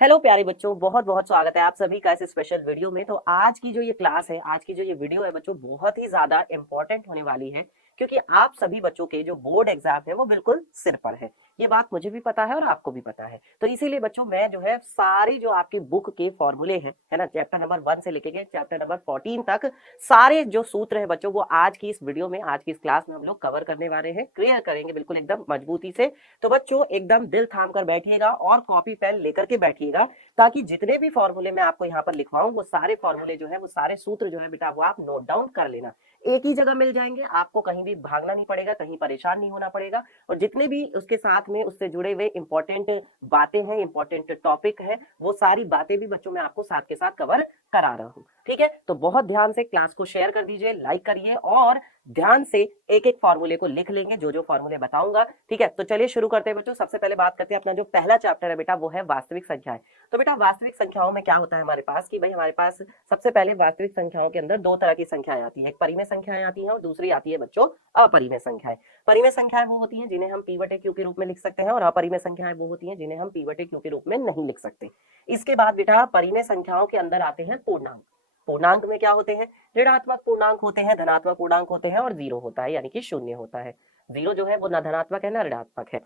Hello प्यारे बच्चों, बहुत बहुत स्वागत है आप सभी का इस स्पेशल वीडियो में। तो आज की जो ये क्लास है, आज की जो ये वीडियो है बच्चों, बहुत ही ज्यादा इंपॉर्टेंट होने वाली है, क्योंकि आप सभी बच्चों के जो बोर्ड एग्जाम है वो बिल्कुल सिर पर है। ये बात मुझे भी पता है और आपको भी पता है। तो इसीलिए बच्चों मैं जो है सारी जो आपकी बुक के फॉर्मूले हैं, है ना, चैप्टर नंबर 1 से लेके चैप्टर नंबर 14 तक सारे जो सूत्र है बच्चों, वो आज की इस वीडियो में, आज की इस क्लास में हम लोग कवर करने वाले हैं, क्लियर करेंगे बिल्कुल एकदम मजबूती से। तो बच्चों एकदम दिल थाम कर बैठिएगा और कॉपी पेन लेकर के बैठिएगा, ताकि जितने भी फॉर्मूले मैं आपको यहाँ पर लिखवाऊं वो सारे फॉर्मूले जो है, वो सारे सूत्र जो है बेटा, वो आप नोट डाउन कर लेना। एक ही जगह मिल जाएंगे, आपको कहीं भी भागना नहीं पड़ेगा, कहीं परेशान नहीं होना पड़ेगा। और जितने भी उसके साथ में उससे जुड़े हुए इंपॉर्टेंट बातें हैं, इंपॉर्टेंट टॉपिक है, वो सारी बातें भी बच्चों मैं आपको साथ के साथ कवर करा रहा हूँ। ठीक है, तो बहुत ध्यान से क्लास को शेयर कर दीजिए, लाइक करिए और ध्यान से एक एक फॉर्मूले को लिख लेंगे, जो जो फॉर्मूले बताऊंगा। ठीक है, तो चलिए शुरू करते हैं बच्चों। सबसे पहले बात करते हैं अपना जो पहला चैप्टर है बेटा, वो है वास्तविक संख्याएं। तो बेटा वास्तविक संख्याओं में क्या होता है हमारे पास कि भाई हमारे पास सबसे पहले वास्तविक संख्याओं के अंदर दो तरह की संख्याएं आती है, एक परिमेय संख्याएं आती है और दूसरी आती है बच्चों अपरिमेय संख्याएं। परिमेय संख्याएं वो होती हैं जिन्हें हम p बटे q के रूप में लिख सकते हैं, और अपरिमेय संख्याएं वो होती हैं जिन्हें हम p बटे q के रूप में नहीं लिख सकते। इसके बाद बेटा परिमेय संख्याओं के अंदर आते हैं पूर्णांक। पूर्णांक में क्या होते हैं? ऋणात्मक पूर्णांक होते हैं, धनात्मक पूर्णांक होते हैं और जीरो होता है, यानी कि शून्य होता है। जीरो जो है वो ना धनात्मक है ना ऋणात्मक है।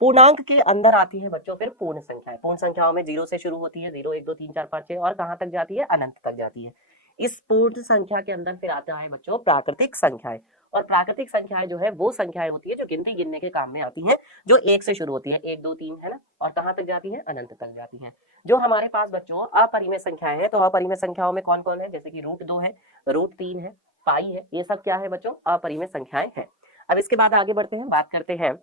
पूर्णांक के अंदर आती है बच्चों फिर पूर्ण संख्याएं। पूर्ण संख्याओं में जीरो से शुरू होती है, 0 1 2 3 4 5 6 और कहां तक जाती है? अनंत तक जाती है। इस पूर्ण संख्या के अंदर फिर आता है बच्चों प्राकृतिक संख्याएं। और प्राकृतिक संख्याएं जो है वो संख्याएं होती है जो गिनती गिनने के काम में आती हैं, जो एक से शुरू होती है, 1 2 3, है ना, और कहां तक जाती है? अनंत तक जाती है। जो हमारे पास बच्चों अपरिमेय संख्याएं हैं, तो अपरिमेय संख्याओं में कौन कौन है? जैसे कि √2 है, √3 है, पाई है, ये सब क्या है बच्चों? अपरिमेय संख्याएं हैं। अब इसके बाद आगे बढ़ते हैं, बात करते हैं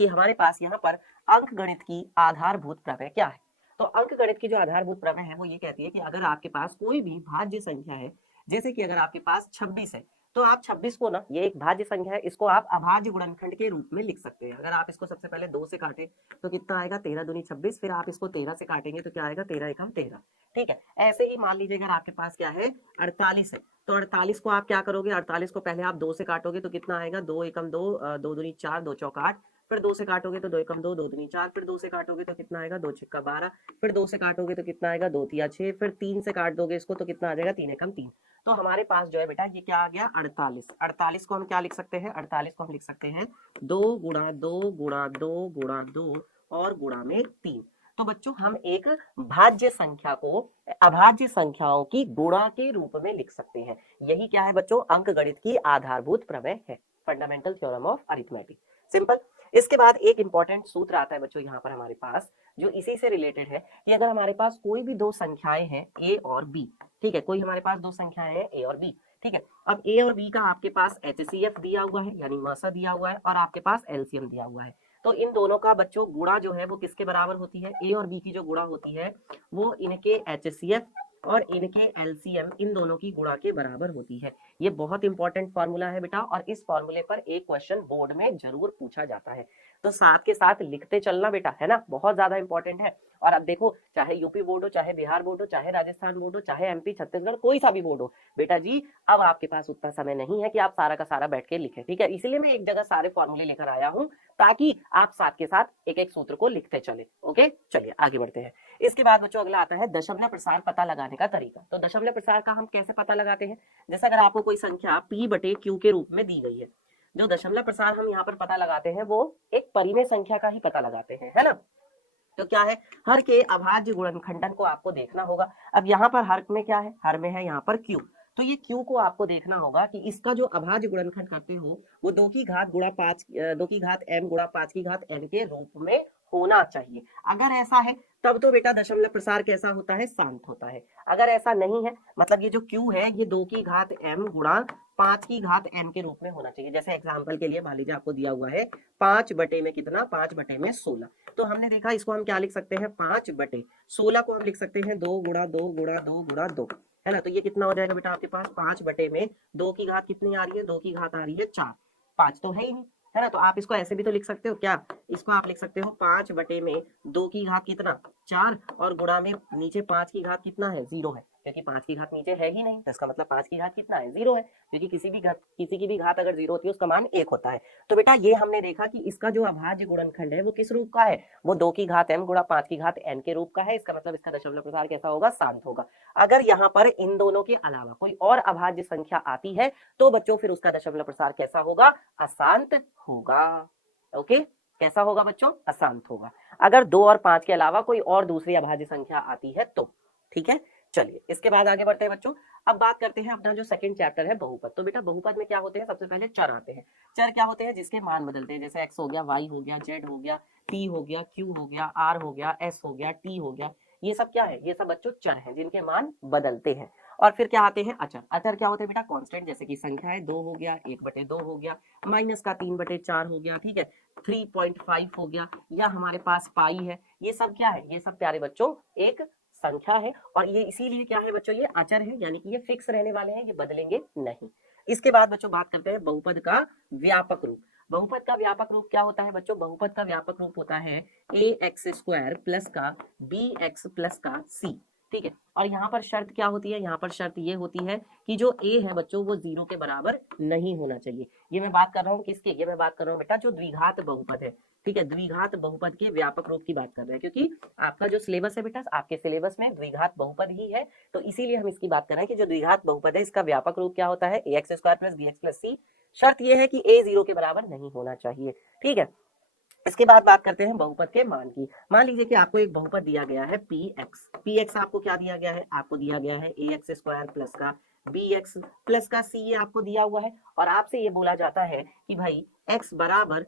कि हमारे पास यहाँ पर अंक गणित की आधारभूत प्रमेय क्या है। तो अंक गणित की जो आधारभूत प्रमेय है वो ये कहती है कि अगर आपके पास कोई भी भाज्य संख्या है, जैसे कि अगर आपके पास 26 है, तो आप 26 को ना, ये एक भाज्य संख्या है, इसको आप अभाज्य गुणनखंड के रूप में लिख सकते हैं। अगर आप इसको सबसे पहले 2 से काटें तो कितना आएगा? 13 दूनी 26। फिर आप इसको 13 से काटेंगे तो क्या आएगा? 13 एकम 13। ठीक है, ऐसे ही मान लीजिए अगर आपके पास क्या है? 48 है, तो 48 को आप क्या करोगे? 48 को पहले आप 2 से काटोगे तो कितना आएगा? 2 एकम 2, 2 दूनी 4, 2 चौक 8। फिर 2 से काटोगे तो 2 एकम 2, 2 दूनी 4। फिर 2 से काटोगे तो कितना आएगा? 2 छक्का 12। फिर 2 से काटोगे तो कितना आएगा? 2 तिया 6। फिर 3 से काट दोगे इसको तो कितना आ जाएगा? 3 एकम 3। तो हमारे पास जो है बेटा ये क्या आ गया? 48। 48 को हम क्या लिख सकते हैं? 48 को हम लिख सकते हैं 2 गुणा 2 गुणा 2 गुणा 2 और गुणा में 3। तो बच्चों हम एक भाज्य संख्या को अभाज्य संख्याओं की गुणा के रूप में लिख सकते हैं। यही क्या है बच्चों? अंक गणित की आधारभूत प्रमेय है, fundamental theorem of arithmetic. Simple. इसके बाद एक इंपॉर्टेंट सूत्र आता है बच्चों यहाँ पर हमारे पास, जो इसी से रिलेटेड है कि अगर हमारे पास कोई भी दो संख्याएं हैं a और b, ठीक है, कोई हमारे पास दो संख्याएं हैं a और b, ठीक है, अब a और b का आपके पास HCF दिया हुआ है, यानी मासा दिया हुआ है, और आपके पास एलसीएम दिया हुआ है। तो इन दोनों का बच्चों गुणा जो है वो किसके बराबर होती है? a और b की जो गुणा होती है वो इनके HCF और इनके एलसीएम, इन दोनों की गुणा के बराबर होती है। ये बहुत इंपॉर्टेंट फॉर्मूला है बेटा, और इस फॉर्मूले पर एक क्वेश्चन बोर्ड में जरूर पूछा जाता है। तो साथ के साथ लिखते चलना बेटा, है ना, बहुत ज्यादा इंपॉर्टेंट है। और अब देखो, चाहे यूपी बोर्ड हो, चाहे बिहार बोर्ड हो, चाहे राजस्थान बोर्ड हो, चाहे एमपी छत्तीसगढ़, कोई सा भी बोर्ड हो बेटा जी, अब आपके पास उतना समय नहीं है कि आप सारा का सारा बैठ के लिखें। ठीक है, इसलिए मैं एक जगह सारे फॉर्मूले लेकर आया हूं, ताकि आप साथ के साथ एक एक सूत्र को लिखते चले। ओके, चलिए आगे बढ़ते हैं। इसके बाद बच्चों अगला आता है दशमलव प्रसार पता लगाने का तरीका। तो दशमलव प्रसार का हम कैसे पता लगाते हैं? जैसे अगर आपको कोई संख्या p बटे q के रूप में दी गई है, जो दशमलव प्रसार हम यहाँ पर पता लगाते हैं वो एक परिमेय संख्या का ही पता लगाते हैं, है ना। तो क्या है? हर के अभाज्य गुणनखंडन को आपको देखना होगा। अब यहाँ पर हर में क्या है? हर में है यहाँ पर q। तो ये q को आपको देखना होगा कि इसका जो अभाज्य गुणनखंड करते हो वो 2 की घात गुणा 5, 2 की घात m गुणा 5 की घात n के रूप में होना चाहिए। अगर ऐसा है तब तो बेटा दशमलव प्रसार कैसा होता है? शांत होता है। अगर ऐसा नहीं है, मतलब ये जो q है ये 2 की घात m गुणा 5 की घात n के रूप में होना चाहिए। जैसे एग्जाम्पल के लिए मान लीजिए आपको दिया हुआ है 5 बटे में कितना? 5 बटे में 16। तो हमने देखा इसको हम क्या लिख सकते हैं? 5 बटे 16 को हम लिख सकते हैं 2 गुणा 2 गुणा 2 गुणा 2, है ना। तो ये कितना हो जाएगा बेटा आपके पास? 5 बटे में 2 की घात कितनी आ रही है? 2 की घात आ रही है 4। 5 तो है ही नहीं, है ना। तो आप इसको ऐसे भी तो लिख सकते हो, क्या? इसको आप लिख सकते हो 5 बटे में 2 की घात कितना? 4, और गुणा में नीचे 5 की घात कितना है? 0 है। क्योंकि 5 की घात नीचे है ही नहीं, तो इसका मतलब 5 की घात कितना है, 0 है, क्योंकि किसी की भी घात अगर 0 होती है उसका मान 1 होता है। तो बेटा ये हमने देखा कि इसका जो अभाज्य गुणनखंड है वो किस रूप का है, वो 2 की घात m गुणा 5 की घात n के रूप का है। इसका मतलब इसका दशमलव प्रसार कैसा होगा, शांत होगा। अगर यहाँ पर इन दोनों के अलावा कोई और अभाज्य संख्या आती है तो बच्चों फिर उसका दशमलव प्रसार कैसा होगा, अशांत होगा। ओके, कैसा होगा बच्चों, अशांत होगा। अगर 2 और 5 के अलावा कोई और दूसरी अभाज्य संख्या आती है तो। ठीक है, चलिए इसके बाद आगे बढ़ते हैं बच्चों। अब बात करते हैं अपना जो सेकंड चैप्टर है बहुपद। तो बेटा बहुपद में क्या होते हैं, सबसे पहले चर आते हैं। चर क्या होते हैं, जिसके मान बदलते हैं, जैसे x हो गया, y हो गया, z हो गया, t हो गया, q हो गया, r हो गया, s हो गया, t हो गया। ये सब क्या है, ये सब बच्चों चर हैं जिनके मान बदलते हैं। और फिर क्या आते हैं अचर। अचर क्या होते हैं बेटा, कांस्टेंट, जैसे कि संख्या है 2 हो गया, 1/2 हो गया, माइनस का 3/4 हो गया, ठीक है, 3.5 हो गया, या हमारे पास पाई है। ये सब क्या है, ये सब प्यारे बच्चों एक संख्या है, और ये इसीलिए क्या है बच्चों, ये अचर है, यानी कि ये फिक्स रहने वाले हैं, ये बदलेंगे नहीं। इसके बाद बच्चों बात करते हैं बहुपद का व्यापक रूप। बहुपद का व्यापक रूप क्या होता है बच्चों, बहुपद का व्यापक रूप होता है ax² प्लस का bx प्लस का c। ठीक है, और यहाँ पर शर्त क्या होती है, यहाँ पर शर्त ये होती है कि जो a है बच्चों वो 0 के बराबर नहीं होना चाहिए। ये मैं बात कर रहा हूँ किसके, ये मैं बात कर रहा हूँ बेटा जो द्विघात बहुपद है। ठीक है, द्विघात बहुपद के व्यापक रूप की बात कर रहे हैं, क्योंकि आपका जो सिलेबस है बेटा, आपके सिलेबस में द्विघात बहुपद ही है, तो इसीलिए हम इसकी बात कर रहे हैं कि जो द्विघात बहुपद है इसका व्यापक रूप क्या होता है, ax² plus bx plus c। शर्त यह है कि a 0 के बराबर नहीं होना चाहिए। ठीक है, इसके बाद बात करते हैं बहुपद के मान की। मान लीजिए कि आपको एक बहुपद दिया गया है px आपको क्या दिया गया है, आपको दिया गया है ax² प्लस का bx प्लस का c, ये आपको दिया हुआ है, और आपसे ये बोला जाता है कि भाई x बराबर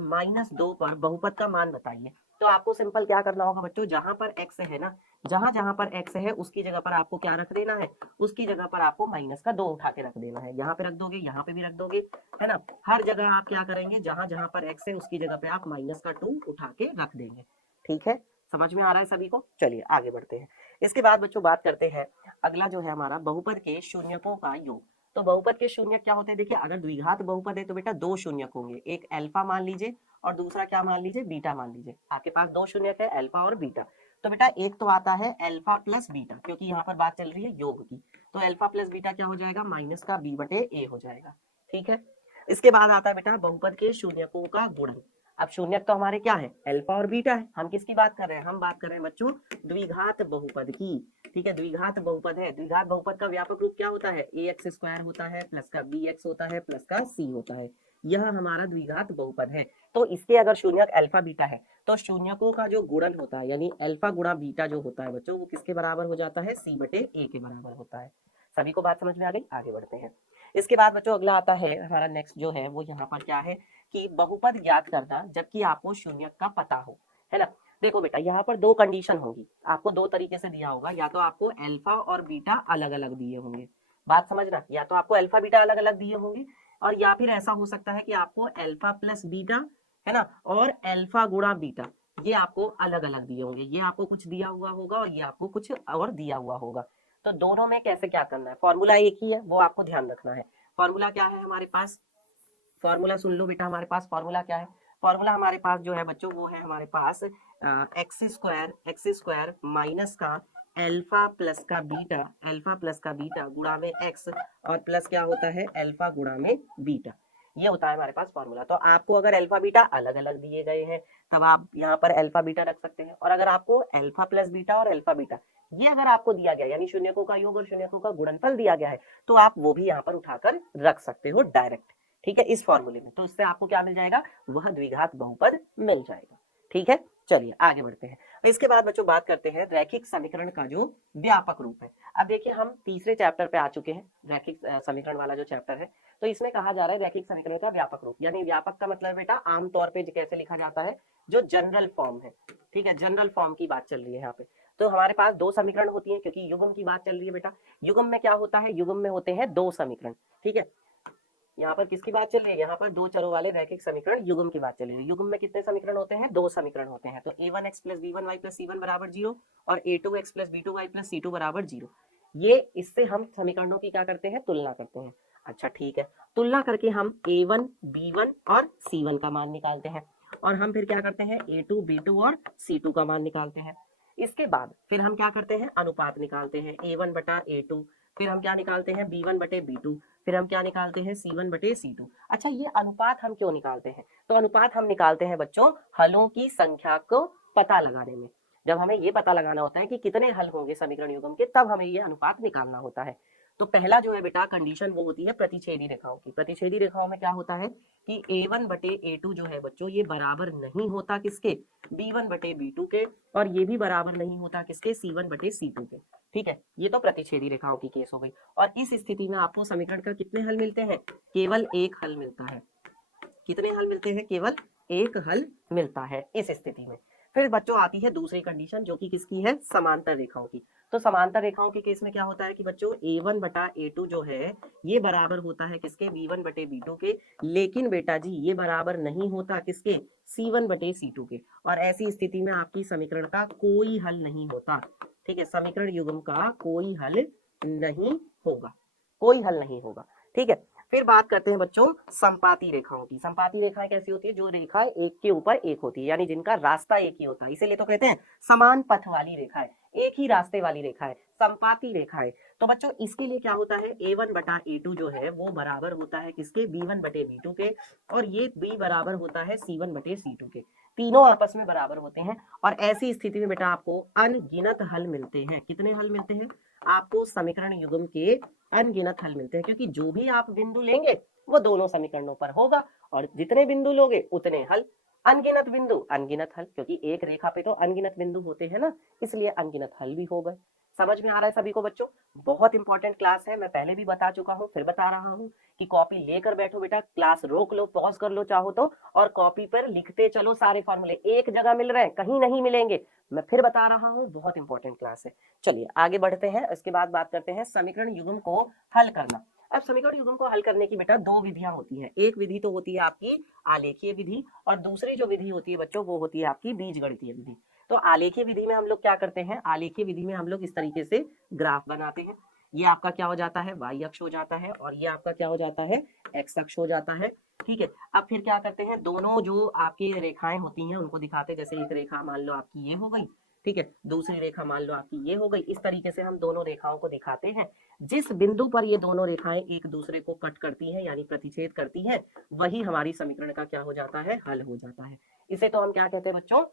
-2 पर बहुपद का मान बताइए। तो आपको सिंपल क्या करना होगा बच्चों, जहां पर x है ना, जहां जहां पर x है उसकी जगह पर आपको क्या रख देना है, उसकी जगह पर आपको -2 उठा के रख देना है। यहाँ पे रख दोगे, यहाँ पे भी रख दोगे, है ना, हर जगह आप क्या करेंगे, जहां जहां पर x है उसकी जगह पे आप -2 उठा के रख देंगे। ठीक है, समझ में आ रहा है सभी को। चलिए आगे बढ़ते हैं। इसके बाद बच्चों बात करते हैं, अगला जो है हमारा बहुपद के शून्यकों का योग। तो बहुपद के शून्यक क्या होते हैं, देखिए अगर द्विघात बहुपद है तो बेटा 2 शून्यक होंगे, एक अल्फा मान लीजिए और दूसरा क्या मान लीजिए, बीटा मान लीजिए। आपके पास 2 शून्यक है, अल्फा और बीटा। तो बेटा एक तो आता है अल्फा प्लस बीटा, क्योंकि यहाँ पर बात चल रही है योग की, तो अल्फा प्लस बीटा क्या हो जाएगा, माइनस का b/a हो जाएगा। ठीक है, इसके बाद आता है बेटा बहुपद के शून्यकों का गुणन। अब शून्यक तो हमारे क्या है, अल्फा और बीटा है। हम किसकी बात कर रहे हैं, हम बात कर रहे हैं बच्चों द्विघात बहुपद की। ठीक है, द्विघात बहुपद है। द्विघात बहुपद का व्यापक रूप क्या होता है, ax² होता है प्लस का bx होता है प्लस का c होता है। यह हमारा द्विघात बहुपद है। तो इसके अगर शून्यक अल्फा बीटा है तो शून्यकों का जो गुणन होता है, यानी अल्फा गुणा बीटा जो होता है बच्चों, वो किसके बराबर हो जाता है, c/a के बराबर होता है। सभी को बात समझ में आ गई, आगे बढ़ते हैं। इसके बाद बच्चों अगला आता है हमारा नेक्स्ट जो है वो यहाँ पर क्या है कि बहुपद ज्ञात करना जबकि आपको शून्यक का पता हो, है ना। देखो बेटा यहाँ पर 2 कंडीशन होगी, आपको 2 तरीके से दिया होगा, या तो आपको अल्फा और बीटा अलग अलग दिए होंगे, बात समझना, या तो आपको अल्फा बीटा अलग अलग दिए होंगे, और या फिर ऐसा हो सकता है कि आपको अल्फा प्लस बीटा, है ना, और अल्फा गुणा बीटा, ये आपको अलग अलग दिए होंगे। ये आपको कुछ दिया हुआ होगा और ये आपको कुछ और दिया हुआ होगा। तो दोनों में कैसे क्या करना है, फॉर्मूला एक ही है, वो आपको ध्यान रखना है। फॉर्मूला क्या है हमारे पास, फॉर्मूला सुन लो बेटा, हमारे पास फॉर्मूला क्या है, फॉर्मूला हमारे पास जो है बच्चों वो है हमारे पास x² माइनस का अल्फा प्लस का बीटा गुणा में x, और प्लस क्या होता है अल्फा गुणा में बीटा, ये होता है हमारे पास फॉर्मूला। तो आपको अगर अल्फा बीटा अलग अलग दिए गए हैं तब आप यहाँ पर अल्फा बीटा रख सकते हैं, और अगर आपको अल्फा प्लस बीटा और अल्फा बीटा ये अगर आपको दिया गया, यानी शून्यकों का योग और शून्यकों का गुणनफल दिया गया है, तो आप वो भी यहाँ पर उठाकर रख सकते हो डायरेक्ट। ठीक है, इस फॉर्मूले में, तो इससे आपको क्या मिल जाएगा, वह द्विघात बहुपद मिल जाएगा। ठीक है, चलिए आगे बढ़ते हैं। इसके बाद बच्चों बात करते हैं रैखिक समीकरण का जो व्यापक रूप है। अब देखिए हम तीसरे चैप्टर पे आ चुके हैं, रैखिक समीकरण वाला जो चैप्टर है, तो इसमें कहा जा रहा है रैखिक समीकरण का व्यापक रूप, यानी व्यापक का मतलब बेटा आमतौर पे कैसे लिखा जाता है, जो जनरल फॉर्म है। ठीक है, जनरल फॉर्म की बात चल रही है यहाँ पे। तो हमारे पास 2 समीकरण होती है, क्योंकि युग्म की बात चल रही है बेटा। युग्म में क्या होता है, युग्म में होते हैं 2 समीकरण। ठीक है, यहाँ पर किसकी बात चल रही है, यहाँ पर 2 चरों वाले रैखिक समीकरण युग्म की बात चल रही है। युग्म में कितने समीकरण होते हैं, 2 समीकरण होते हैं। तो a1x plus b1y plus c1 बराबर 0 और a2x plus b2y plus c2 बराबर 0। ये इससे हम समीकरणों की क्या करते हैं, तुलना करते हैं। अच्छा ठीक है, तुलना करके हम a1 b1 और c1 का मान निकालते हैं, और हम फिर क्या करते हैं a2 b2 और c2 का मान निकालते हैं। इसके बाद फिर हम क्या करते हैं, अनुपात निकालते हैं A1 बटा A2, फिर हम क्या निकालते हैं B1 बटे B2, फिर हम क्या निकालते हैं C1 बटे C2। अच्छा, ये अनुपात हम क्यों निकालते हैं? तो अनुपात हम निकालते हैं बच्चों हलों की संख्या को पता लगाने में। जब हमें ये पता लगाना होता है कि कितने हल होंगे समीकरण युग्म के, तब हमें ये अनुपात निकालना होता है। तो पहला जो है बेटा कंडीशन वो होती है प्रतिच्छेदी रेखाओं की। प्रतिच्छेदी रेखाओं में क्या होता है कि A1 बटे A2 जो है बच्चों ये बराबर नहीं होता किसके, B1 बटे B2 के, और ये भी बराबर नहीं होता किसके, C1 बटे C2 के। ठीक है, ये तो प्रतिच्छेदी रेखाओं की केस हो गई। और इस स्थिति में आपको समीकरण का कितने हल मिलते हैं, केवल एक हल मिलता है। कितने हल मिलते हैं, केवल एक हल मिलता है इस स्थिति में। फिर बच्चों आती है दूसरी कंडीशन जो कि किसकी है, समांतर रेखाओं की। तो समांतर रेखाओं के केस में क्या होता है कि बच्चों A1 बटा A2 जो है ये बराबर होता है किसके, B1 बटे B2 के, लेकिन बेटा जी ये बराबर नहीं होता किसके, C1 बटे C2 के। और ऐसी स्थिति में आपकी समीकरण का कोई हल नहीं होता। ठीक है, समीकरण युग्म का कोई हल नहीं होगा, कोई हल नहीं होगा। ठीक है, फिर बात करते हैं बच्चों संपाती रेखाओं की। संपाती रेखाएं कैसी होती है, जो रेखाएं एक के ऊपर एक होती है, यानी जिनका रास्ता एक ही होता है, इसीलिए तो कहते हैं समान पथ वाली रेखाएं, एक ही रास्ते वाली रेखाएं, संपाती रेखाएं। तो बच्चों इसके लिए क्या होता है, A1 बटा A2 जो है वो बराबर होता है किसके, B1 बटे B2 के, और ये B बराबर होता है C1 बटे C2 के। तीनों आपस में बराबर होते हैं। और ऐसी स्थिति में बेटा आपको अनगिनत हल मिलते हैं। कितने हल मिलते हैं आपको, समीकरण युग्म के अनगिनत हल मिलते हैं, क्योंकि जो भी आप बिंदु लेंगे वो दोनों समीकरणों पर होगा, और जितने बिंदु लोगे उतने हल। अनगिनत बिंदु अनगिनत हल, क्योंकि एक रेखा पे तो अनगिनत बिंदु होते हैं ना, इसलिए अनगिनत हल भी हो गए। समझ में आ रहा है सभी को बच्चों? बहुत इंपॉर्टेंट क्लास है, मैं पहले भी बता चुका हूँ, फिर बता रहा हूँ कि कॉपी लेकर बैठो बेटा, क्लास रोक लो, पॉज कर लो चाहो तो, और कॉपी पर लिखते चलो। सारे फॉर्मूले एक जगह मिल रहे हैं, कहीं नहीं मिलेंगे। मैं फिर बता रहा हूँ, बहुत इंपॉर्टेंट क्लास है। चलिए आगे बढ़ते हैं। इसके बाद बात करते हैं समीकरण युग्म को हल करना। अब समीकरण युग्म को हल करने की बेटा दो विधियां होती हैं। एक विधि तो होती है आपकी आलेखीय विधि, और दूसरी जो विधि होती है बच्चों वो होती है आपकी बीजगणितीय विधि। तो आलेखीय विधि में हम लोग क्या करते हैं, आलेखीय विधि में हम लोग इस तरीके से ग्राफ बनाते हैं। ये आपका क्या हो जाता है, y अक्ष हो जाता है, और ये आपका क्या हो जाता है, x अक्ष हो जाता है। ठीक है, अब फिर क्या करते हैं, दोनों जो आपकी रेखाएं होती हैं उनको दिखाते हैं। जैसे एक रेखा मान लो आपकी ये हो गई, ठीक है, दूसरी रेखा मान लो आपकी ये हो गई। इस तरीके से हम दोनों रेखाओं को दिखाते हैं। जिस बिंदु पर ये दोनों रेखाएं एक दूसरे को कट करती हैं, यानी प्रतिच्छेद करती हैं, वही हमारी समीकरण का क्या हो जाता है, हल हो जाता है। इसे तो हम क्या कहते हैं बच्चों,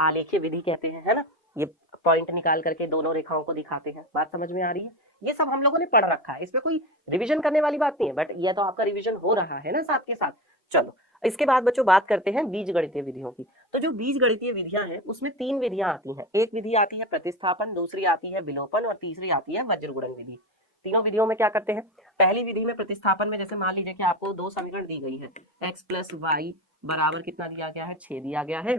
आलेखीय विधि कहते हैं, है ना। ये पॉइंट निकाल करके दोनों रेखाओं को दिखाते हैं। बात समझ में आ रही है? ये सब हम लोगों ने पढ़ रखा है, इसमें कोई रिवीजन करने वाली बात नहीं है, बट ये तो आपका रिवीजन हो रहा है ना साथ के साथ। चलो इसके बाद बच्चों बात करते हैं बीजगणितीय विधियों की। तो जो बीजगणितीय विधियां हैं उसमें तीन विधियां आती हैं। एक विधि आती है प्रतिस्थापन, दूसरी आती है विलोपन, और तीसरी आती है वज्रगुणन विधि। तीनों विधियों में क्या करते हैं, पहली विधि में प्रतिस्थापन में जैसे मान लीजिए कि आपको दो समीकरण दी गई है, x प्लस वाई बराबर कितना दिया गया है, 6 दिया गया है,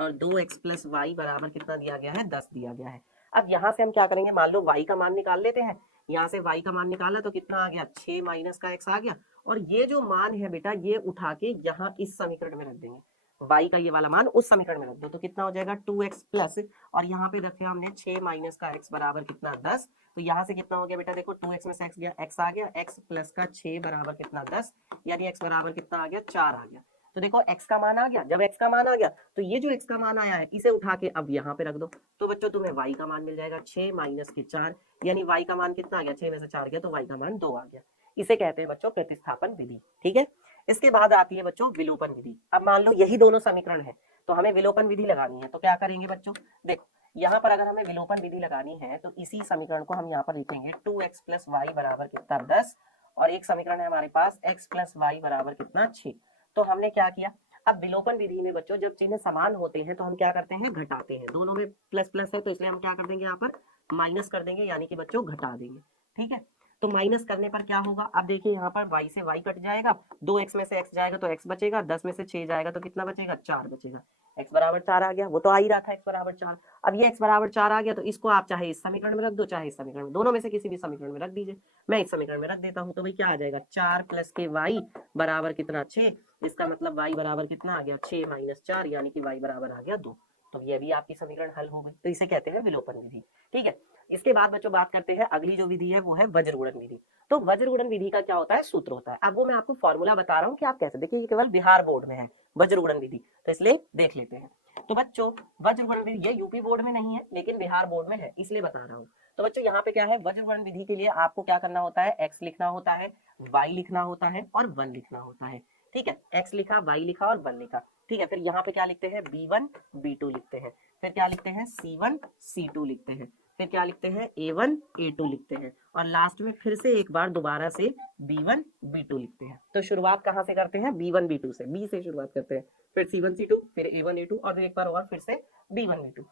और 2x प्लस वाई बराबर कितना दिया गया है, 10 दिया गया है। अब यहाँ से हम क्या करेंगे, मान लो y का मान निकाल लेते हैं। यहाँ से y का मान निकाला तो कितना आ गया, 6 माइनस का x आ गया, और ये जो मान है बेटा ये उठा के यहाँ इस समीकरण में रख देंगे। y का ये वाला मान उस समीकरण में रख दो तो कितना हो जाएगा 2x प्लस, और यहाँ पे रखे हमने 6 माइनस का x बराबर कितना 10। तो यहाँ से कितना हो गया बेटा, देखो 2x में से x गया, x आ गया, x प्लस का 6 बराबर कितना 10, यानी x बराबर कितना आ गया, 4 आ गया। तो देखो x का मान आ गया। जब x का मान आ गया तो ये जो x का मान आया है इसे उठा के अब यहाँ पे रख दो, तो बच्चों तुम्हें y का मान मिल जाएगा 6 माइनस के 4, यानी y का मान कितना आ गया, 6 में से 4 गया तो y का मान 2 आ गया। इसे कहते हैं बच्चों प्रतिस्थापन विधि। ठीक है, इसके बाद आती है बच्चों विलोपन विधि। अब मान लो यही दोनों समीकरण है तो हमें विलोपन विधि लगानी है, तो क्या करेंगे बच्चों, देखो यहाँ पर अगर हमें विलोपन विधि लगानी है तो इसी समीकरण को हम यहाँ पर लिखेंगे 2x प्लस वाई बराबर कितना 10, और एक समीकरण है हमारे पास x प्लस वाई बराबर कितना 6। तो हमने क्या किया, अब विलोपन विधि में बच्चों जब चिन्ह समान होते हैं तो हम क्या करते हैं, घटाते हैं। दोनों में प्लस प्लस है तो इसलिए हम क्या कर देंगे, यहाँ पर माइनस कर देंगे, यानी कि बच्चों घटा देंगे। ठीक है, तो माइनस करने पर क्या होगा, अब देखिए यहाँ पर y से y कट जाएगा, 2x में से x जाएगा तो x बचेगा, 10 में से 6 जाएगा तो कितना बचेगा, 4 बचेगा। x बराबर 4 आ गया, वो तो आ ही रहा था x बराबर 4। अब ये x बराबर 4 आ गया तो इसको आप चाहे इस समीकरण में रख दो चाहे इस समीकरण में, दोनों में से किसी भी समीकरण में रख दीजिए। मैं इस समीकरण में रख देता हूँ, तो भाई क्या आ जाएगा, 4 प्लस के y बराबर कितना 6, इसका मतलब y बराबर कितना आ गया, 6 माइनस 4, यानी कि y बराबर आ गया 2। तो ये भी आपकी समीकरण हल हो गई, तो इसे कहते हैं विलोपन विधि। ठीक है, इसके बाद बच्चों बात करते हैं अगली जो विधि है वो है वज्रगुणन विधि। तो वज्रगुणन विधि का क्या होता है, सूत्र होता है। अब वो मैं आपको फॉर्मूला बता रहा हूँ कि आप कैसे, देखिए ये केवल बिहार बोर्ड में है वज्रगुणन विधि, तो इसलिए देख लेते हैं। तो बच्चों वज्रगुणन विधि ये यूपी बोर्ड में नहीं है लेकिन बिहार बोर्ड में है, इसलिए बता रहा हूँ। तो बच्चों यहाँ पे क्या है, वज्रगुणन विधि के लिए आपको क्या करना होता है, x लिखना होता है, y लिखना होता है और 1 लिखना होता है। ठीक है, x लिखा, y लिखा और 1 लिखा। ठीक है, फिर यहाँ पे क्या लिखते हैं, b1 b2 लिखते हैं, फिर क्या लिखते हैं, c1 c2 लिखते हैं, फिर क्या लिखते हैं, a1 a2 लिखते हैं और लास्ट में फिर से एक बार दोबारा से b1 b2 लिखते हैं। तो शुरुआत कहाँ से करते हैं, b1 b2 से, b से शुरुआत करते हैं, फिर c1 c2, फिर a1 a2 और एक बार और फिर से b1 b2।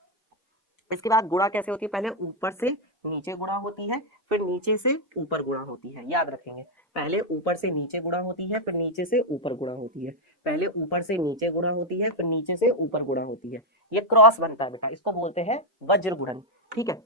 इसके बाद गुणा कैसे होती है, पहले ऊपर से नीचे गुणा होती है, फिर नीचे से ऊपर गुणा होती है, याद रखेंगे। पहले ऊपर से नीचे गुणा होती है, फिर नीचे से ऊपर गुणा होती है, पहले ऊपर से नीचे गुणा होती है, फिर नीचे से ऊपर गुणा होती है। ये क्रॉस बनता है बेटा, इसको बोलते हैं वज्र गुणन। ठीक है,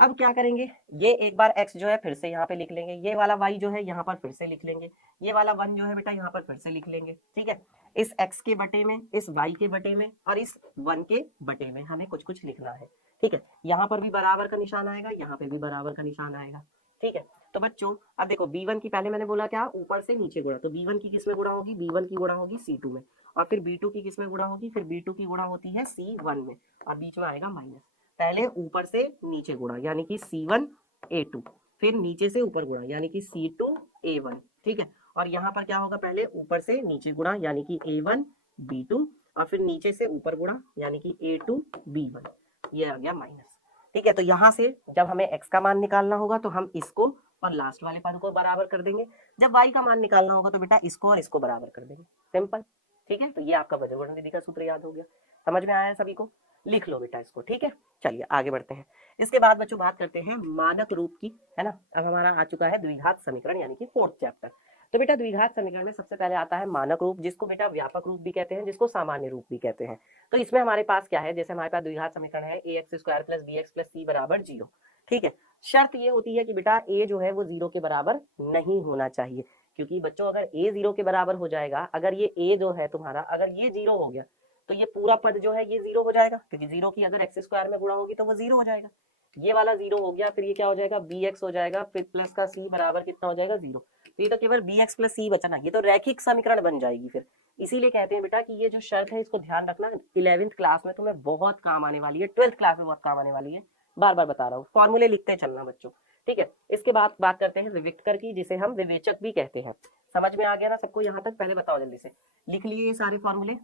अब क्या करेंगे, ये एक बार x जो है फिर से यहाँ पे लिख लेंगे, ये वाला y जो है यहाँ पर फिर से लिख लेंगे, ये वाला 1 जो है बेटा यहाँ पर फिर से लिख लेंगे। ठीक है, इस x के बटे में, इस y के बटे में और इस 1 के बटे में हमें कुछ कुछ लिखना है। ठीक है, यहाँ पर भी बराबर का निशान आएगा, यहाँ पे भी बराबर का निशान आएगा। ठीक है, तो बच्चों अब देखो b1 की, पहले मैंने बोला क्या, ऊपर से नीचे गुणा, तो b1 की किस में गुणा होगी, b1 की गुणा होगी c2 में, और फिर b2 की किस में गुणा होगी, फिर b2 की गुणा होती है c1 में, और बीच में आएगा माइनस। पहले ऊपर से नीचे गुणा यानी कि c1 a2, फिर नीचे से ऊपर गुणा यानी कि c2 a1। ठीक है, और यहाँ पर क्या होगा, पहले ऊपर से नीचे गुणा यानी कि a1 b2 और फिर नीचे से ऊपर गुणा यानी कि a2 b1, ये आ गया माइनस। ठीक है, तो यहाँ से जब हमें x का मान निकालना होगा तो हम इसको और लास्ट वाले पद को बराबर कर देंगे, जब y का मान निकालना होगा तो बेटा इसको और इसको बराबर कर देंगे, सिंपल। ठीक है, तो ये आपका वज्रगुणन विधि का सूत्र याद हो गया, समझ में आया सभी को, लिख लो बेटा इसको। ठीक है, चलिए आगे बढ़ते हैं। इसके बाद बच्चों बात करते हैं मानक रूप की, है ना। अब हमारा आ चुका है द्विघात समीकरण यानी कि 4th चैप्टर। तो बेटा द्विघात समीकरण में सबसे पहले आता है मानक रूप, जिसको बेटा व्यापक रूप भी कहते हैं, जिसको सामान्य रूप भी कहते हैं। तो इसमें हमारे पास क्या है, जैसे हमारे पास द्विघात समीकरण है ax² + bx + c बराबर 0। ठीक है, शर्त ये होती है कि बेटा a जो है वो 0 के बराबर नहीं होना चाहिए, क्योंकि बच्चों अगर a 0 के बराबर हो जाएगा, अगर ये a जो है तुम्हारा, अगर ये 0 हो गया तो ये पूरा पद जो है ये 0 हो जाएगा, क्योंकि 0 की अगर x² में गुणा होगी तो वो 0 हो जाएगा। ये वाला 0 हो गया, फिर ये क्या हो जाएगा, bx हो जाएगा, फिर प्लस का c बराबर कितना हो जाएगा, 0। तो ये तो केवल bx + c बचा ना, ये तो रैखिक समीकरण बन जाएगी फिर। इसीलिए कहते हैं बेटा कि ये जो शर्त है इसको ध्यान रखना, 11th क्लास में तुम्हें बहुत काम आने वाली है, 12th क्लास में बहुत काम आने वाली है, बार बार बता रहा हूँ, फॉर्मूले लिखते चलना बच्चों। ठीक है, इसके बाद बात करते हैं विविक्तर की, जिसे हम विवेचक भी कहते हैं। समझ में आ गया ना सबको यहाँ तक, पहले बताओ जल्दी से, लिख लिए ये सारे फॉर्मूले,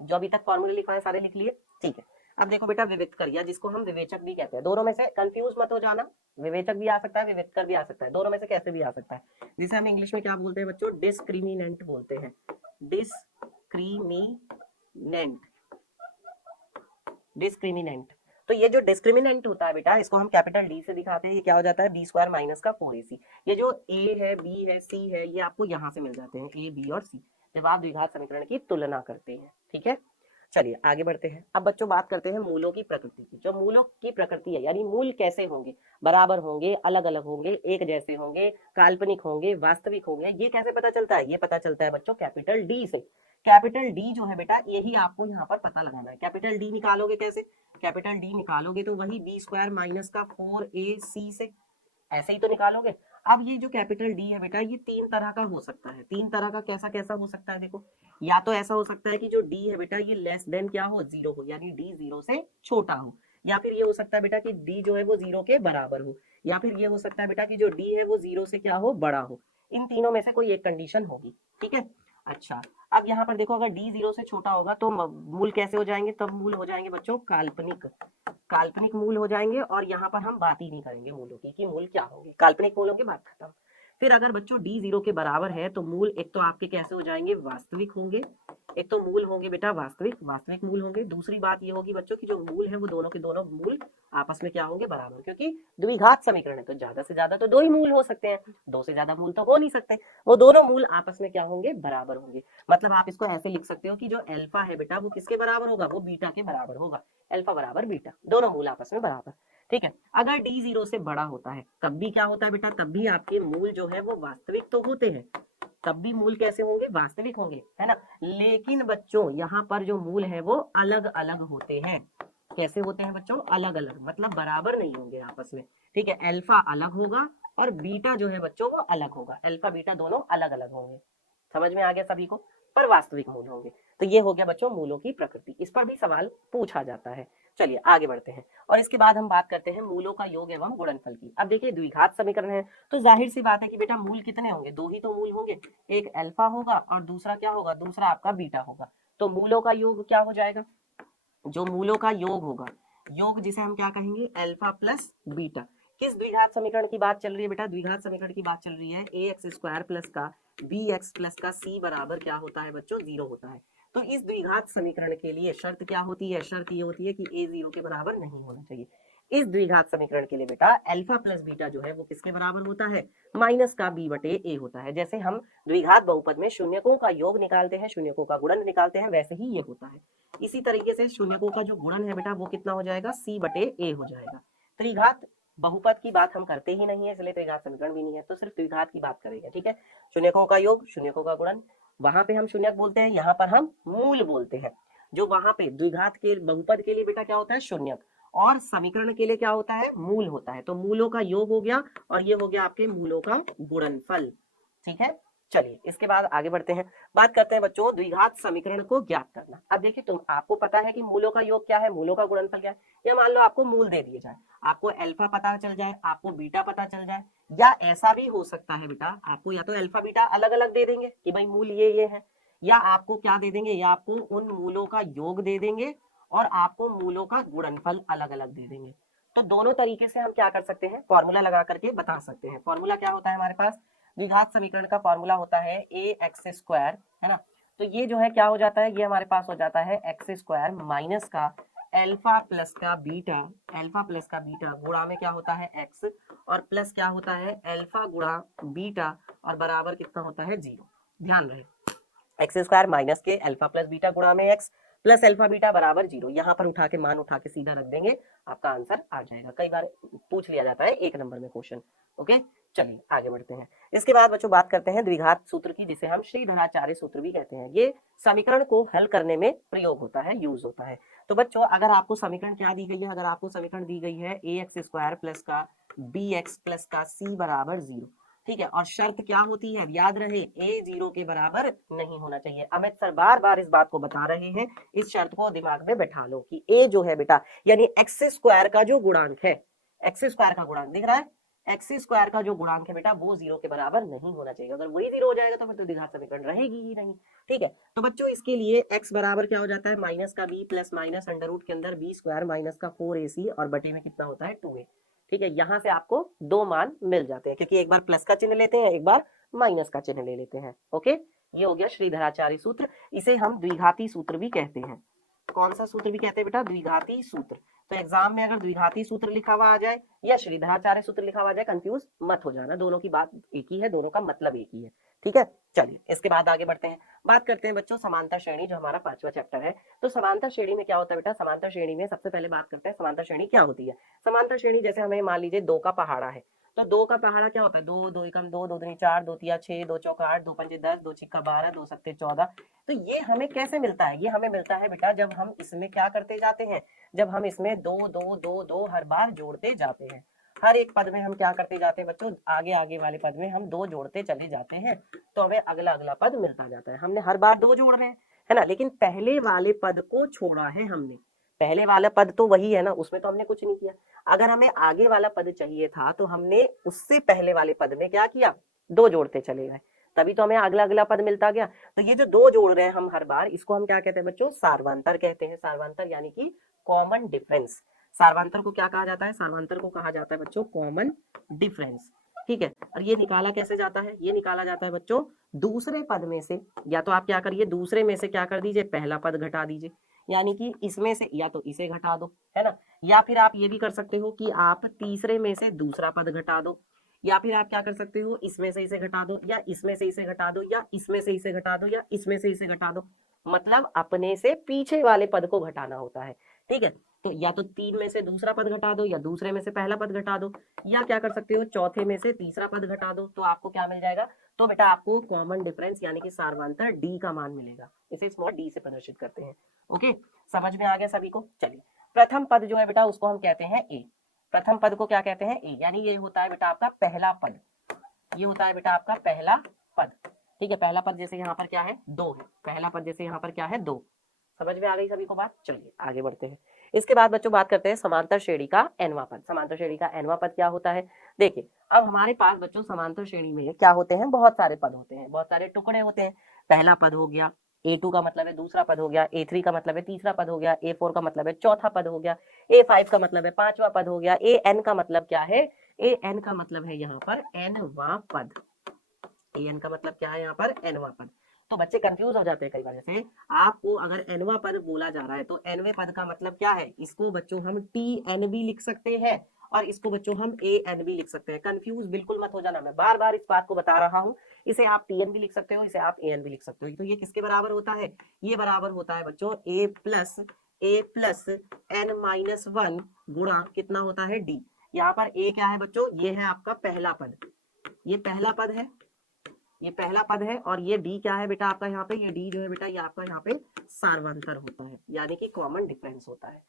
जो अभी तक फॉर्मूले लिखवाए सारे लिख लिए। ठीक है, अब देखो बेटा विविक्तर, या जिसको हम विवेचक भी कहते हैं, दोनों में से कंफ्यूज मत हो जाना, विवेचक भी आ सकता है, विविक्तर भी आ सकता है, दोनों में से कैसे भी आ सकता है, जिसे हम इंग्लिश में क्या बोलते हैं बच्चों, डिस्क्रिमिनेंट बोलते हैं, डिस्क्रिमिनेंट, डिस्क्रिमिनेंट। तो ये जो डिस्क्रिमिनेंट होता है बेटा, इसको हम कैपिटल डी से दिखाते हैं, ये क्या हो जाता है, b² माइनस का 4ac। ये जो a है, b है, c है, ये आपको यहाँ से मिल जाते हैं, a, b और c, जब आप द्विघात समीकरण की तुलना करते हैं। ठीक है, चलिए आगे बढ़ते हैं। अब बच्चों बात करते हैं मूलों की प्रकृति की। जो मूलों की प्रकृति है, यानी मूल कैसे होंगे, बराबर होंगे, अलग अलग होंगे, एक जैसे होंगे, काल्पनिक होंगे, वास्तविक होंगे, ये कैसे पता चलता है, ये पता चलता है बच्चों कैपिटल डी से। कैपिटल डी जो है बेटा, यही आपको यहाँ पर पता लगाना है। कैपिटल डी निकालोगे कैसे, कैपिटल डी निकालोगे तो वही b² माइनस का 4ac से, ऐसे ही तो निकालोगे। अब ये जो कैपिटल डी है बेटा, ये 3 तरह का हो सकता है। 3 तरह का कैसा कैसा हो सकता है, देखो, या तो ऐसा हो सकता है कि जो डी है बेटा ये लेस देन क्या हो, 0 हो, यानी डी 0 से छोटा हो, या फिर ये हो सकता है बेटा कि डी जो है वो 0 के बराबर हो, या फिर ये हो सकता है बेटा कि जो डी है वो 0 से क्या हो, बड़ा हो। इन तीनों में से कोई एक कंडीशन होगी। ठीक है, अच्छा, अब यहाँ पर देखो, अगर डी 0 से छोटा होगा तो मूल कैसे हो जाएंगे, तब मूल हो जाएंगे बच्चों काल्पनिक, काल्पनिक मूल हो जाएंगे। और यहाँ पर हम बात ही नहीं करेंगे मूलों की कि मूल क्या होंगे, काल्पनिक मूल होंगे, बात खत्म। फिर अगर बच्चों डी 0 के बराबर है तो मूल एक तो आपके कैसे हो जाएंगे, वास्तविक होंगे। एक तो मूल होंगे बेटा वास्तविक, वास्तविक मूल होंगे। दूसरी बात ये होगी बच्चों की जो मूल है वो दोनों के दोनों मूल आपस में क्या होंगे, बराबर, क्योंकि द्विघात समीकरण है तो ज्यादा से ज्यादा तो 2 ही मूल हो सकते हैं, 2 से ज्यादा मूल तो हो नहीं सकते, वो दोनों मूल आपस में क्या होंगे, बराबर होंगे। मतलब आप इसको ऐसे लिख सकते हो कि जो अल्फा है बेटा वो किसके बराबर होगा, वो बीटा के बराबर होगा, अल्फा बराबर बीटा, दोनों मूल आपस में बराबर। ठीक है, अगर डी 0 से बड़ा होता है तब भी क्या होता है बेटा, तब भी आपके मूल जो है वो वास्तविक तो होते हैं, तब भी मूल कैसे होंगे, वास्तविक होंगे, है ना। लेकिन बच्चों यहाँ पर जो मूल है वो अलग अलग होते हैं। कैसे होते हैं बच्चों, अलग अलग, मतलब बराबर नहीं होंगे आपस में। ठीक है, अल्फा अलग होगा और बीटा जो है बच्चों वो अलग होगा, अल्फा बीटा दोनों अलग अलग होंगे। समझ में आ गया सभी को, पर वास्तविक मूल होंगे। तो ये हो गया बच्चों मूलों की प्रकृति, इस पर भी सवाल पूछा जाता है। चलिए आगे बढ़ते हैं और इसके बाद हम बात करते हैं मूलों का योग एवं गुणनफल की। अब देखिए द्विघात समीकरण है तो जाहिर सी बात है कि बेटा मूल कितने होंगे, दो ही तो मूल होंगे, एक अल्फा होगा और दूसरा क्या होगा, दूसरा आपका बीटा होगा। तो मूलों का योग क्या हो जाएगा, जो मूलों का योग होगा, योग जिसे हम क्या कहेंगे, अल्फा प्लस बीटा। किस द्विघात समीकरण की बात चल रही है बेटा, द्विघात समीकरण की बात चल रही है ए एक्स स्क्वायर प्लस का बी एक्स प्लस का सी बराबर क्या होता है बच्चों, 0 होता है। तो इस द्विघात समीकरण के लिए शर्त क्या होती है, शर्त ये होती है कि ए 0 के बराबर नहीं होना चाहिए। इस द्विघात समीकरण के लिए बेटा अल्फा प्लस बीटा जो है वो किसके बराबर होता है, माइनस का बी बटे ए होता है। जैसे हम द्विघात बहुपद में शून्यकों का योग निकालते हैं, शून्यकों का गुणन निकालते हैं, वैसे ही ये होता है। इसी तरीके से शून्यकों का जो गुणन है बेटा वो कितना हो जाएगा, सी बटे ए हो जाएगा। त्रिघात बहुपद की बात हम करते ही नहीं है, इसलिए त्रिघात समीकरण भी नहीं है, तो सिर्फ द्विघात की बात करेंगे। ठीक है, शून्यकों का योग, शून्यकों का गुणन, वहां पे हम शून्यक बोलते हैं, यहाँ पर हम मूल बोलते हैं। जो वहां पे द्विघात के बहुपद के लिए बेटा क्या होता है, शून्यक, और समीकरण के लिए क्या होता है, मूल होता है। तो मूलों का योग हो गया और ये हो गया आपके मूलों का गुणनफल। ठीक है, चलिए इसके बाद आगे बढ़ते हैं, बात करते हैं बच्चों द्विघात समीकरण को ज्ञात करना। अब देखिए तुम आपको पता है कि मूलों का योग क्या है, मूलों का गुणनफल क्या है। या मान लो आपको मूल दे दिए जाए, आपको अल्फा पता चल जाए, आपको बीटा पता चल जाए, या ऐसा भी हो सकता है बेटा आपको या तो अल्फा बीटा अलग अलग दे देंगे कि भाई मूल ये है, या आपको क्या दे देंगे, या आपको उन मूलों का योग दे देंगे और आपको मूलों का गुणनफल अलग अलग दे देंगे। तो दोनों तरीके से हम क्या कर सकते हैं, फॉर्मूला लगा करके बता सकते हैं। फॉर्मूला क्या होता है हमारे पास, द्विघात समीकरण का फॉर्मूला होता है ए एक्स स्क्वायर, है ना। तो ये जो है क्या हो जाता है, ये हमारे पास हो जाता है एक्स स्क्वायर माइनस का अल्फा प्लस का बीटा, अल्फा प्लस का बीटा गुणा में क्या होता है एक्स, और प्लस क्या होता है अल्फा गुणा बीटा, और बराबर कितना होता है 0। ध्यान रहे एक्स स्क्वायर माइनस के अल्फा प्लस बीटा गुणा में एक्स प्लस अल्फा बीटा बराबर 0। यहाँ पर उठा के मान उठा के सीधा रख देंगे, आपका आंसर आ जाएगा। कई बार पूछ लिया जाता है 1 नंबर में क्वेश्चन। ओके, चलिए आगे बढ़ते हैं। इसके बाद बच्चों बात करते हैं द्विघात सूत्र की, जिसे हम श्रीधराचार्य सूत्र भी कहते हैं। ये समीकरण को हल करने में प्रयोग होता है, यूज होता है। तो बच्चों अगर आपको समीकरण क्या दी गई है, अगर आपको समीकरण दी गई है ए एक्स स्क्वायर प्लस का बी एक्स प्लस का सी बराबर 0, ठीक है, और शर्त क्या होती है, याद रहे ए 0 के बराबर नहीं होना चाहिए। अमित सर बार बार इस बात को बता रहे हैं, इस शर्त को दिमाग में बैठा लो कि ए जो है बेटा यानी एक्स स्क्वायर का जो गुणांक है, एक्स स्क्वायर का गुणांक दिख रहा है, एक्स स्क्वायर का जो गुणांक है बेटा वो 0 के बराबर नहीं होना चाहिए। अगर वही 0 हो जाएगा तो फिर तो द्विघात समीकरण रहेगी ही नहीं। ठीक है, तो बच्चों इसके लिए x बराबर क्या हो जाता है, माइनस का b plus minus under root के अंदर b स्क्वायर माइनस का 4ac और बटे में कितना होता है 2a। ठीक है, यहां से आपको दो मान मिल जाते हैं, क्योंकि एक बार प्लस का चिन्ह लेते हैं, एक बार माइनस का चिन्ह ले लेते हैं। ओके, ये हो गया श्रीधराचार्य सूत्र, इसे हम द्विघाती सूत्र भी कहते हैं। कौन सा सूत्र भी कहते हैं बेटा, द्विघाती सूत्र। तो एग्जाम में अगर द्विघाती सूत्र लिखा हुआ आ जाए या श्रीधराचार्य सूत्र लिखा हुआ आ जाए, कंफ्यूज मत हो जाना, दोनों की बात एक ही है, दोनों का मतलब एक ही है। ठीक है, चलिए इसके बाद आगे बढ़ते हैं, बात करते हैं बच्चों समांतर श्रेणी, जो हमारा 5वां चैप्टर है। तो समांतर श्रेणी में क्या होता है बेटा, समांतर श्रेणी में सबसे पहले बात करते हैं समांतर श्रेणी क्या होती है। समांतर श्रेणी जैसे हमें मान लीजिए 2 का पहाड़ा है, तो 2 का पहाड़ा क्या होता है, 2 2 एकम 2 2 दूनी 4 2 तिया 6 2 चौका 8 2 पंजे 10 2 छिक्का 12 2 सत्ते 14। तो ये हमें कैसे मिलता है, ये हमें मिलता है बेटा जब हम इसमें क्या करते जाते हैं, जब हम इसमें 2 2 2 2 हर बार जोड़ते जाते हैं। हर एक पद में हम क्या करते जाते हैं बच्चों, आगे आगे वाले पद में हम 2 जोड़ते चले जाते हैं, तो हमें अगला अगला पद मिलता जाता है। हमने हर बार 2 जोड़ रहे हैं, है ना, लेकिन पहले वाले पद को छोड़ा है हमने। पहले वाला पद तो वही है ना, उसमें तो हमने कुछ नहीं किया। अगर हमें आगे वाला पद चाहिए था तो हमने उससे पहले वाले पद में क्या किया, 2 जोड़ते चले गए, तभी तो हमें अगला अगला पद मिलता गया। तो ये जो 2 जोड़ रहे हैं हम हर बार, इसको हम क्या कहते हैं बच्चों, सार्वंतर कहते हैं। सार्वंतर यानी कि कॉमन डिफरेंस। सार्वंतर को क्या कहा जाता है, सार्वंतर को कहा जाता है बच्चों कॉमन डिफरेंस। ठीक है, और ये निकाला कैसे जाता है, ये निकाला जाता है बच्चों दूसरे पद में से, या तो आप क्या करिए दूसरे में से क्या कर दीजिए, पहला पद घटा दीजिए, यानी कि इसमें से या तो इसे घटा दो, है ना, या फिर आप ये भी कर सकते हो कि आप तीसरे में से दूसरा पद घटा दो, या फिर आप क्या कर सकते हो, इसमें से इसे घटा दो, या इसमें से इसे घटा दो, या इसमें से इसे घटा दो, या इसमें से इसे घटा दो। मतलब अपने से पीछे वाले पद को घटाना होता है। ठीक है, तो या तो 3 में से दूसरा पद घटा दो, या दूसरे में से पहला पद घटा दो, या क्या कर सकते हो चौथे में से तीसरा पद घटा दो, तो आपको क्या मिल जाएगा, तो बेटा आपको कॉमन डिफरेंस यानी कि सार्वंतर डी का मान मिलेगा। इसे स्मॉल डी से प्रदर्शित करते हैं। ओके, समझ में आ गया सभी को। चलिए प्रथम पद जो है बेटा उसको हम कहते हैं ए। प्रथम पद को क्या कहते हैं, ए, यानी ये होता है बेटा आपका पहला पद, ये होता है बेटा आपका पहला पद। ठीक है, पहला पद जैसे यहाँ पर क्या है 2 है, पहला पद जैसे यहाँ पर क्या है 2। समझ में आ गई सभी को बात? चलिए आगे बढ़ते हैं। इसके बाद बच्चों बात करते हैं समांतर श्रेणी का nवां पद। समांतर श्रेणी का nवां पद क्या होता है? देखिए अब हमारे पास बच्चों समांतर श्रेणी में क्या होते हैं, बहुत सारे पद होते हैं, बहुत सारे टुकड़े होते हैं। पहला पद हो गया, A2 का मतलब है दूसरा पद हो गया, A3 का मतलब है तीसरा पद हो गया, A4 का मतलब है चौथा पद हो गया, A5 का मतलब है पांचवा पद हो गया, AN का मतलब क्या है? AN का मतलब है यहाँ पर nवां पद। AN का मतलब क्या है यहाँ पर? nवां पद। तो बच्चे कंफ्यूज हो जाते हैं कई बार, जैसे आपको अगर nवां पद बोला जा रहा है तो nवें पद का मतलब क्या है? इसको बच्चों हम TN भी लिख सकते हैं और इसको बच्चों हम AN भी लिख सकते हैं। कंफ्यूज बिल्कुल मत हो जाना, मैं बार बार इस बात को बता रहा हूँ। इसे आप TN भी लिख सकते हो, इसे आप AN भी लिख सकते हो। तो ये किसके बराबर होता है? ये बराबर होता है बच्चों A प्लस N-1 गुणा कितना होता है? D। यहाँ पर A क्या है बच्चों? ये है आपका पहला पद, ये पहला पद है, ये पहला पद है, और ये डी क्या है बेटा आपका यहाँ पे? ये डी जो है बेटा ये आपका यहाँ पे सार्वंतर होता है, यानी कि कॉमन डिफरेंस होता है।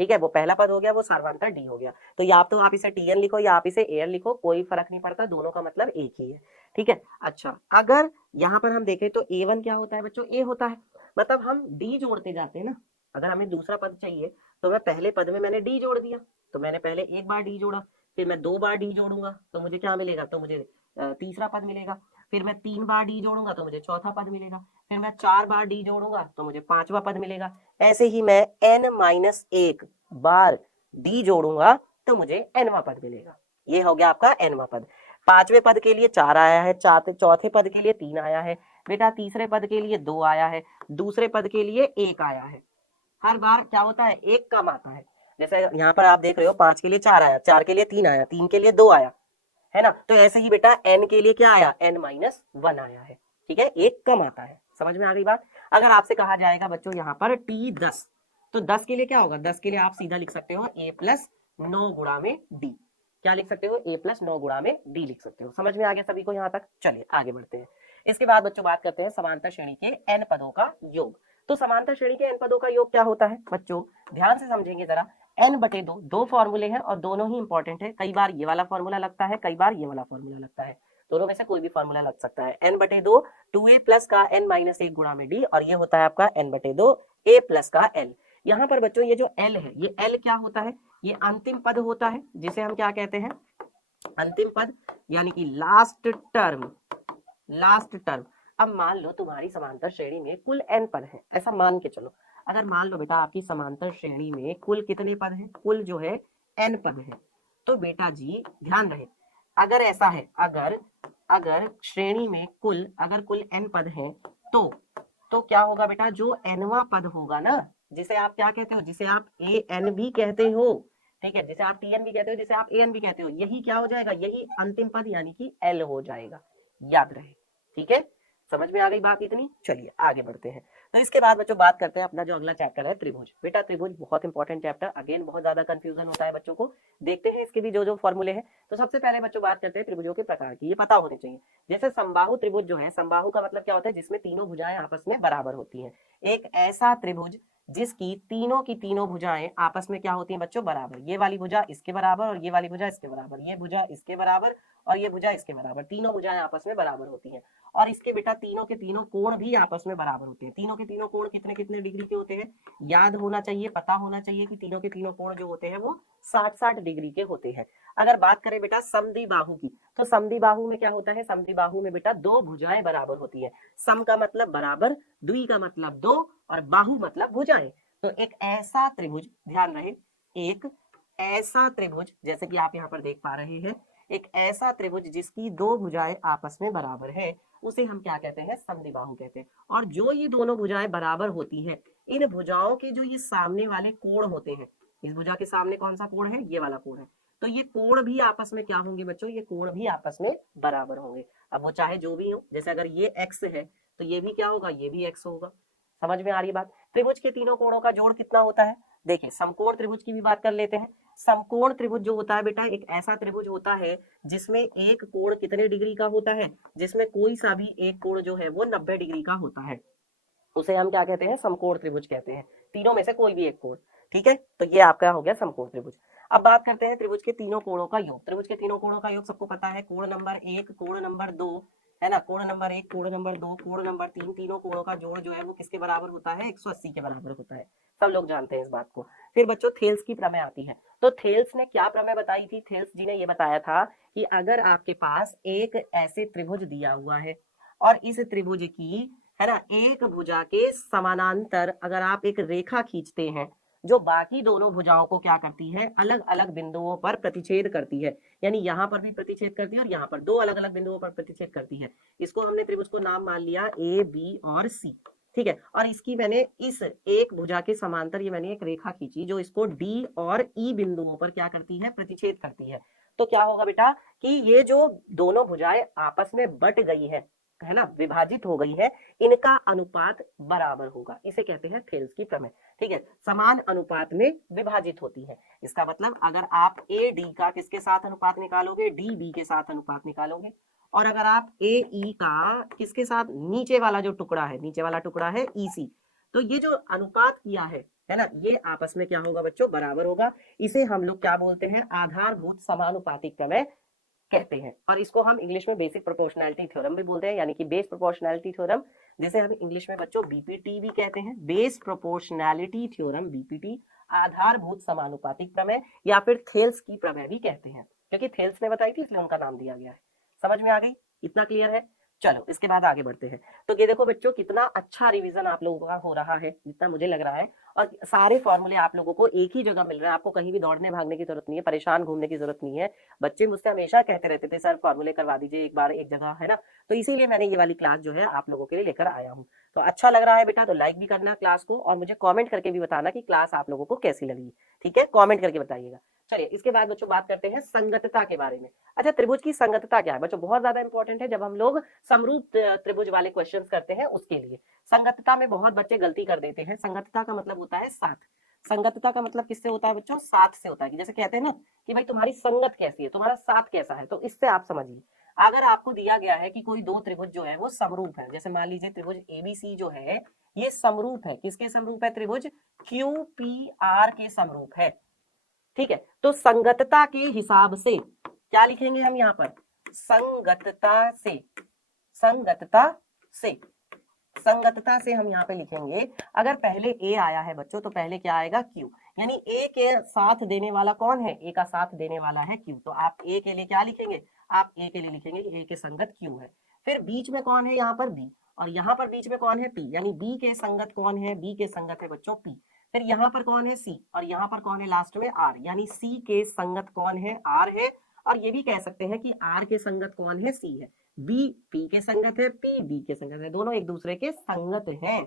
ठीक है, वो पहला पद हो गया, वो सार्वंतर डी हो गया। तो या तो आप इसे टीएन लिखो या आप इसे एयर लिखो, कोई फर्क नहीं पड़ता, दोनों का मतलब एक ही है। ठीक है, अच्छा अगर यहाँ पर हम देखें तो A1 क्या होता है बच्चों? ए होता है, मतलब हम डी जोड़ते जाते हैं ना। अगर हमें दूसरा पद चाहिए तो मैं पहले पद में मैंने डी जोड़ दिया, तो मैंने पहले एक बार डी जोड़ा, फिर मैं 2 बार डी जोड़ूंगा तो मुझे क्या मिलेगा? तो मुझे तीसरा पद मिलेगा। फिर मैं 3 बार डी जोड़ूंगा तो मुझे चौथा पद मिलेगा। फिर मैं 4 बार डी जोड़ूंगा तो मुझे पांचवा पद मिलेगा। ऐसे ही मैं N-1 बार डी जोड़ूंगा तो मुझे nवां पद मिलेगा। ये हो गया आपका nवां पद। पांचवें पद के लिए 4 आया है, चौथे पद के लिए 3 आया है बेटा, तीसरे पद के लिए 2 आया है, दूसरे पद के लिए 1 आया है। हर बार क्या होता है? एक कम आता है। जैसे यहाँ पर आप देख रहे हो 5 के लिए 4 आया, 4 के लिए 3 आया, 3 के लिए 2 आया, है ना। तो ऐसे ही बेटा n के लिए क्या आया? N-1 आया है। ठीक है, एक कम आता है। समझ में आ गई बात? अगर आपसे कहा जाएगा बच्चों यहाँ पर T10, तो 10 के लिए क्या होगा? 10 के लिए आप सीधा लिख सकते हो A+9 गुणा में D। क्या लिख सकते हो? A+9 गुणा में D लिख सकते हो। समझ में आ गया सभी को यहाँ तक? चलिए आगे बढ़ते हैं। इसके बाद बच्चों बात करते हैं समांतर श्रेणी के n पदों का योग। तो समांतर श्रेणी के n पदों का योग क्या होता है बच्चों? ध्यान से समझेंगे जरा। n/2 दो फॉर्मूले हैं और दोनों ही इंपॉर्टेंट है। कई बार ये वाला फॉर्मूला लगता है, कई बार ये वाला फॉर्मूला लगता है, दोनों में से कोई भी फॉर्मूला लग सकता है। n/2 2a प्लस का n-1 गुणा में d, और ये होता है आपका n/2 a प्लस का l। यहाँ पर बच्चों ये जो l है, ये l क्या होता है? ये अंतिम पद होता है, जिसे हम क्या कहते हैं? अंतिम पद, यानी कि लास्ट टर्म। Last term. अब मान लो तुम्हारी समांतर श्रेणी में कुल n पद है, ऐसा मान के चलो। अगर मान लो बेटा आपकी समांतर श्रेणी में कुल कितने पद हैं? कुल जो है n पद है। तो बेटा जी ध्यान रहे, अगर ऐसा है, अगर अगर श्रेणी में कुल n पद है तो क्या होगा बेटा? जो nवां पद होगा ना, जिसे आप क्या कहते हो? जिसे आप an भी कहते हो, ठीक है, जिसे आप tn भी कहते हो, जिसे आप an भी कहते हो, यही क्या हो जाएगा? यही अंतिम पद यानी कि l हो जाएगा। याद रहे, ठीक है। समझ में आ गई बात इतनी? चलिए आगे बढ़ते हैं। तो इसके बाद बच्चों बात करते हैं अपना जो अगला चैप्टर है त्रिभुज। बेटा त्रिभुज बहुत इंपॉर्टेंट चैप्टर, अगेन बहुत ज्यादा कंफ्यूजन होता है बच्चों को। देखते हैं इसके भी जो जो फॉर्मूले हैं। तो सबसे पहले बच्चों बात करते हैं त्रिभुजों के प्रकार की, ये पता होने चाहिए। जैसे समबाहु त्रिभुज जो है, समबाहु का मतलब क्या होता है? जिसमें तीनों भुजाएं आपस में बराबर होती हैं। एक ऐसा त्रिभुज जिसकी तीनों की तीनों भुजाएं आपस में क्या होती हैं बच्चों? बराबर। ये वाली भुजा इसके बराबर और ये वाली भुजा इसके बराबर, ये भुजा इसके बराबर और ये भुजा इसके बराबर, तीनों भुजाएं आपस में बराबर होती हैं। और इसके बेटा तीनों के तीनों कोण भी आपस में बराबर होते हैं। तीनों के तीनों कोण कितने कितने डिग्री के होते हैं? याद होना चाहिए, पता होना चाहिए कि तीनों के तीनों कोण जो होते हैं वो 60-60 डिग्री के होते हैं। अगर बात करें बेटा समद्विबाहु की, तो समद्विबाहु में क्या होता है? समद्विबाहु में बेटा दो भुजाएं बराबर होती है। सम का मतलब बराबर, द्वि का मतलब दो, और बाहु मतलब भुजाएं। तो एक ऐसा त्रिभुज, ध्यान रहे, एक ऐसा त्रिभुज जैसे कि आप यहाँ पर देख पा रहे हैं, एक ऐसा त्रिभुज जिसकी दो भुजाएं आपस में बराबर है, उसे हम क्या कहते हैं? समद्विबाहु कहते हैं। और जो ये दोनों भुजाएं बराबर होती हैं, इन भुजाओं के जो ये सामने वाले कोण होते हैं, इस भुजा के सामने कौन सा कोण है? ये वाला कोण है। तो ये कोण भी आपस में क्या होंगे बच्चों? ये कोण भी आपस में बराबर होंगे। अब वो चाहे जो भी हो, जैसे अगर ये x है तो ये भी क्या होगा? ये भी x होगा। समझ में आ रही बात? त्रिभुज के तीनों कोणों का जोड़ कितना होता है? देखिए समकोण त्रिभुज की भी बात कर लेते हैं। समकोण त्रिभुज जो होता है बेटा, एक ऐसा त्रिभुज होता है जिसमें एक कोण कितने डिग्री का होता है? जिसमें कोई सा भी एक कोण जो है वो 90 डिग्री का होता है, उसे हम क्या कहते हैं? समकोण त्रिभुज कहते हैं। तीनों में से कोई भी एक कोण, ठीक है। तो ये आपका हो गया समकोण त्रिभुज। अब बात करते हैं त्रिभुज के तीनों कोणों का योग। त्रिभुज के तीनों कोणों का योग सबको पता है, कोण नंबर 1, कोण नंबर 2, है ना, कोण नंबर 1, कोण नंबर 2, कोण नंबर 3, तीनों कोणों का जोड़ जो है वो किसके बराबर होता है, 180 के बराबर होता है। सब लोग जानते हैं इस बात को। फिर बच्चों थेल्स की प्रमेय आती है। तो थेल्स ने क्या प्रमेय बताई थी, थेल्स जी ने ये बताया था कि अगर आपके पास एक ऐसे त्रिभुज दिया हुआ है और इस त्रिभुज की, है ना, एक भुजा के समानांतर अगर आप एक रेखा खींचते हैं जो बाकी दोनों भुजाओं को क्या करती है, अलग अलग बिंदुओं पर प्रतिच्छेद करती है, यानी यहाँ पर भी प्रतिच्छेद करती है और यहाँ पर दो अलग अलग बिंदुओं पर प्रतिच्छेद करती है। इसको हमने त्रिभुज को नाम मान लिया ए, बी और सी, ठीक है। और इसकी मैंने इस एक भुजा के समांतर ये मैंने एक रेखा खींची जो इसको डी और ई बिंदुओं पर क्या करती है, प्रतिच्छेद करती है। तो क्या होगा बेटा कि ये जो दोनों भुजाएं आपस में बट गई है ना, विभाजित हो गई है, इनका अनुपात बराबर होगा। इसे कहते हैं थेल्स की प्रमेय, ठीक है। समान अनुपात में विभाजित होती है। इसका मतलब अगर आप ए डी का किसके साथ अनुपात निकालोगे, डी बी के साथ अनुपात निकालोगे, और अगर आप ए ई का किसके साथ, नीचे वाला जो टुकड़ा है, नीचे वाला टुकड़ा है ई सी, तो ये जो अनुपात किया है ना, ये आपस में क्या होगा बच्चों, बराबर होगा। इसे हम लोग क्या बोलते हैं, आधारभूत समानुपातिक प्रमेय कहते हैं। और इसको हम इंग्लिश में बेसिक प्रोपोर्शनैलिटी थ्योरम भी बोलते हैं, यानी कि बेस प्रोपोर्शनैलिटी थ्योरम, जिसे हम इंग्लिश में बच्चों बीपीटी भी कहते हैं। बेस प्रोपोर्शनैलिटी थ्योरम, बीपीटी, आधारभूत समानुपातिक प्रमेय या फिर थेल्स की प्रमेय भी कहते हैं, क्योंकि थेल्स ने बताई थी इसलिए उनका नाम दिया गया है। समझ में आ गई, इतना क्लियर है। चलो इसके बाद आगे बढ़ते हैं। तो ये देखो बच्चों कितना अच्छा रिवीजन आप लोगों का हो रहा है, जितना मुझे लग रहा है, और सारे फॉर्मूले आप लोगों को एक ही जगह मिल रहे हैं। आपको कहीं भी दौड़ने भागने की जरूरत नहीं है, परेशान घूमने की जरूरत नहीं है। बच्चे मुझसे हमेशा कहते रहते थे सर फॉर्मूले करवा दीजिए एक बार एक जगह, है ना, तो इसीलिए मैंने ये वाली क्लास जो है आप लोगों के लिए लेकर आया हूँ। तो अच्छा लग रहा है बेटा तो लाइक भी करना क्लास को, और मुझे कॉमेंट करके भी बताना कि क्लास आप लोगों को कैसी लगी, ठीक है, कॉमेंट करके बताइएगा। चलिए इसके बाद बच्चों बात करते हैं संगतता के बारे में। अच्छा त्रिभुज की संगतता क्या है बच्चों, बहुत ज्यादा इंपॉर्टेंट है जब हम लोग समरूप त्रिभुज वाले क्वेश्चंस करते हैं उसके लिए। संगतता में बहुत बच्चे गलती कर देते हैं। संगतता का मतलब होता है साथ। संगतता का मतलब किससे होता है बच्चों, साथ से होता है। कि जैसे कहते हैं ना कि भाई तुम्हारी संगत कैसी है, तुम्हारा साथ कैसा है, तो इससे आप समझिए। अगर आपको दिया गया है कि कोई दो त्रिभुज जो है वो समरूप है, जैसे मान लीजिए त्रिभुज एबीसी जो है ये समरूप है, किसके समरूप है, त्रिभुज क्यू पी आर के समरूप है, ठीक है। तो संगतता के हिसाब से क्या लिखेंगे हम यहाँ पर, संगतता से, संगतता से, संगतता से हम यहाँ पे लिखेंगे। अगर पहले ए आया है बच्चों तो पहले क्या आएगा, क्यू, यानी ए के साथ देने वाला कौन है, ए का साथ देने वाला है क्यू, तो आप ए के लिए क्या लिखेंगे, आप ए के लिए लिखेंगे कि ए के संगत क्यू है। फिर बीच में कौन है यहाँ पर बी, और यहाँ पर बीच में कौन है पी, यानी बी के संगत कौन है, बी के संगत है बच्चों पी। फिर यहाँ पर कौन है सी, और यहाँ पर कौन है लास्ट में आर, यानी सी के संगत कौन है, आर है। और ये भी कह सकते हैं कि आर के संगत कौन है, सी है। बी पी के संगत है, पी डी के संगत है, दोनों एक दूसरे के संगत हैं।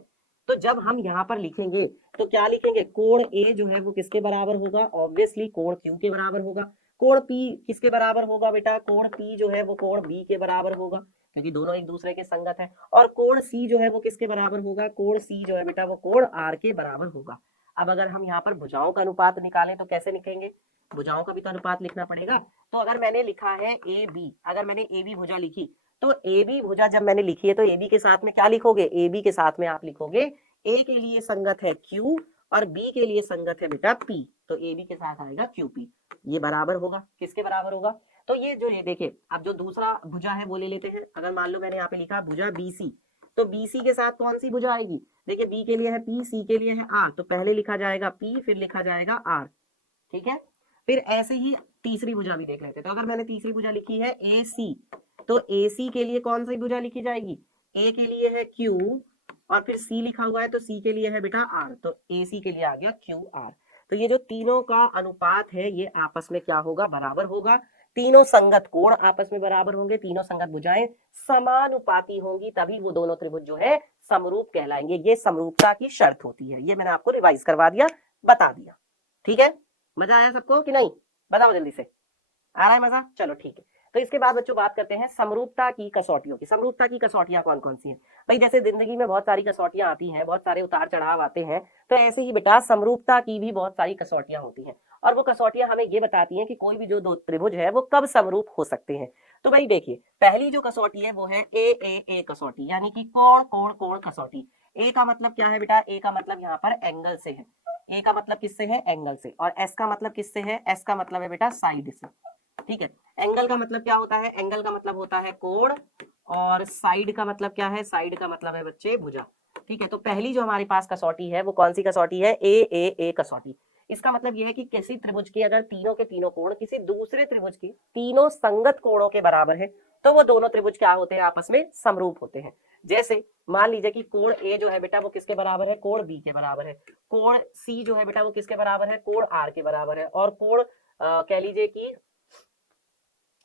तो जब हम यहाँ पर लिखेंगे तो क्या लिखेंगे, कोण ए जो है वो किसके बराबर होगा, ऑब्वियसली कोण क्यू के बराबर होगा। कोण पी किसके बराबर होगा बेटा, कोण पी जो है वो कोण बी के बराबर होगा, क्योंकि दोनों एक दूसरे के संगत है। और कोण सी जो है वो किसके बराबर होगा, कोण सी जो है बेटा वो कोण आर के बराबर होगा। अब अगर हम यहाँ पर भुजाओं का अनुपात निकालें तो कैसे लिखेंगे, भुजाओं का भी तो अनुपात लिखना पड़ेगा। तो अगर मैंने लिखा है ए बी, अगर मैंने ए बी भुजा लिखी, तो ए बी भुजा जब मैंने लिखी है तो ए बी के साथ में क्या लिखोगे, ए बी के साथ में आप लिखोगे ए के लिए संगत है क्यू और बी के लिए संगत है बेटा पी, तो ए बी के साथ आएगा क्यू पी। ये बराबर होगा, किसके बराबर होगा, तो ये जो ये देखिए अब जो दूसरा भुजा है वो ले लेते हैं। अगर मान लो मैंने यहाँ पे लिखा भुजा बी सी, तो बी सी के साथ कौन सी भुजा आएगी, देखिए बी के लिए है पी, सी के लिए है आर, तो पहले लिखा जाएगा पी फिर लिखा जाएगा आर, ठीक है। फिर ऐसे ही तीसरी भुजा भी देख लेते हैं। तो अगर मैंने तीसरी भुजा लिखी है ए सी, तो ए सी के लिए कौन सी भुजा लिखी जाएगी, ए के लिए है क्यू और फिर सी लिखा हुआ है तो सी के लिए है बेटा आर, तो ए सी के लिए आ गया क्यू आर। तो ये जो तीनों का अनुपात है ये आपस में क्या होगा, बराबर होगा। तीनों संगत कोण आपस में बराबर होंगे, तीनों संगत भुजाएं समानुपाती होंगी, तभी वो दोनों त्रिभुज जो है समरूप कहलाएंगे। ये समरूपता की शर्त होती है। ये मैंने आपको रिवाइज करवा दिया, बता दिया, ठीक है। मजा आया सबको कि नहीं, बताओ जल्दी से, आ रहा है मजा, चलो ठीक है। तो इसके बाद बच्चों बात करते हैं समरूपता की कसौटियों की। समरूपता की कसौटियां कौन कौन सी हैं भाई, जैसे जिंदगी में बहुत सारी कसौटियां आती हैं, बहुत सारे उतार चढ़ाव आते हैं, तो ऐसे ही बेटा समरूपता की भी बहुत सारी कसौटियां होती हैं। और वो कसौटियां हमें ये बताती हैं कि कोई भी जो दो त्रिभुज है वो कब समरूप हो सकते हैं। तो भाई देखिए पहली जो कसौटी है वो है ए कसौटी, यानी कि कोण कोण कोण कसौटी। ए का मतलब क्या है बेटा, ए का मतलब यहाँ पर एंगल से है, ए का मतलब किससे है, एंगल से। और एस का मतलब किससे है, एस का मतलब है बेटा साइड से, ठीक है। एंगल का मतलब क्या होता है, एंगल का मतलब होता है कोण, और साइड का मतलब क्या है, साइड का मतलब है बच्चे भुजा। ठीक है, तो पहली जो हमारे पास कसौटी है वो कौन सी कसौटी है, ए कसौटी। इसका मतलब यह है कि किसी त्रिभुज के अगर तीनों के तीनों कोण किसी दूसरे त्रिभुज के तीनों संगत कोणों के बराबर है तो वो दोनों त्रिभुज क्या होते हैं, आपस में समरूप होते हैं। जैसे मान लीजिए कि कोण ए जो है बेटा वो किसके बराबर है, कोण बी के बराबर है। कोण सी जो है बेटा वो किसके बराबर है, कोण आर के बराबर है। और कोण कह लीजिए कि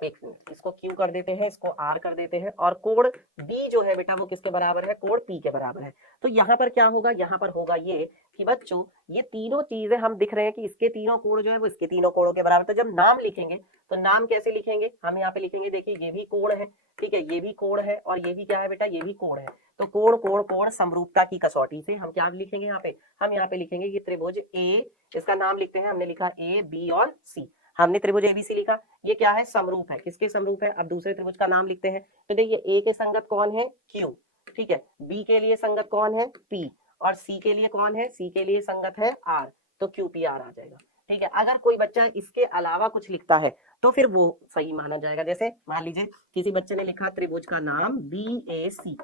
एक मिनट, इसको क्यू कर देते हैं, इसको आर कर देते हैं। और कोण बी जो है बेटा वो किसके बराबर है, कोण पी के बराबर है। तो यहाँ पर क्या होगा, यहाँ पर होगा ये कि बच्चों ये तीनों चीजें हम दिख रहे हैं कि इसके तीनों कोण जो है वो इसके तीनों कोणों के बराबर। तो जब नाम लिखेंगे तो नाम कैसे लिखेंगे, हम यहाँ पे लिखेंगे, देखिए ये भी कोण है, ठीक है, ये भी कोण है और ये भी क्या है बेटा, ये भी कोण है। तो कोण कोण कोण समरूपता की कसौटी से हम क्या लिखेंगे यहाँ पे, हम यहाँ पे लिखेंगे ये त्रिभुज ए, इसका नाम लिखते हैं, हमने लिखा ए बी और सी। हमने त्रिभुज एबीसी लिखा, ये क्या है, समरूप है। किसके समरूप है, अब दूसरे त्रिभुज का नाम लिखते हैं। तो देखिए ए के संगत कौन है, क्यू, ठीक है, बी के लिए संगत कौन है, पी, और सी के लिए कौन है, सी के लिए संगत है आर, तो क्यू पी आर आ जाएगा। ठीक है, अगर कोई बच्चा इसके अलावा कुछ लिखता है तो फिर वो सही माना जाएगा। जैसे मान लीजिए किसी बच्चे ने लिखा त्रिभुज का नाम बी ए सी,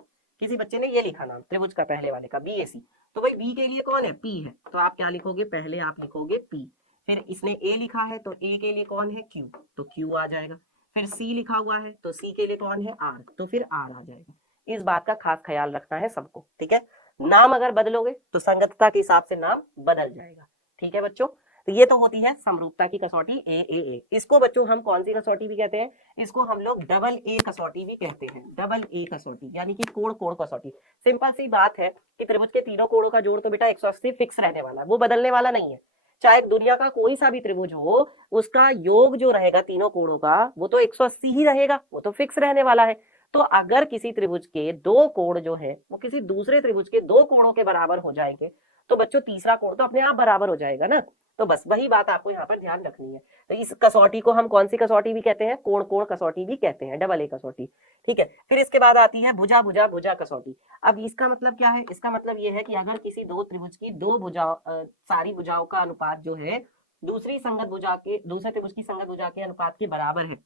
किसी बच्चे ने ये लिखा नाम त्रिभुज का पहले वाले का बी ए सी, तो भाई बी के लिए कौन है, पी है, तो आप क्या लिखोगे, पहले आप लिखोगे पी। फिर इसने ए लिखा है तो ए के लिए कौन है, क्यू, तो क्यू आ जाएगा। फिर सी लिखा हुआ है तो सी के लिए कौन है, आर, तो फिर आर आ जाएगा। इस बात का खास ख्याल रखना है सबको, ठीक है। नाम अगर बदलोगे तो संगतता के हिसाब से नाम बदल जाएगा, ठीक है बच्चों। तो ये तो होती है समरूपता की कसौटी ए। इसको बच्चों हम कौन सी कसौटी भी कहते हैं, इसको हम लोग डबल ए कसौटी भी कहते हैं। डबल ए कसौटी यानी कि कोण कोण कसौटी। सिंपल सी बात है कि त्रिभुज के तीनों कोणों का जोड़ तो बेटा 180 फिक्स रहने वाला है, वो बदलने वाला नहीं है। चाहे दुनिया का कोई सा भी त्रिभुज हो, उसका योग जो रहेगा तीनों कोणों का वो तो 180 ही रहेगा, वो तो फिक्स रहने वाला है। तो अगर किसी त्रिभुज के दो कोण जो है वो किसी दूसरे त्रिभुज के दो कोणों के बराबर हो जाएंगे तो बच्चों तीसरा कोण तो अपने आप बराबर हो जाएगा ना। तो बस वही बात आपको यहाँ पर ध्यान रखनी है। तो इस कसौटी को हम कौन सी कसौटी भी कहते हैं, कोण कोण कसौटी भी कहते हैं, डबल ए कसौटी, ठीक है। फिर इसके बाद आती है भुजा भुजा भुजा कसौटी। अब इसका मतलब क्या है, इसका मतलब ये है कि अगर किसी दो त्रिभुज की दो भुजाओं सारी भुजाओं का अनुपात जो है दूसरी संगत भुजा के दूसरे त्रिभुज की संगत भुजा के अनुपात के बराबर है।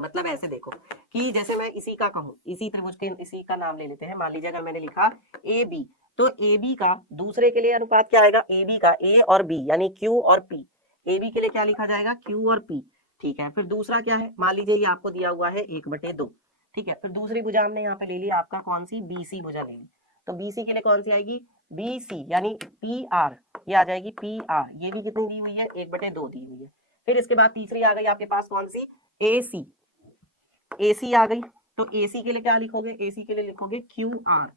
मतलब ऐसे देखो कि जैसे मैं इसी का कहूं, इसी त्रिभुज के इसी का नाम ले लेते हैं। मान लीजिए अगर मैंने लिखा ए बी, तो ए बी का दूसरे के लिए अनुपात क्या आएगा, ए बी का ए और बी यानी क्यू और पी। ए बी के लिए क्या लिखा जाएगा, क्यू और पी, ठीक है। फिर दूसरा क्या है, मान लीजिए ये आपको दिया हुआ है 1/2, ठीक है। फिर दूसरी भुजा हमने यहाँ पे ले ली आपका कौन सी, बीसी भुजा ले ली। तो बीसी के लिए कौन सी आएगी, बीसी यानी पी आर, ये आ जाएगी पी आर। ये भी कितनी दी हुई है, 1/2 दी हुई है। फिर इसके बाद तीसरी आ गई आपके पास कौन सी, ए सी, AC आ गई। तो AC के लिए क्या लिखोगे, AC के लिए लिखोगे QR।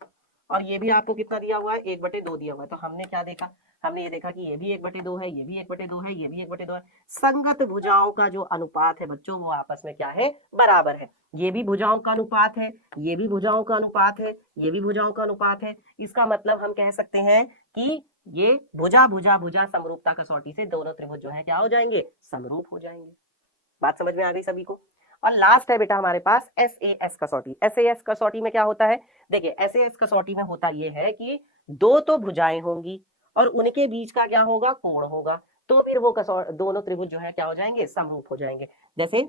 और ये भी आपको कितना दिया हुआ है, 1/2 दिया हुआ है। तो हमने क्या देखा, हमने ये देखा कि ये भी 1/2 है, ये भी 1/2 है, ये भी 1/2 है। संगत भुजाओं का जो अनुपात है बच्चों वो आपस में क्या है, बराबर है। ये भी भुजाओं का अनुपात है, ये भी भुजाओं का अनुपात है, ये भी भुजाओं का अनुपात है। इसका मतलब हम कह सकते हैं कि ये भुजा भुजा भुजा समरूपता कसौटी से दोनों त्रिभुज जो है क्या हो जाएंगे, समरूप हो जाएंगे। बात समझ में आ गई सभी को। और लास्ट है बेटा हमारे पास SAS कसौटी। SAS कसौटी में क्या होता है, देखिए SAS कसौटी में होता यह है कि दो तो भुजाएं होंगी और उनके बीच का क्या होगा, कोण होगा। तो फिर वो दोनों त्रिभुज जो है क्या हो जाएंगे, समरूप हो जाएंगे। जैसे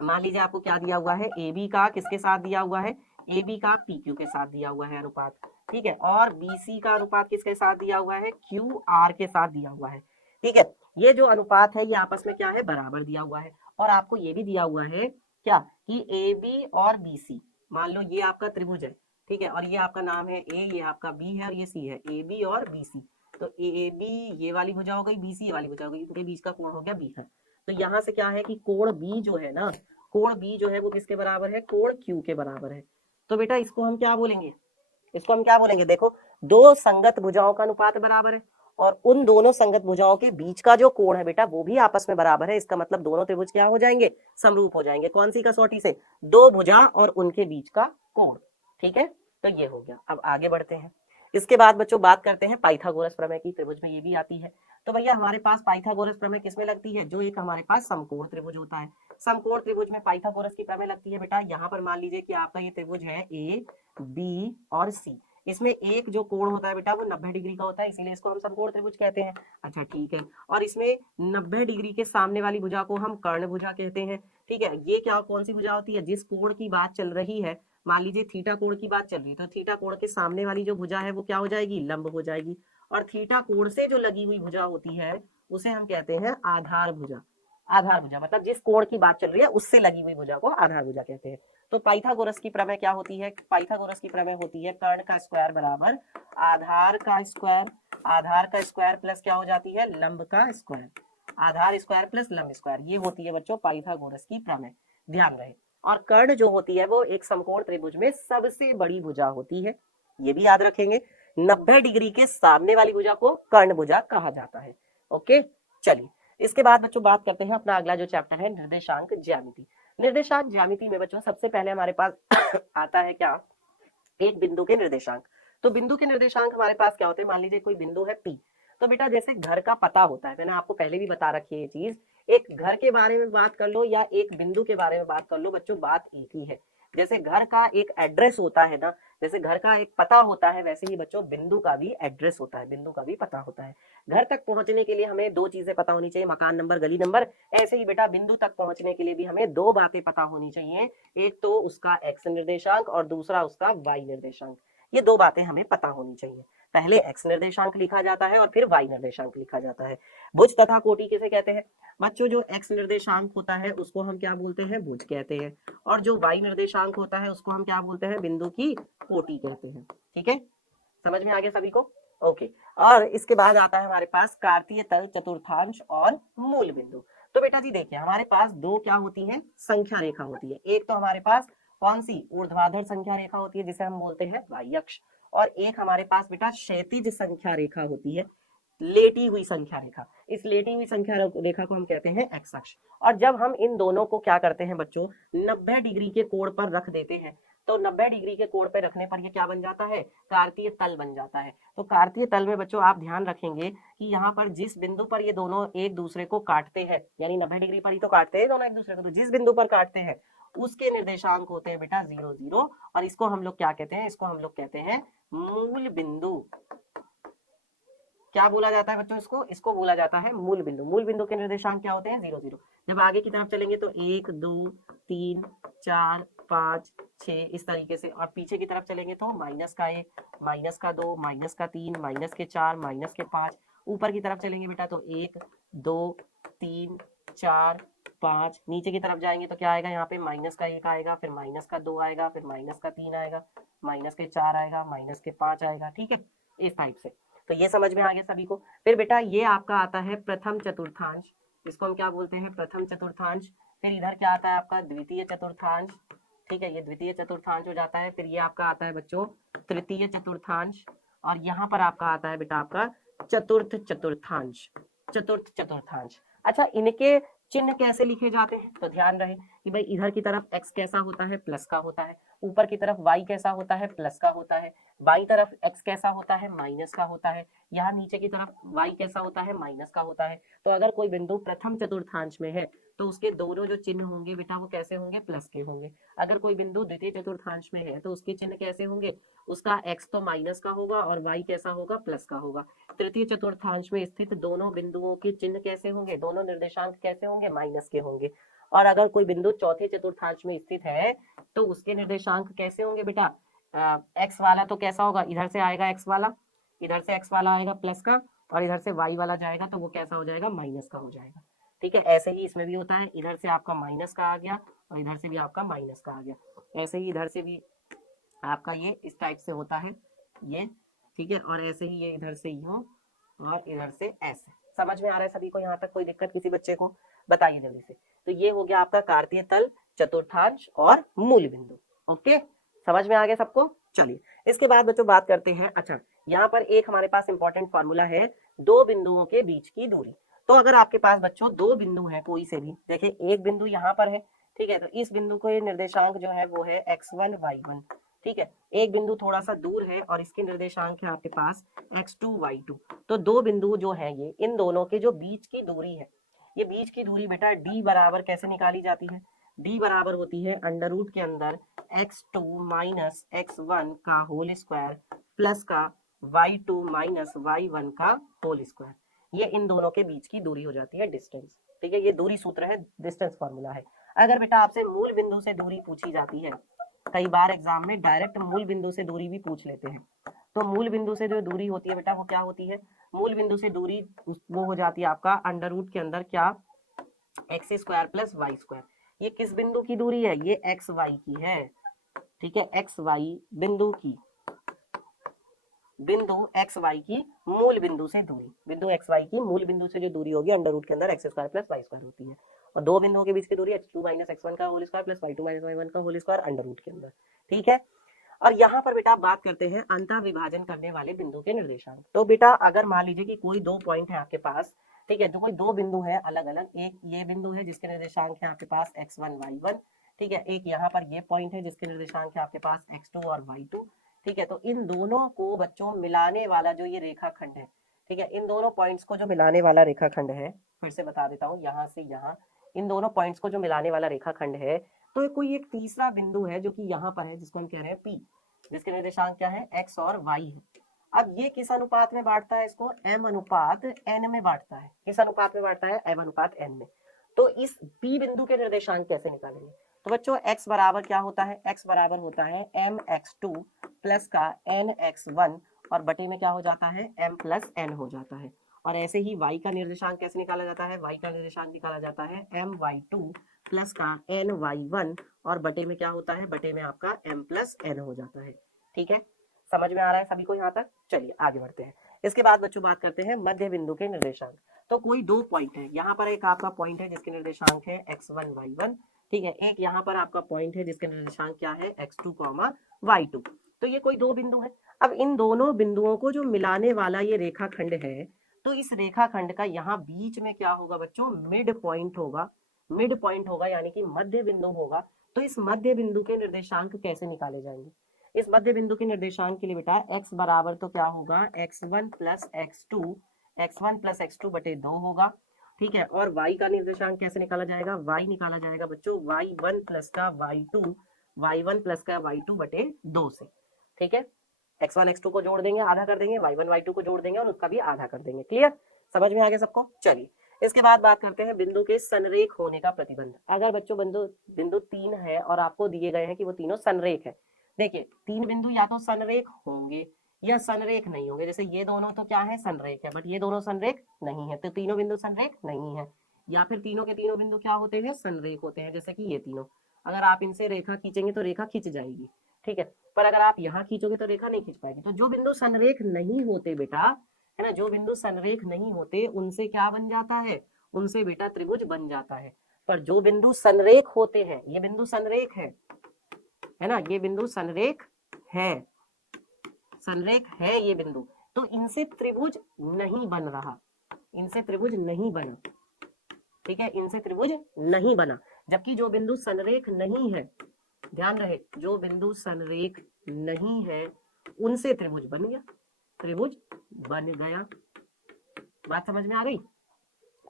मान लीजिए आपको क्या दिया हुआ है, AB का किसके साथ दिया हुआ है, AB का PQ के साथ दिया हुआ है अनुपात, ठीक है। और BC का अनुपात किसके साथ दिया हुआ है, QR के साथ दिया हुआ है, ठीक है। ये जो अनुपात है ये आपस में क्या है, बराबर दिया हुआ है। और आपको ये भी दिया हुआ है क्या कि AB और BC, मान लो ये आपका त्रिभुज है, ठीक है, और ये आपका नाम है A, ये आपका B है और ये C है, AB और BC। तो AB ये वाली भुजा हो गई, BC ये वाली भुजा हो गई, इनके बीच का कोण हो गया B है। तो यहाँ से क्या है कि कोण B जो है ना, कोण B जो है वो किसके बराबर है, कोण Q के बराबर है। तो बेटा इसको हम क्या बोलेंगे, इसको हम क्या बोलेंगे, देखो दो संगत भुजाओं का अनुपात बराबर है और उन दोनों संगत भुजाओं के बीच का जो कोण है बेटा वो भी आपस में बराबर है। इसका मतलब दोनों त्रिभुज क्या हो जाएंगे, समरूप हो जाएंगे। कौन सी कसौटी से, दो भुजा और उनके बीच का कोण, ठीक है। तो ये हो गया। अब आगे बढ़ते हैं। इसके बाद बच्चों बात करते हैं पाइथागोरस प्रमेय की। त्रिभुज में ये भी आती है। तो भैया हमारे पास पाइथागोरस प्रमेय किसमें लगती है, जो एक हमारे पास समकोण त्रिभुज होता है। समकोण त्रिभुज में पाइथागोरस की प्रमेय लगती है बेटा। यहाँ पर मान लीजिए कि आपका ये त्रिभुज है A, B और C। इसमें एक जो कोण होता है बेटा वो 90 डिग्री का होता है, इसीलिए इसको हम समकोण त्रिभुज कहते हैं। अच्छा ठीक है। और इसमें 90 डिग्री के सामने वाली भुजा को हम कर्ण भुजा कहते हैं, ठीक है। ये क्या कौन सी भुजा होती है, जिस कोण की बात चल रही है मान लीजिए थीटा कोण की बात चल रही है, तो थीटा कोण के सामने वाली जो भुजा है वो क्या हो जाएगी, लंब हो जाएगी। और थीटा कोण से जो लगी हुई भुजा होती है उसे हम कहते हैं आधार भुजा। आधार भुजा मतलब जिस कोण की बात चल रही है उससे लगी हुई भुजा को आधार भुजा कहते हैं। तो पाइथागोरस की प्रमेय क्या होती है, पाइथागोरस की प्रमेय होती है कर्ण का स्क्वायर बराबर आधार का स्क्वायर, आधार का स्क्वायर प्लस क्या हो जाती है, लंब का स्क्वायर, आधार स्क्वायर प्लस लंब स्क्वायर, ये होती है बच्चों पाइथागोरस की प्रमेय, ध्यान रहे। और कर्ण जो होती है वो एक समकोण त्रिभुज में सबसे बड़ी भुजा होती है, ये भी याद रखेंगे। 90 डिग्री के सामने वाली भुजा को कर्ण भुजा कहा जाता है। ओके, चलिए इसके बाद बच्चों बात करते हैं अपना अगला जो चैप्टर है निर्देशांक ज्यामिति। निर्देशांक ज्यामिति में बच्चों सबसे पहले हमारे पास आता है क्या, एक बिंदु के निर्देशांक। तो बिंदु के निर्देशांक हमारे पास क्या होते हैं, मान लीजिए कोई बिंदु है P, तो बेटा जैसे घर का पता होता है, मैंने आपको पहले भी बता रखी है ये चीज, एक घर के बारे में बात कर लो या एक बिंदु के बारे में बात कर लो बच्चों, बात एक ही है। जैसे घर का एक एड्रेस होता है ना, जैसे घर का एक पता होता है, वैसे ही बच्चों बिंदु का भी एड्रेस होता है, बिंदु का भी पता होता है। घर तक पहुंचने के लिए हमें दो चीजें पता होनी चाहिए, मकान नंबर, गली नंबर। ऐसे ही बेटा बिंदु तक पहुंचने के लिए भी हमें दो बातें पता होनी चाहिए, एक तो उसका एक्स निर्देशांक और दूसरा उसका वाई निर्देशांक। ये दो बातें हमें पता होनी चाहिए। पहले एक्स निर्देशांक लिखा जाता है और फिर वाई निर्देशांक लिखा जाता है। भुज तथा कोटि किसे कहते हैं बच्चों, जो एक्स निर्देशांक होता है उसको हम क्या बोलते हैं, भुज कहते हैं, और जो वाई निर्देशांक होता है उसको हम क्या बोलते हैं, बिंदु की कोटि कहते हैं। ठीक है, समझ में आ गया सभी को। ओके, और इसके बाद आता है हमारे पास कार्तीय तल, चतुर्थांश और मूल बिंदु। तो बेटा जी देखिए हमारे पास दो क्या होती है, संख्या रेखा होती है। एक तो हमारे पास कौन सी, ऊर्ध्वाधर संख्या रेखा होती है जिसे हम बोलते हैं वाई अक्ष, और एक हमारे पास बेटा क्षैतिज संख्या रेखा होती है, लेटी हुई संख्या रेखा। इस लेटी हुई संख्या रेखा को हम कहते हैं एक्स अक्ष। और जब हम इन दोनों को क्या करते हैं बच्चों, 90 डिग्री के कोण पर रख देते हैं, तो 90 डिग्री के कोण पर रखने पर ये क्या बन जाता है, कार्तीय तल बन जाता है। तो कार्तीय तल में बच्चों आप ध्यान रखेंगे कि यहाँ पर जिस बिंदु पर ये दोनों एक दूसरे को काटते हैं, यानी 90 डिग्री पर ही तो काटते हैं दोनों एक दूसरे को, तो जिस बिंदु पर काटते हैं उसके निर्देशांक होते हैं बेटा 0 0, और इसको हम लोग क्या कहते हैं, इसको हम लोग कहते हैं मूल बिंदु। क्या बोला जाता है बच्चों, इसको बोला जाता है मूल बिंदु। मूल बिंदु के निर्देशांक क्या होते हैं, 0 0। जब आगे की तरफ चलेंगे तो 1 2 3 4 5 6 इस तरीके से, और पीछे की तरफ चलेंगे तो -1 -2 -3 -4 -5। ऊपर की तरफ चलेंगे बेटा तो 1 2 3 4 5। नीचे की तरफ जाएंगे तो क्या आएगा, यहाँ पे -1 आएगा, फिर -2 आएगा, फिर -3 आएगा, -4 आएगा, -5 आएगा। ठीक है, इस टाइप से। तो ये समझ में आ गया सभी को। फिर बेटा ये आपका आता है प्रथम चतुर्थांश, इसको हम क्या बोलते हैं, प्रथम चतुर्थांश। फिर इधर क्या आता है आपका द्वितीय चतुर्थांश। ठीक है, ये द्वितीय चतुर्थांश हो जाता है। फिर ये आपका आता है बच्चों तृतीय चतुर्थांश, और यहाँ पर आपका आता है बेटा आपका चतुर्थ चतुर्थांश, चतुर्थ चतुर्थांश। अच्छा, इनके चिन्ह कैसे लिखे जाते हैं, तो ध्यान रहे कि भाई इधर की तरफ x कैसा होता है, प्लस का होता है, ऊपर की तरफ y कैसा होता है, प्लस का होता है, बाई तरफ x कैसा होता है, माइनस का होता है, यहाँ नीचे की तरफ y कैसा होता है, माइनस का होता है। तो अगर कोई बिंदु प्रथम चतुर्थांश में है तो उसके दोनों जो चिन्ह होंगे बेटा वो कैसे होंगे, प्लस के होंगे। अगर कोई बिंदु द्वितीय चतुर्थांश में है तो उसके चिन्ह कैसे होंगे, उसका x तो माइनस का होगा और y कैसा होगा, प्लस का होगा। तृतीय चतुर्थांश में स्थित दोनों बिंदुओं के चिन्ह कैसे होंगे, दोनों निर्देशांक कैसे होंगे, माइनस के होंगे। और अगर कोई बिंदु चौथे चतुर्थांश में स्थित है तो उसके निर्देशांक कैसे होंगे बेटा, एक्स वाला तो कैसा होगा, इधर से आएगा एक्स वाला, इधर से एक्स वाला आएगा प्लस का, और इधर से वाई वाला जाएगा तो वो कैसा हो जाएगा, माइनस का हो जाएगा। ठीक है, ऐसे ही इसमें भी होता है, इधर से आपका माइनस का आ गया और इधर से भी आपका माइनस का आ गया। ऐसे ही इधर से भी आपका ये इस टाइप से होता है ये। ठीक है, और ऐसे ही ये इधर से यूं और इधर से ऐसे। समझ में आ रहा है सभी को, यहाँ तक कोई दिक्कत किसी बच्चे को, बताइए जल्दी से। तो ये हो गया आपका कार्तीय तल, चतुर्थांश और मूल बिंदु। ओके, समझ में आ गया सबको। चलिए इसके बाद बच्चों बात करते हैं, अच्छा यहाँ पर एक हमारे पास इंपॉर्टेंट फॉर्मूला है, दो बिंदुओं के बीच की दूरी। तो अगर आपके पास बच्चों दो बिंदु है कोई से भी, देखिए एक बिंदु यहाँ पर है, ठीक है, तो इस बिंदु को निर्देशांक जो है वो है x1 y1। ठीक है, एक बिंदु थोड़ा सा दूर है और इसके निर्देशांक है आपके पास x2 y2। तो दो बिंदु जो है ये, इन दोनों के जो बीच की दूरी है, ये बीच की दूरी बेटा d बराबर कैसे निकाली जाती है, d बराबर होती है अंडर रूट के अंदर x2 माइनस x1 का होल स्क्वायर प्लस का y2 माइनस y1 का होल स्क्वायर। ये इन दोनों के बीच की दूरी हो जाती है, डिस्टेंस। ठीक है, ये दूरी सूत्र है, डिस्टेंस फॉर्मूला है। अगर बेटा आपसे मूल बिंदु से दूरी पूछी जाती है कई बार एग्जाम में डायरेक्ट मूल बिंदु से दूरी भी पूछ लेते हैं। तो मूल बिंदु से जो दूरी होती है बेटा वो क्या होती है, मूल बिंदु से दूरी वो हो जाती है आपका अंडर रूट के अंदर क्या, X square plus Y square. ये किस बिंदु की दूरी है, ये एक्स वाई की है, ठीक है, एक्स वाई बिंदु की, बिंदु एक्स वाई की मूल बिंदु से दूरी, बिंदु एक्स वाई की मूल बिंदु से जो दूरी होगी अंडर रूट के अंदर X square plus Y square होती है। और दो बिंदुओं के बीच की दूरी x2 माइनस x1 का whole square plus y2 minus y1 का होल स्क्वायर अंडर रूट के अंदर, ठीक है। और यहाँ पर बेटा बात करते हैं अंतः विभाजन करने वाले बिंदु के निर्देशांक। तो बेटा अगर मान लीजिए कि कोई दो पॉइंट है आपके पास, ठीक है, तो कोई दो बिंदु है अलग अलग, एक ये बिंदु है जिसके निर्देशांक है आपके पास x1 y1, ठीक है, एक यहाँ पर ये पॉइंट है जिसके निर्देशांक है आपके पास x2 और y2, ठीक है। तो इन दोनों को बच्चों मिलाने वाला जो ये रेखाखंड है, ठीक है, इन दोनों पॉइंट्स को जो मिलाने वाला रेखाखंड है, फिर से बता देता हूँ, यहाँ से यहाँ इन दोनों पॉइंट्स को जो मिलाने वाला रेखाखंड है, तो कोई एक तीसरा बिंदु है जो कि यहाँ पर है जिसको हम कह रहे हैं P, जिसके निर्देशांक क्या है x और y है। अब ये किस अनुपात में बांटता है, इसको m अनुपात n में बांटता है। किस अनुपात में बांटता है, m अनुपात n में। तो इस P बिंदु के निर्देशांक कैसे निकालेंगे, तो बच्चों x बराबर क्या होता है, x बराबर होता है mx2 प्लस का nx1 और बटे में क्या हो जाता है m प्लस n हो जाता है। और ऐसे ही y का निर्देशांक कैसे निकाला जाता है, y का निर्देशांक निकाला जाता है my2 प्लस का ny1 और बटे में क्या होता है, बटे में आपका m प्लस n हो जाता है, ठीक है। समझ में आ रहा है सभी को यहाँ तक, चलिए आगे बढ़ते हैं। इसके बाद बच्चों बात करते हैं मध्य बिंदु के निर्देशांक। तो कोई दो पॉइंट है, यहाँ पर एक आपका पॉइंट है जिसके निर्देशांक है x1 y1, ठीक है, एक यहाँ पर आपका पॉइंट है जिसके निर्देशांक क्या है x2 y2। तो ये कोई दो बिंदु है। अब इन दोनों बिंदुओं को जो मिलाने वाला ये रेखाखंड है, तो इस रेखाखंड का यहाँ बीच में क्या होगा बच्चों, मिड पॉइंट होगा, मिड पॉइंट होगा यानी कि मध्य बिंदु होगा। तो इस मध्य बिंदु के निर्देशांक कैसे निकाले जाएंगे, इस मध्य बिंदु के निर्देशांक के लिए बेटा x बराबर तो क्या होगा x1 प्लस x2 बटे 2 होगा, ठीक है। और y का निर्देशांक कैसे निकाला जाएगा, y निकाला जाएगा बच्चों y1 प्लस का y2 बटे 2 से, ठीक है। x1 x2 को जोड़ देंगे, आधा कर देंगे, y1 y2 को जोड़ देंगे और उसका भी आधा कर देंगे। क्लियर, समझ में आ गया सबको। चलिए इसके बाद बात करते हैं बिंदु के संरेख होने का प्रतिबंध। अगर बच्चों बिंदु 3 है और आपको दिए गए हैं कि वो तीनों संरेख है, देखिए तीन बिंदु या तो संरेख होंगे या संरेख नहीं होंगे। जैसे ये दोनों तो क्या है, संरेख है, बट ये दोनों संरेख नहीं है, तो तीनों बिंदु संरेख नहीं है। या फिर तीनों के तीनों बिंदु क्या होते हैं, संरेख होते हैं। जैसे कि ये तीनों, अगर आप इनसे रेखा खींचेंगे तो रेखा खींच जाएगी, ठीक है, पर अगर आप यहाँ खींचोगे तो रेखा नहीं खींच पाएगी। तो जो बिंदु संरेख नहीं होते बेटा, है ना, जो बिंदु संरेख नहीं होते उनसे क्या बन जाता है, उनसे बेटा त्रिभुज बन जाता है। पर जो बिंदु संरेख होते हैं, ये बिंदु संरेख है ना, ये बिंदु संरेख है, संरेख है ये बिंदु, तो इनसे त्रिभुज नहीं बन रहा, इनसे त्रिभुज नहीं बना, ठीक है, इनसे त्रिभुज नहीं बना। जबकि जो बिंदु संरेख नहीं है, ध्यान रहे, जो बिंदु संरेख नहीं है उनसे त्रिभुज बन गया, त्रिभुज बन गया। बात समझ में आ गई।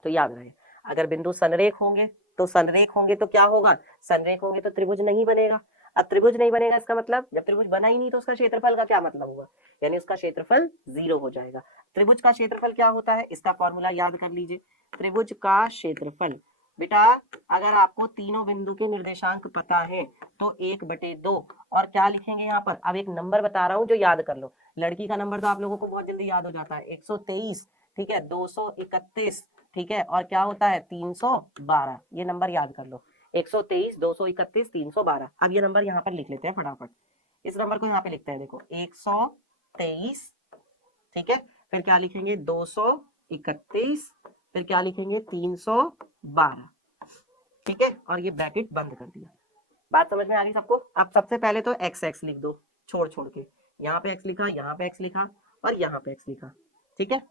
तो याद रहे, अगर बिंदु संरेख होंगे तो क्या होगा, संरेख होंगे तो त्रिभुज नहीं बनेगा। अब त्रिभुज नहीं बनेगा इसका मतलब, जब त्रिभुज बना ही नहीं तो उसका क्षेत्रफल का क्या मतलब हुआ, यानी उसका क्षेत्रफल 0 हो जाएगा। त्रिभुज का क्षेत्रफल क्या होता है, इसका फॉर्मूला याद कर लीजिए। त्रिभुज का क्षेत्रफल बेटा, अगर आपको तीनों बिंदु के निर्देशांक पता है तो 1/2 और क्या लिखेंगे यहाँ पर, अब एक नंबर बता रहा हूँ जो याद कर लो। लड़की का नंबर तो आप लोगों को बहुत जल्दी याद हो जाता है, 123, ठीक है, 231, ठीक है, और क्या होता है 312। ये नंबर याद कर लो, 123, 231, 312। अब ये नंबर यहाँ पर लिख लेते हैं फटाफट। इस नंबर को यहाँ पे लिखते हैं, देखो 123, ठीक है, फिर क्या लिखेंगे 231, फिर क्या लिखेंगे 312, ठीक है, और ये ब्रैकेट बंद कर दिया। बात समझ में आ गई सबको। अब सबसे पहले तो x लिख दो, छोड़ छोड़ के, यहाँ पे x लिखा, यहाँ पे x लिखा और यहाँ पे x लिखा, ठीक है।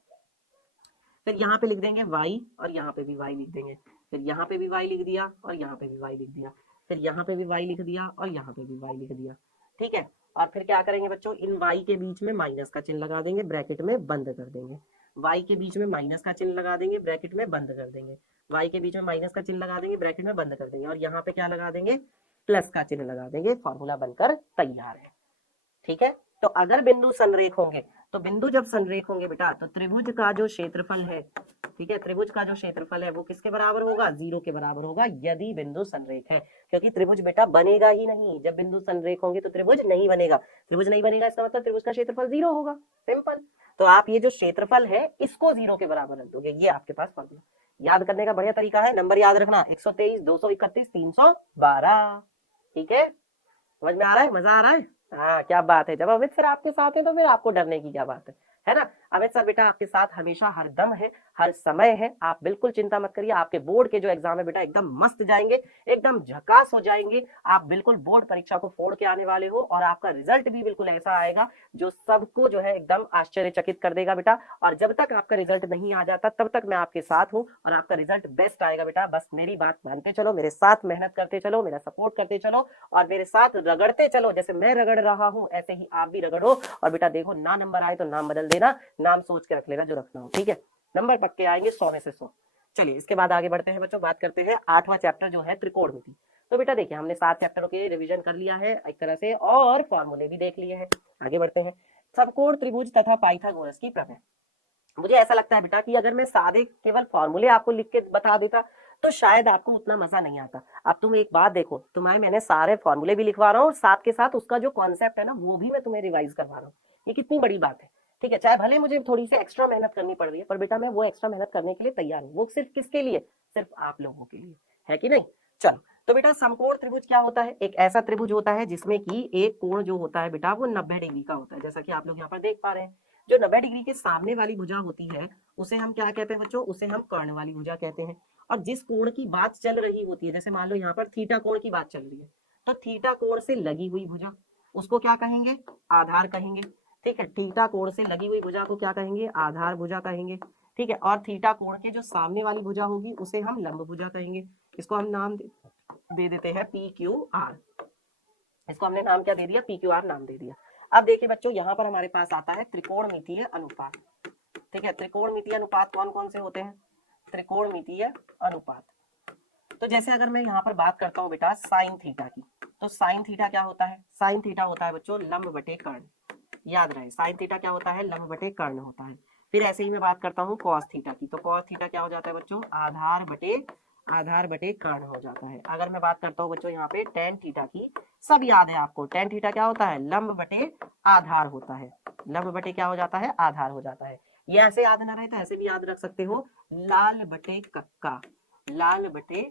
फिर यहाँ पे लिख देंगे y और यहाँ पे भी y लिख देंगे, फिर यहाँ पे भी y लिख दिया और यहाँ पे भी y लिख दिया, फिर यहाँ पे भी y लिख दिया और यहाँ पे भी y लिख दिया, ठीक है। और फिर क्या करेंगे बच्चों, इन y के बीच में माइनस का चिन्ह लगा देंगे, ब्रैकेट में बंद कर देंगे। y के बीच में माइनस का चिन्ह लगा देंगे, ब्रैकेट में बंद कर देंगे। y के बीच में माइनस का चिन्ह लगा देंगे, ब्रैकेट में बंद कर देंगे, और यहाँ पे क्या लगा देंगे, प्लस का चिन्ह लगा देंगे। फॉर्मूला बनकर तैयार है, ठीक है। तो अगर बिंदु संरेख होंगे तो बिंदु जब संरेख होंगे बेटा तो त्रिभुज का जो क्षेत्रफल है, ठीक है, त्रिभुज का जो क्षेत्रफल है वो किसके बराबर होगा, 0 के बराबर होगा यदि बिंदु संरेख है। क्योंकि त्रिभुज बेटा बनेगा ही नहीं, जब बिंदु संरेख होंगे तो त्रिभुज नहीं बनेगा। त्रिभुज नहीं बनेगा इसका मतलब त्रिभुज का क्षेत्रफल 0 होगा, सिंपल। तो आप ये जो क्षेत्रफल है इसको 0 के बराबर रख दोगे, ये आपके पास फॉर्मूला। याद करने का बढ़िया तरीका है, नंबर याद रखना 123, 231, 312। ठीक है, समझ में आ रहा है, मजा आ रहा है? हाँ क्या बात है, जब अमित सर आपके साथ है तो फिर आपको डरने की क्या बात है ना। अमित सर बेटा आपके साथ हमेशा हर दम है, हर समय है, आप बिल्कुल चिंता मत करिए। आपके बोर्ड के जो एग्जाम है बेटा एकदम मस्त जाएंगे, एकदम झकास हो जाएंगे। आप बिल्कुल बोर्ड परीक्षा को फोड़ के आने वाले हो और आपका रिजल्ट भी बिल्कुल ऐसा आएगा जो सबको जो है एकदम आश्चर्यचकित कर देगा बेटा। और जब तक आपका रिजल्ट नहीं आ जाता तब तक मैं आपके साथ हूँ और आपका रिजल्ट बेस्ट आएगा बेटा। बस मेरी बात मानते चलो, मेरे साथ मेहनत करते चलो, मेरा सपोर्ट करते चलो और मेरे साथ रगड़ते चलो। जैसे मैं रगड़ रहा हूँ ऐसे ही आप भी रगड़ो। और बेटा देखो ना नंबर आए तो नाम बदल देना, नाम सोच के रख लेना जो रखना हो, ठीक है। नंबर पक्के आएंगे 100 में से 100। चलिए इसके बाद आगे बढ़ते हैं बच्चों, बात करते हैं 8वां चैप्टर जो है त्रिकोणमिति। तो बेटा देखिए हमने 7 चैप्टरों के रिवीजन कर लिया है एक तरह से और फॉर्मूले भी देख लिए हैं। आगे बढ़ते हैं, समकोण त्रिभुज तथा पाइथागोरस की प्रमेय। मुझे ऐसा लगता है बेटा कि अगर मैं सादे केवल फॉर्मूले आपको लिख के बता देता तो शायद आपको उतना मजा नहीं आता। अब तुम एक बात देखो, तुम्हारे मैंने सारे फॉर्मूले भी लिखवा रहा हूँ और साथ के साथ उसका जो कॉन्सेप्ट है ना वो भी मैं तुम्हें रिवाइज करवा रहा हूँ। ये कितनी बड़ी बात है, ठीक है। चाहे भले मुझे थोड़ी सी एक्स्ट्रा मेहनत करनी पड़ रही है पर बेटा मैं वो एक्स्ट्रा मेहनत करने के लिए तैयार हूँ। वो सिर्फ किसके लिए, सिर्फ आप लोगों के लिए, है कि नहीं। चलो तो बेटा समकोण त्रिभुज क्या होता है, एक ऐसा त्रिभुज होता है जिसमें कि एक कोण जो होता है बेटा वो 90 डिग्री का होता है, जैसा कि आप लोग यहाँ पर देख पा रहे हैं। जो 90 डिग्री के सामने वाली भुजा होती है उसे हम क्या कहते हैं बच्चों, उसे हम कर्ण वाली भुजा कहते हैं। और जिस कोण की बात चल रही होती है, जैसे मान लो यहाँ पर थीटा कोण की बात चल रही है, तो थीटा कोण से लगी हुई भुजा उसको क्या कहेंगे, आधार कहेंगे। ठीक है, थीटा कोण से लगी हुई भुजा को क्या कहेंगे, आधार भुजा कहेंगे। ठीक है, और थीटा कोण के जो सामने वाली भुजा होगी उसे हम लंब भुजा कहेंगे। इसको हम नाम दे देते हैं पी क्यू आर। इसको हमने नाम क्या दे दिया, पी क्यू आर नाम दे दिया। अब देखिए बच्चों यहाँ पर हमारे पास आता है त्रिकोणमितीय अनुपात। ठीक है, त्रिकोणमितीय अनुपात कौन कौन से होते हैं, त्रिकोणमितीय अनुपात। तो जैसे अगर मैं यहाँ पर बात करता हूँ बेटा साइन थीटा की, तो साइन थीटा क्या होता है, साइन थीटा होता है बच्चों लंब बटे कर्ण। याद रहे साइन थीटा क्या होता है, लंब बटे कर्ण होता है। फिर ऐसे ही मैं बात करता हूँ कॉस थीटा की, तो कॉस थीटा क्या हो जाता है बच्चों, आधार बटे कर्ण हो जाता है। अगर मैं बात करता हूँ बच्चों यहाँ पे टेन थीटा की, सब याद है आपको, टेन थीटा क्या होता है, लंब बटे आधार होता है। लंब बटे क्या हो जाता है, आधार हो जाता है। ये ऐसे याद ना रहे तो ऐसे भी याद रख सकते हो, लाल बटे कक्का, लाल बटे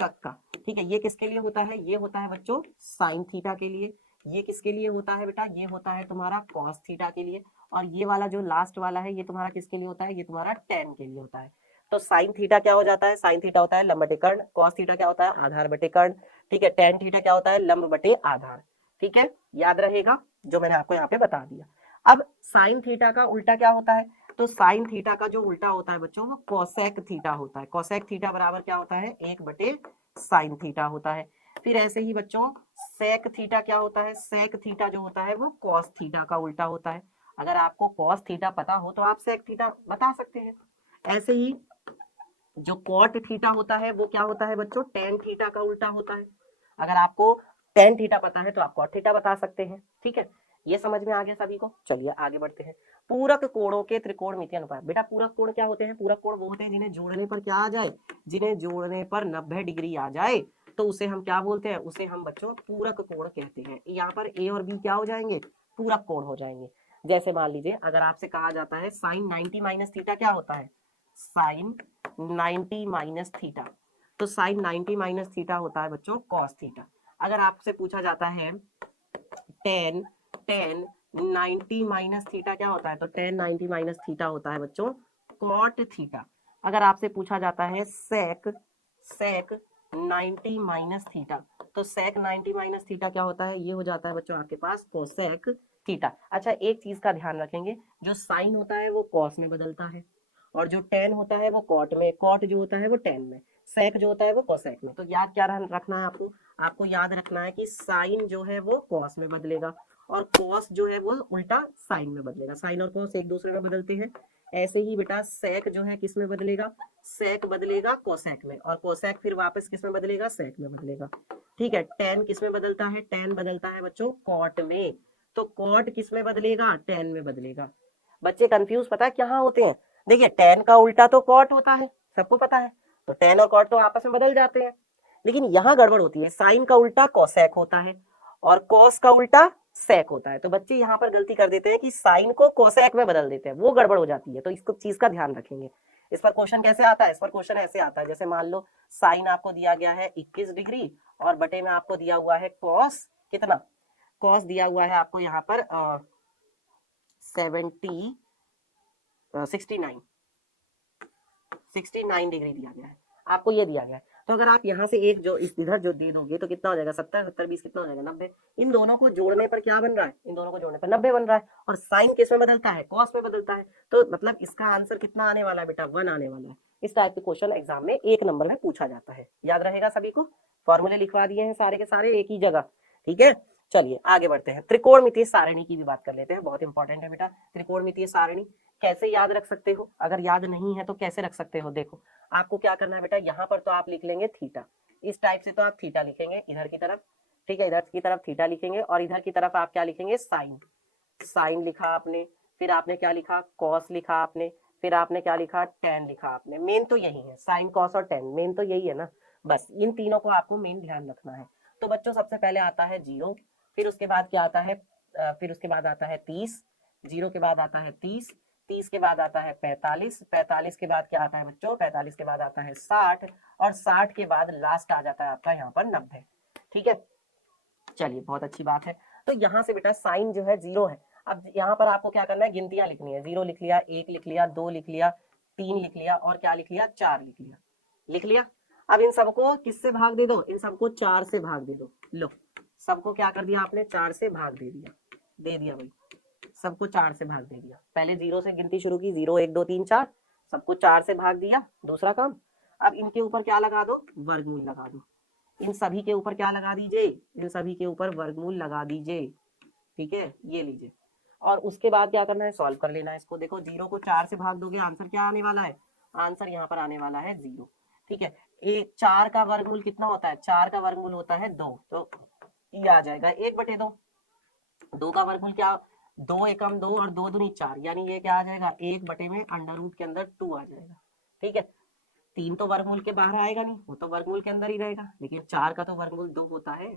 कक्का। ठीक है, ये किसके लिए होता है, ये होता है बच्चों साइन थीटा के लिए। ये किसके लिए होता है बेटा, ये होता है तुम्हारा कॉस थीटा के लिए। और ये वाला जो लास्ट वाला है ये तुम्हारा किसके लिए होता है, ये तुम्हारा टेन के लिए होता है। तो साइन थीटा क्या हो जाता है, साइन थीटा होता है लंब बटे कर्ण, कॉस थीटा क्या होता है, आधार बटे कर्ण। ठीक है, टेन थीटा क्या होता है, लंब बटे आधार। ठीक है, याद रहेगा जो मैंने आपको यहाँ पे बता दिया। अब साइन थीटा का उल्टा क्या होता है, तो साइन थीटा का जो उल्टा होता है बच्चों वो कोसेक थीटा होता है। कोसेक थीटा बराबर क्या होता है, 1 बटे साइन थीटा होता है। फिर ऐसे ही बच्चों सेक थीटा क्या होता है, सेक थीटा जो होता है वो कॉस थीटा का उल्टा होता है। अगर आपको कॉस थीटा पता हो तो आप सेक थीटा बता सकते हैं। ऐसे ही जो कॉट थीटा होता है वो क्या होता है बच्चों, टेन थीटा का उल्टा होता है। अगर आपको टेन थीटा पता है तो आप कॉट थीटा बता सकते हैं। ठीक है, ये समझ में आ गया सभी को। चलिए आगे बढ़ते हैं, पूरक कोणों के त्रिकोणमितीय अनुपात। बेटा पूरक कोण क्या होते हैं, पूरक कोण वो होते हैं जिन्हें जोड़ने पर क्या आ जाए, जिन्हें जोड़ने पर 90 डिग्री आ जाए तो उसे हम क्या बोलते हैं, उसे हम बच्चों पूरक कोण कहते हैं। यहाँ पर ए और बी क्या हो जाएंगे, पूरक कोण हो जाएंगे। जैसे मान लीजिए अगर आपसे कहा जाता है साइन 90 माइनस थीटा क्या होता है, साइन 90 माइनस थीटा, तो साइन 90 माइनस थीटा होता है बच्चों कॉस थीटा। अगर आपसे पूछा जाता है टेन 90 माइनस थीटा क्या होता है, तो टेन 90 माइनस थीटा होता है बच्चों कॉट थीटा। अगर आपसे पूछा जाता है सेक 90 माइनस थीटा, तो सेक 90 माइनस थीटा क्या होता है, ये हो जाता है बच्चों आपके पास कोसेक थीटा। अच्छा एक चीज का ध्यान रखेंगे, जो साइन होता है वो कॉस में बदलता है और जो टेन होता है वो कॉट में, कॉट जो होता है वो टेन में, सेक जो होता है वो कोसेक में। तो याद क्या रखना है आपको, आपको याद रखना है कि साइन जो है वो कॉस में बदलेगा और कॉस जो है वो उल्टा साइन में बदलेगा। साइन और कॉस एक दूसरे में बदलते हैं। ऐसे ही बेटा सेक जो है किस में बदलेगा, सेक बदलेगा कोसेक में, और कोसेक फिर वापस किस में बदलेगा, सेक में बदलेगा। ठीक है, टेन किस में बदलता है, टेन बदलता है बच्चों कॉट में, तो कॉट किस में बदलेगा, टेन में बदलेगा। बच्चे कंफ्यूज पता है कहाँ होते हैं, देखिए tan का उल्टा तो cot होता है, सबको पता है, तो tan और cot तो आपस में बदल जाते हैं, लेकिन यहाँ गड़बड़ होती है, साइन का उल्टा cosec होता है और cos का उल्टा sec होता है। तो बच्चे यहाँ पर गलती कर देते हैं कि साइन को cosec में बदल देते हैं, वो गड़बड़ हो जाती है, तो इसको चीज का ध्यान रखेंगे। इस पर क्वेश्चन कैसे आता है, इस पर क्वेश्चन ऐसे आता है, जैसे मान लो साइन आपको दिया गया है 21 डिग्री और बटे में आपको दिया हुआ है cos, कितना cos दिया हुआ है आपको यहाँ पर 69 डिग्री दिया गया है, आपको ये दिया गया है। तो अगर आप यहाँ से एक जो इधर जो दे दोगे तो कितना हो जाएगा, 70 20 कितना हो जाएगा, 90। इन दोनों को जोड़ने पर क्या बन रहा है, इन दोनों को जोड़ने पर 90 बन रहा है, और साइन किस में बदलता है, कॉस में बदलता है। तो मतलब इसका आंसर कितना आने वाला है बेटा, 1 आने वाला है। इस टाइप के क्वेश्चन एग्जाम में 1 नंबर में पूछा जाता है, याद रहेगा सभी को। फॉर्मूले लिखवा दिए हैं सारे के सारे एक ही जगह, ठीक है। चलिए आगे बढ़ते हैं, त्रिकोणमितीय सारणी की भी बात कर लेते हैं, बहुत इंपॉर्टेंट है बेटा। त्रिकोणमितीय सारणी कैसे याद रख सकते हो, अगर याद नहीं है तो कैसे रख सकते हो, देखो आपको क्या करना है बेटा, यहाँ पर तो आप लिख लेंगे थीटा, इस टाइप से तो आप थीटा लिखेंगे इधर की तरफ, ठीक है, इधर की तरफ थीटा लिखेंगे, और इधर की तरफ आप क्या लिखेंगे, साइन। साइन लिखा आपने, फिर आपने क्या लिखा, कॉस लिखा आपने, फिर आपने क्या लिखा, टेन लिखा आपने। मेन तो यही है, साइन कॉस और टेन, मेन तो यही है ना, बस इन तीनों को आपको मेन ध्यान रखना है। तो बच्चों सबसे पहले आता है 0, फिर उसके बाद क्या आता है, फिर उसके बाद आता है 30, 0 के बाद आता है 30, 30 के बाद आता है 45, 45 के बाद क्या आता है बच्चों, 45 के बाद आता है 60, और 60 के बाद लास्ट आ जाता है आपका यहाँ पर 90, ठीक है। चलिए बहुत अच्छी बात है। तो यहाँ से बेटा साइन जो है 0 है, अब यहाँ पर आपको क्या करना है, गिनतियां लिखनी है, 0 लिख लिया, 1 लिख लिया, 2 लिख लिया, 3 लिख लिया, और क्या लिख लिया, 4 लिख लिया, लिख लिया। अब इन सबको किससे भाग दे दो, इन सबको 4 से भाग दे दो, लो सबको क्या कर दिया आपने, 4 से भाग दे दिया, दे दिया भाई, सबको 4 से भाग दे दिया। पहले 0 से गिनती शुरू की, 0 1 2 3 4, सबको 4 से भाग दिया, दूसरा काम। अब इनके ऊपर क्या लगा दो, वर्गमूल लगा दो, इन सभी के ऊपर क्या लगा दीजिए, इन सभी के ऊपर वर्गमूल लगा दीजिए, ठीक है, ये लीजिए। और उसके बाद क्या करना है, सॉल्व कर लेना है इसको। देखो 0 को 4 से भाग दोगे, आंसर क्या आने वाला है, आंसर यहाँ पर आने वाला है 0, ठीक है। 4 का वर्गमूल कितना होता है, 4 का वर्गमूल होता है 2, तो ये आ जाएगा 1/2। 2 का वर्गमूल क्या, 2 एकम 2 और 2 दूनी 4, यानी ये क्या आ जाएगा, 1 में अंडर रूट के अंदर 2 आ जाएगा, ठीक है। 3 तो वर्गमूल के बाहर आएगा नहीं, वो तो वर्गमूल के अंदर ही रहेगा, लेकिन 4 का तो वर्गमूल 2 होता है,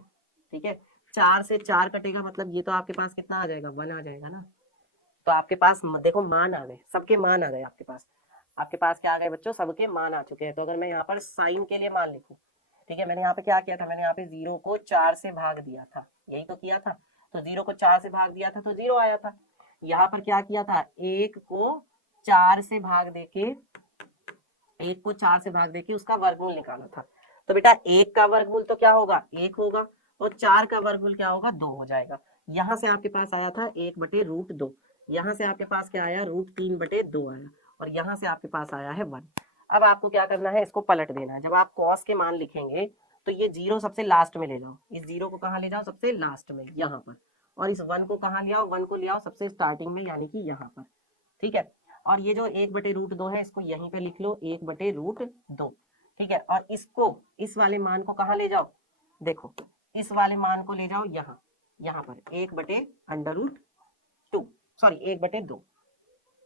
ठीक है। 4 से 4 कटेगा, मतलब ये तो आपके पास कितना आ जाएगा, 1 आ जाएगा ना। तो आपके पास देखो मान आ गए, सबके मान आ गए आपके पास, आपके पास क्या आ गए बच्चों, सबके मान आ चुके हैं। तो अगर मैं यहाँ पर साइन के लिए मान लिखूं, ठीक है, मैंने यहाँ पे क्या किया था, मैंने यहाँ पे 0 को 4 से भाग दिया था, यही तो किया था। तो 0 को 4 से भाग दिया था तो 0 आया था। यहाँ पर क्या किया था, 1 को 4 से भाग देके, 1 को 4 से भाग देके उसका वर्गमूल निकाला था। तो बेटा 1 का वर्गमूल तो क्या होगा, 1 होगा, और 4 का वर्गमूल क्या होगा, 2 हो जाएगा। यहाँ से आपके पास आया था 1/√2, यहाँ से आपके पास क्या आया, √3/2 आया, और यहाँ से आपके पास आया है 1। अब आपको क्या करना है, इसको पलट देना है। जब आप कॉस के मान लिखेंगे तो ये 0 सबसे लास्ट में ले जाओ, इस 0 को कहाँ ले जाओ, सबसे लास्ट में यहाँ पर, और इस 1 को कहाँ ले आओ, 1 को ले आओ सबसे स्टार्टिंग में, यानी कि यहाँ पर, ठीक है। और ये जो 1/√2 है इसको यहीं पे लिख लो, 1/√2, ठीक है। और इसको, इस वाले मान को कहाँ ले जाओ, देखो इस वाले मान को ले जाओ यहाँ, यहाँ पर 1/√2, सॉरी 1/2,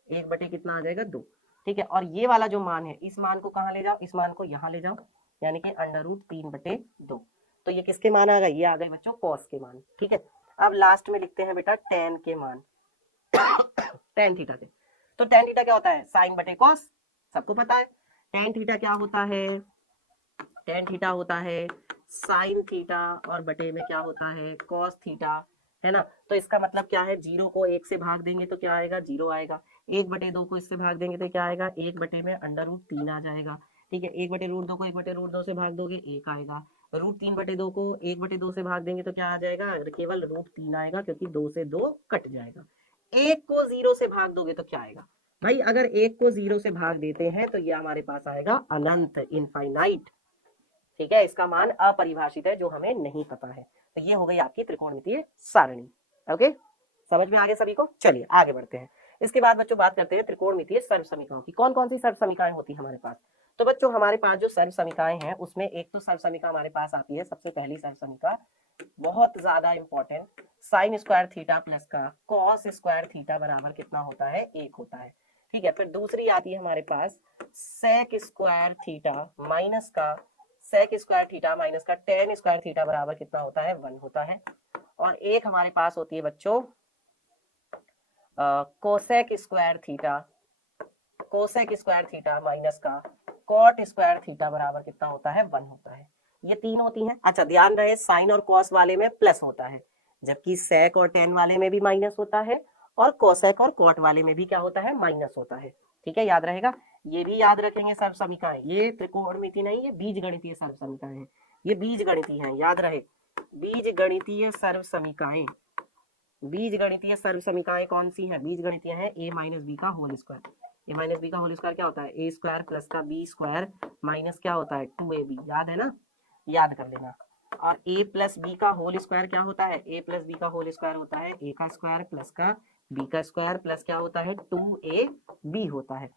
1 कितना आ जाएगा, 2, ठीक है। और ये वाला जो मान है, इस मान को कहाँ ले जाओ, इस मान को यहाँ ले जाओ, यानी कि √3/2। तो ये किसके मान आ गए, ये आ गए बच्चों कॉस के मान, ठीक है। अब लास्ट में लिखते हैं बेटा टेन के मान, टेन थीटा के। तो टेन थीटा क्या होता है, साइन बटे कॉस, सबको पता है। टेन थीटा क्या होता है, टेन थीटा होता है साइन थीटा, और बटे में क्या होता है, कॉस थीटा, है ना। तो इसका मतलब क्या है, 0 को 1 से भाग देंगे तो क्या आएगा, 0 आएगा। 1/2 को इससे भाग देंगे तो क्या आएगा, 1 में अंडर रूट 3 आ जाएगा, ठीक है। 1/√2 को 1/√2 से भाग दोगे 1 आएगा। √3/2 को 1/2 से भाग देंगे तो क्या आ जाएगा, केवल √3 आएगा, क्योंकि 2 से 2 कट जाएगा। 1 को 0 से भाग दोगे तो क्या आएगा भाई, अगर 1 को 0 से भाग देते हैं तो ये हमारे पास आएगा अनंत, इनफाइनाइट, ठीक है। इसका मान अपरिभाषित है, जो हमें नहीं पता है। तो ये हो गई आपकी त्रिकोणमितीय सारणी, ओके, समझ में आ गया सभी को। चलिए आगे बढ़ते हैं। इसके बाद बच्चों बात करते हैं त्रिकोणमितीय सर्व समीकरणों की। कौन कौन सी सर्व समीकरण होती है हमारे पास। तो बच्चों हमारे पास जो सर्व समीकरण हैं उसमें एक तो सर्व समीकरण हमारे पास आती है, सबसे पहली सर्व समीकरण बहुत ज्यादा important, sine square theta plus का कॉस स्क्वायर थीटा बराबर कितना होता है, 1 होता है। ठीक है, फिर दूसरी आती है हमारे पास सेक स्क्वायर थीटा माइनस का सेक स्क्वायर थीटा माइनस का टेन स्क्वायर थीटा बराबर कितना होता है, 1 होता है। और एक हमारे पास होती है बच्चों कोसेक स्क्वायर थीटा माइनस का कॉट स्क्वायर थीटा बराबर कितना होता है, 1 होता है। ये तीन होती हैं। अच्छा ध्यान रहे साइन और कॉस वाले में प्लस होता है, जबकि सेक और टेन वाले में भी माइनस होता है, और कोसेक और कॉट वाले में भी क्या होता है, माइनस होता है। ठीक है, याद रहेगा। ये भी याद रखेंगे सर्व समीकरण, ये त्रिकोणमिति नहीं, ये बीज गणितीय सर्व समीकरण है, ये बीज गणितीय है, याद रहे। बीज गणितीय सर्व समीकरण, बीज गणितीय सर्व समीकरण कौन सी है, बीज गणितीय है a माइनस बी का होल स्क्वायर। ए माइनस बी का होल स्क्वायर क्या होता है, ए स्क्वायर प्लस का बी स्क्वायर माइनस क्या होता है, 2ab, याद है ना, याद कर लेना। और a प्लस बी का होल स्क्वायर क्या होता है, a प्लस बी का होल स्क्वायर होता है a का स्क्वायर प्लस का b का स्क्वायर प्लस क्या होता है, 2ab होता है।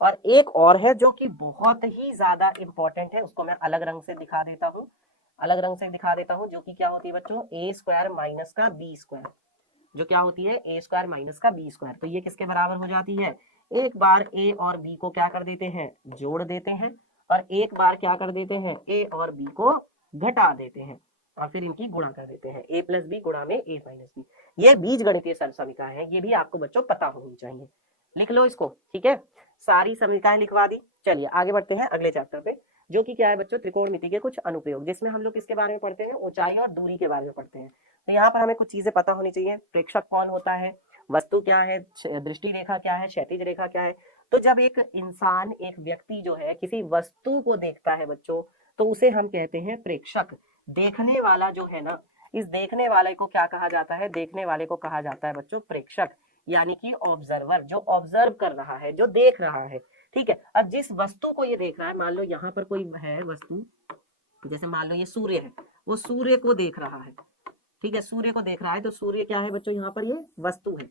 और एक और है जो कि बहुत ही ज्यादा इंपॉर्टेंट है, उसको मैं अलग रंग से दिखा देता हूँ, अलग रंग से दिखा देता हूँ, जो कि क्या होती है बच्चों, ए स्क्वायर माइनस का बी स्क्वायर, जो क्या होती है ए स्क्वायर माइनस का बी स्क्वायर। तो ये किसके बराबर हो जाती है, एक बार ए और बी को क्या कर देते हैं, जोड़ देते हैं, और एक बार क्या कर देते हैं, ए और बी को घटा देते हैं, और फिर इनकी गुणा कर देते हैं, ए प्लस बी गुणा में ए माइनस बी। ये बीज गणितीय सर्व समीकरण है, ये भी आपको बच्चों पता होनी चाहिए, लिख लो इसको। ठीक है, सारी समीकरण लिखवा दी। चलिए आगे बढ़ते हैं अगले चैप्टर पे, जो कि क्या है बच्चों, त्रिकोणमिति के कुछ अनुप्रयोग, जिसमें हम लोग किसके बारे में पढ़ते हैं, ऊंचाई और दूरी के बारे में पढ़ते हैं। तो यहाँ पर हमें कुछ चीजें पता होनी चाहिए, प्रेक्षक कौन होता है, वस्तु क्या है, दृष्टि रेखा क्या है, क्षैतिज रेखा क्या है। तो जब एक इंसान, एक व्यक्ति जो है किसी वस्तु को देखता है बच्चों, तो उसे हम कहते हैं प्रेक्षक। देखने वाला जो है ना, इस देखने वाले को क्या कहा जाता है, देखने वाले को कहा जाता है बच्चों प्रेक्षक, यानी कि ऑब्जर्वर, जो ऑब्जर्व कर रहा है, जो देख रहा है। ठीक है, अब जिस वस्तु को ये देख रहा है, मान लो यहाँ पर कोई है वस्तु, जैसे मान लो ये सूर्य है, वो सूर्य को देख रहा है। ठीक है, सूर्य को देख रहा है, तो सूर्य क्या है बच्चों, यहाँ पर ये वस्तु है।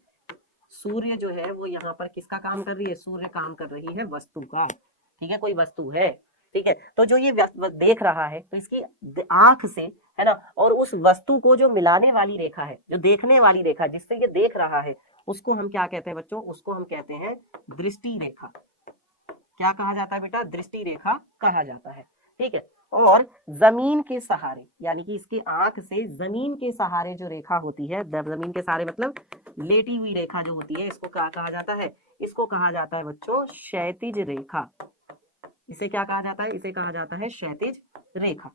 सूर्य जो है वो यहाँ पर किसका काम कर रही है, सूर्य काम कर रही है वस्तु का। ठीक है, कोई वस्तु है। ठीक है, तो जो ये देख रहा है, तो इसकी आंख से, है ना, और उस वस्तु को जो मिलाने वाली रेखा है, जो देखने वाली रेखा जिससे ये देख रहा है, उसको हम क्या कहते हैं बच्चों, उसको हम कहते हैं दृष्टि रेखा। क्या कहा जाता है बेटा, दृष्टि रेखा कहा जाता है। ठीक है, और जमीन के सहारे, यानी कि इसकी आंख से जमीन के सहारे जो रेखा होती है, जमीन के सहारे मतलब लेटी हुई रेखा जो होती है, इसको क्या कहा जाता है, इसको कहा जाता है बच्चों क्षैतिज रेखा। इसे क्या कहा जाता है, इसे कहा जाता है क्षैतिज रेखा।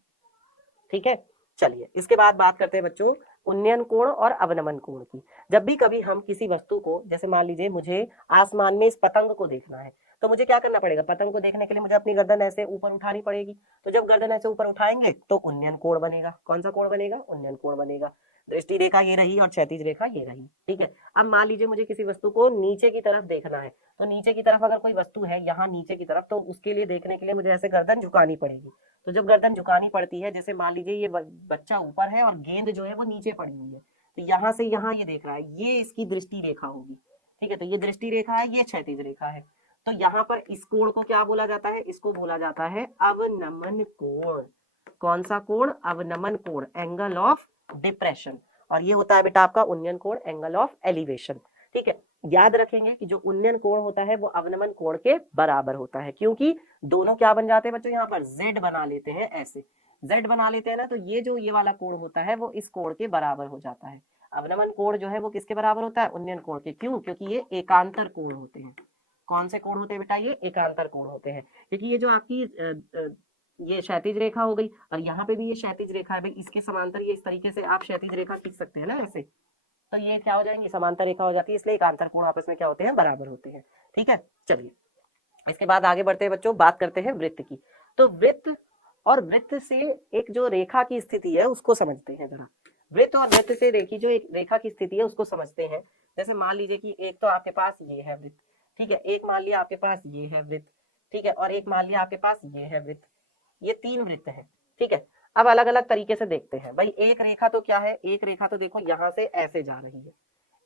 ठीक है, चलिए इसके बाद बात करते हैं बच्चों उन्नयन कोण और अवनमन कोण की। जब भी कभी हम किसी वस्तु को, जैसे मान लीजिए मुझे आसमान में इस पतंग को देखना है, तो मुझे क्या करना पड़ेगा, पतंग को देखने के लिए मुझे अपनी गर्दन ऐसे ऊपर उठानी पड़ेगी। तो जब गर्दन ऐसे ऊपर उठाएंगे तो उन्नयन कोण बनेगा। कौन सा कोण बनेगा, उन्नयन कोण बनेगा। दृष्टि रेखा ये रही और क्षैतिज रेखा ये रही। ठीक है, अब मान लीजिए मुझे किसी वस्तु को नीचे की तरफ देखना है, तो नीचे की तरफ अगर कोई वस्तु है यहाँ नीचे की तरफ, तो उसके लिए देखने के लिए मुझे ऐसे गर्दन झुकानी पड़ेगी। तो जब गर्दन झुकानी पड़ती है, जैसे मान लीजिए ये बच्चा ऊपर है और गेंद जो है वो नीचे पड़ी हुई है, तो यहाँ से यहाँ ये देख रहा है, ये इसकी दृष्टि रेखा होगी। ठीक है, तो ये दृष्टि रेखा है, ये क्षैतिज रेखा है। तो यहाँ पर इस कोण को क्या बोला जाता है, इसको बोला जाता है अवनमन कोण। कौन सा कोण, अवनमन कोण, एंगल ऑफ डिप्रेशन। और ये होता है बेटा आपका उन्नयन कोण, एंगल ऑफ एलिवेशन। ठीक है, याद रखेंगे कि जो उन्नयन कोण होता है वो अवनमन कोण के बराबर होता है, क्योंकि दोनों क्या बन जाते हैं बच्चों, यहाँ पर z बना लेते हैं, ऐसे z बना लेते हैं ना, तो ये जो ये वाला कोण होता है वो इस कोण के बराबर हो जाता है। अवनमन कोण जो है वो किसके बराबर होता है, उन्नयन कोण के। क्यों, क्योंकि ये एकांतर कोण होते हैं। कौन से कोण होते हैं बेटा, ये एकांतर कोण होते हैं। क्योंकि ये जो आपकी ये क्षैतिज रेखा हो गई, और यहाँ पे भी ये क्षैतिज रेखा है भाई, इसके समांतर ये इस तरीके से आप क्षैतिज रेखा खींच सकते हैं ना ऐसे, तो ये क्या हो जाएंगी, समांतर रेखा हो जाती है, इसलिए एकांतर कोण आपस में क्या होते हैं, बराबर होते हैं। ठीक है, चलिए इसके बाद आगे बढ़ते हैं बच्चों, बात करते हैं वृत्त की। तो वृत्त और वृत्त से एक जो रेखा की स्थिति है उसको समझते हैं जरा। वृत्त और वृत्त से रेखी जो एक रेखा की स्थिति है उसको समझते हैं। जैसे मान लीजिए कि एक तो आपके पास ये है वृत्त, ठीक है, एक मान लिया आपके पास ये है वृत्त, ठीक है, और एक मान लिया आपके पास ये है वृत्त, ये तीन वृत्त है। ठीक है, अब अलग अलग तरीके से देखते हैं भाई। एक रेखा तो क्या है, एक रेखा तो देखो यहाँ से ऐसे जा रही है,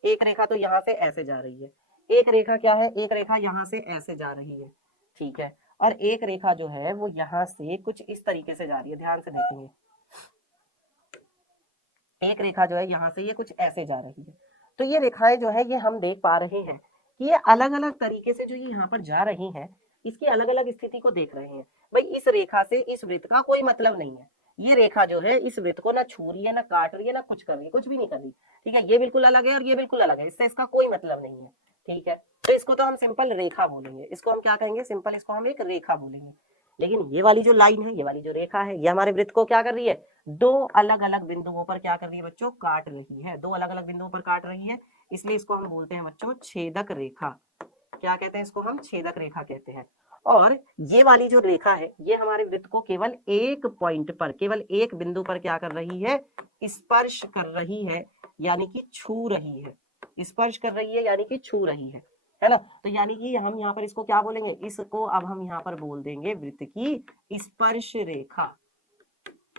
एक रेखा तो यहाँ से ऐसे जा रही है, एक रेखा क्या है, एक रेखा यहाँ से ऐसे जा रही है। ठीक है, और एक रेखा जो है वो यहाँ से कुछ इस तरीके से जा रही है, ध्यान से देखेंगे। एक रेखा जो है यहाँ से ये कुछ ऐसे जा रही है। तो ये रेखाएं जो है ये हम देख पा रहे हैं कि ये अलग अलग तरीके से जो ये यहाँ पर जा रही हैं, इसकी अलग अलग स्थिति को देख रहे हैं। भाई इस रेखा से इस वृत्त का कोई मतलब नहीं है। ये रेखा जो है इस वृत्त को ना छू रही है, ना काट रही है, ना कुछ कर रही है, कुछ भी नहीं कर रही। ठीक है, ये बिल्कुल अलग है और ये बिल्कुल अलग है, इससे इसका कोई मतलब नहीं है। ठीक है, तो इसको तो हम सिंपल रेखा बोलेंगे। इसको हम क्या कहेंगे? सिंपल इसको हम एक रेखा बोलेंगे। लेकिन ये वाली जो लाइन है, ये वाली जो रेखा है, ये हमारे वृत्त को क्या कर रही है? दो अलग अलग बिंदुओं पर क्या कर रही है बच्चों? काट रही है। दो अलग अलग बिंदुओं पर काट रही है, इसलिए इसको हम बोलते हैं बच्चों छेदक रेखा। क्या कहते हैं इसको? हम छेदक रेखा कहते हैं। और ये वाली जो रेखा है ये हमारे वृत्त को केवल एक पॉइंट पर, केवल एक बिंदु पर क्या कर रही है? स्पर्श कर रही है, यानी कि छू रही है। स्पर्श कर रही है यानी कि छू रही है ना? तो यानी कि हम यहाँ पर इसको क्या बोलेंगे? इसको अब हम यहाँ पर बोल देंगे वृत्त की स्पर्श रेखा।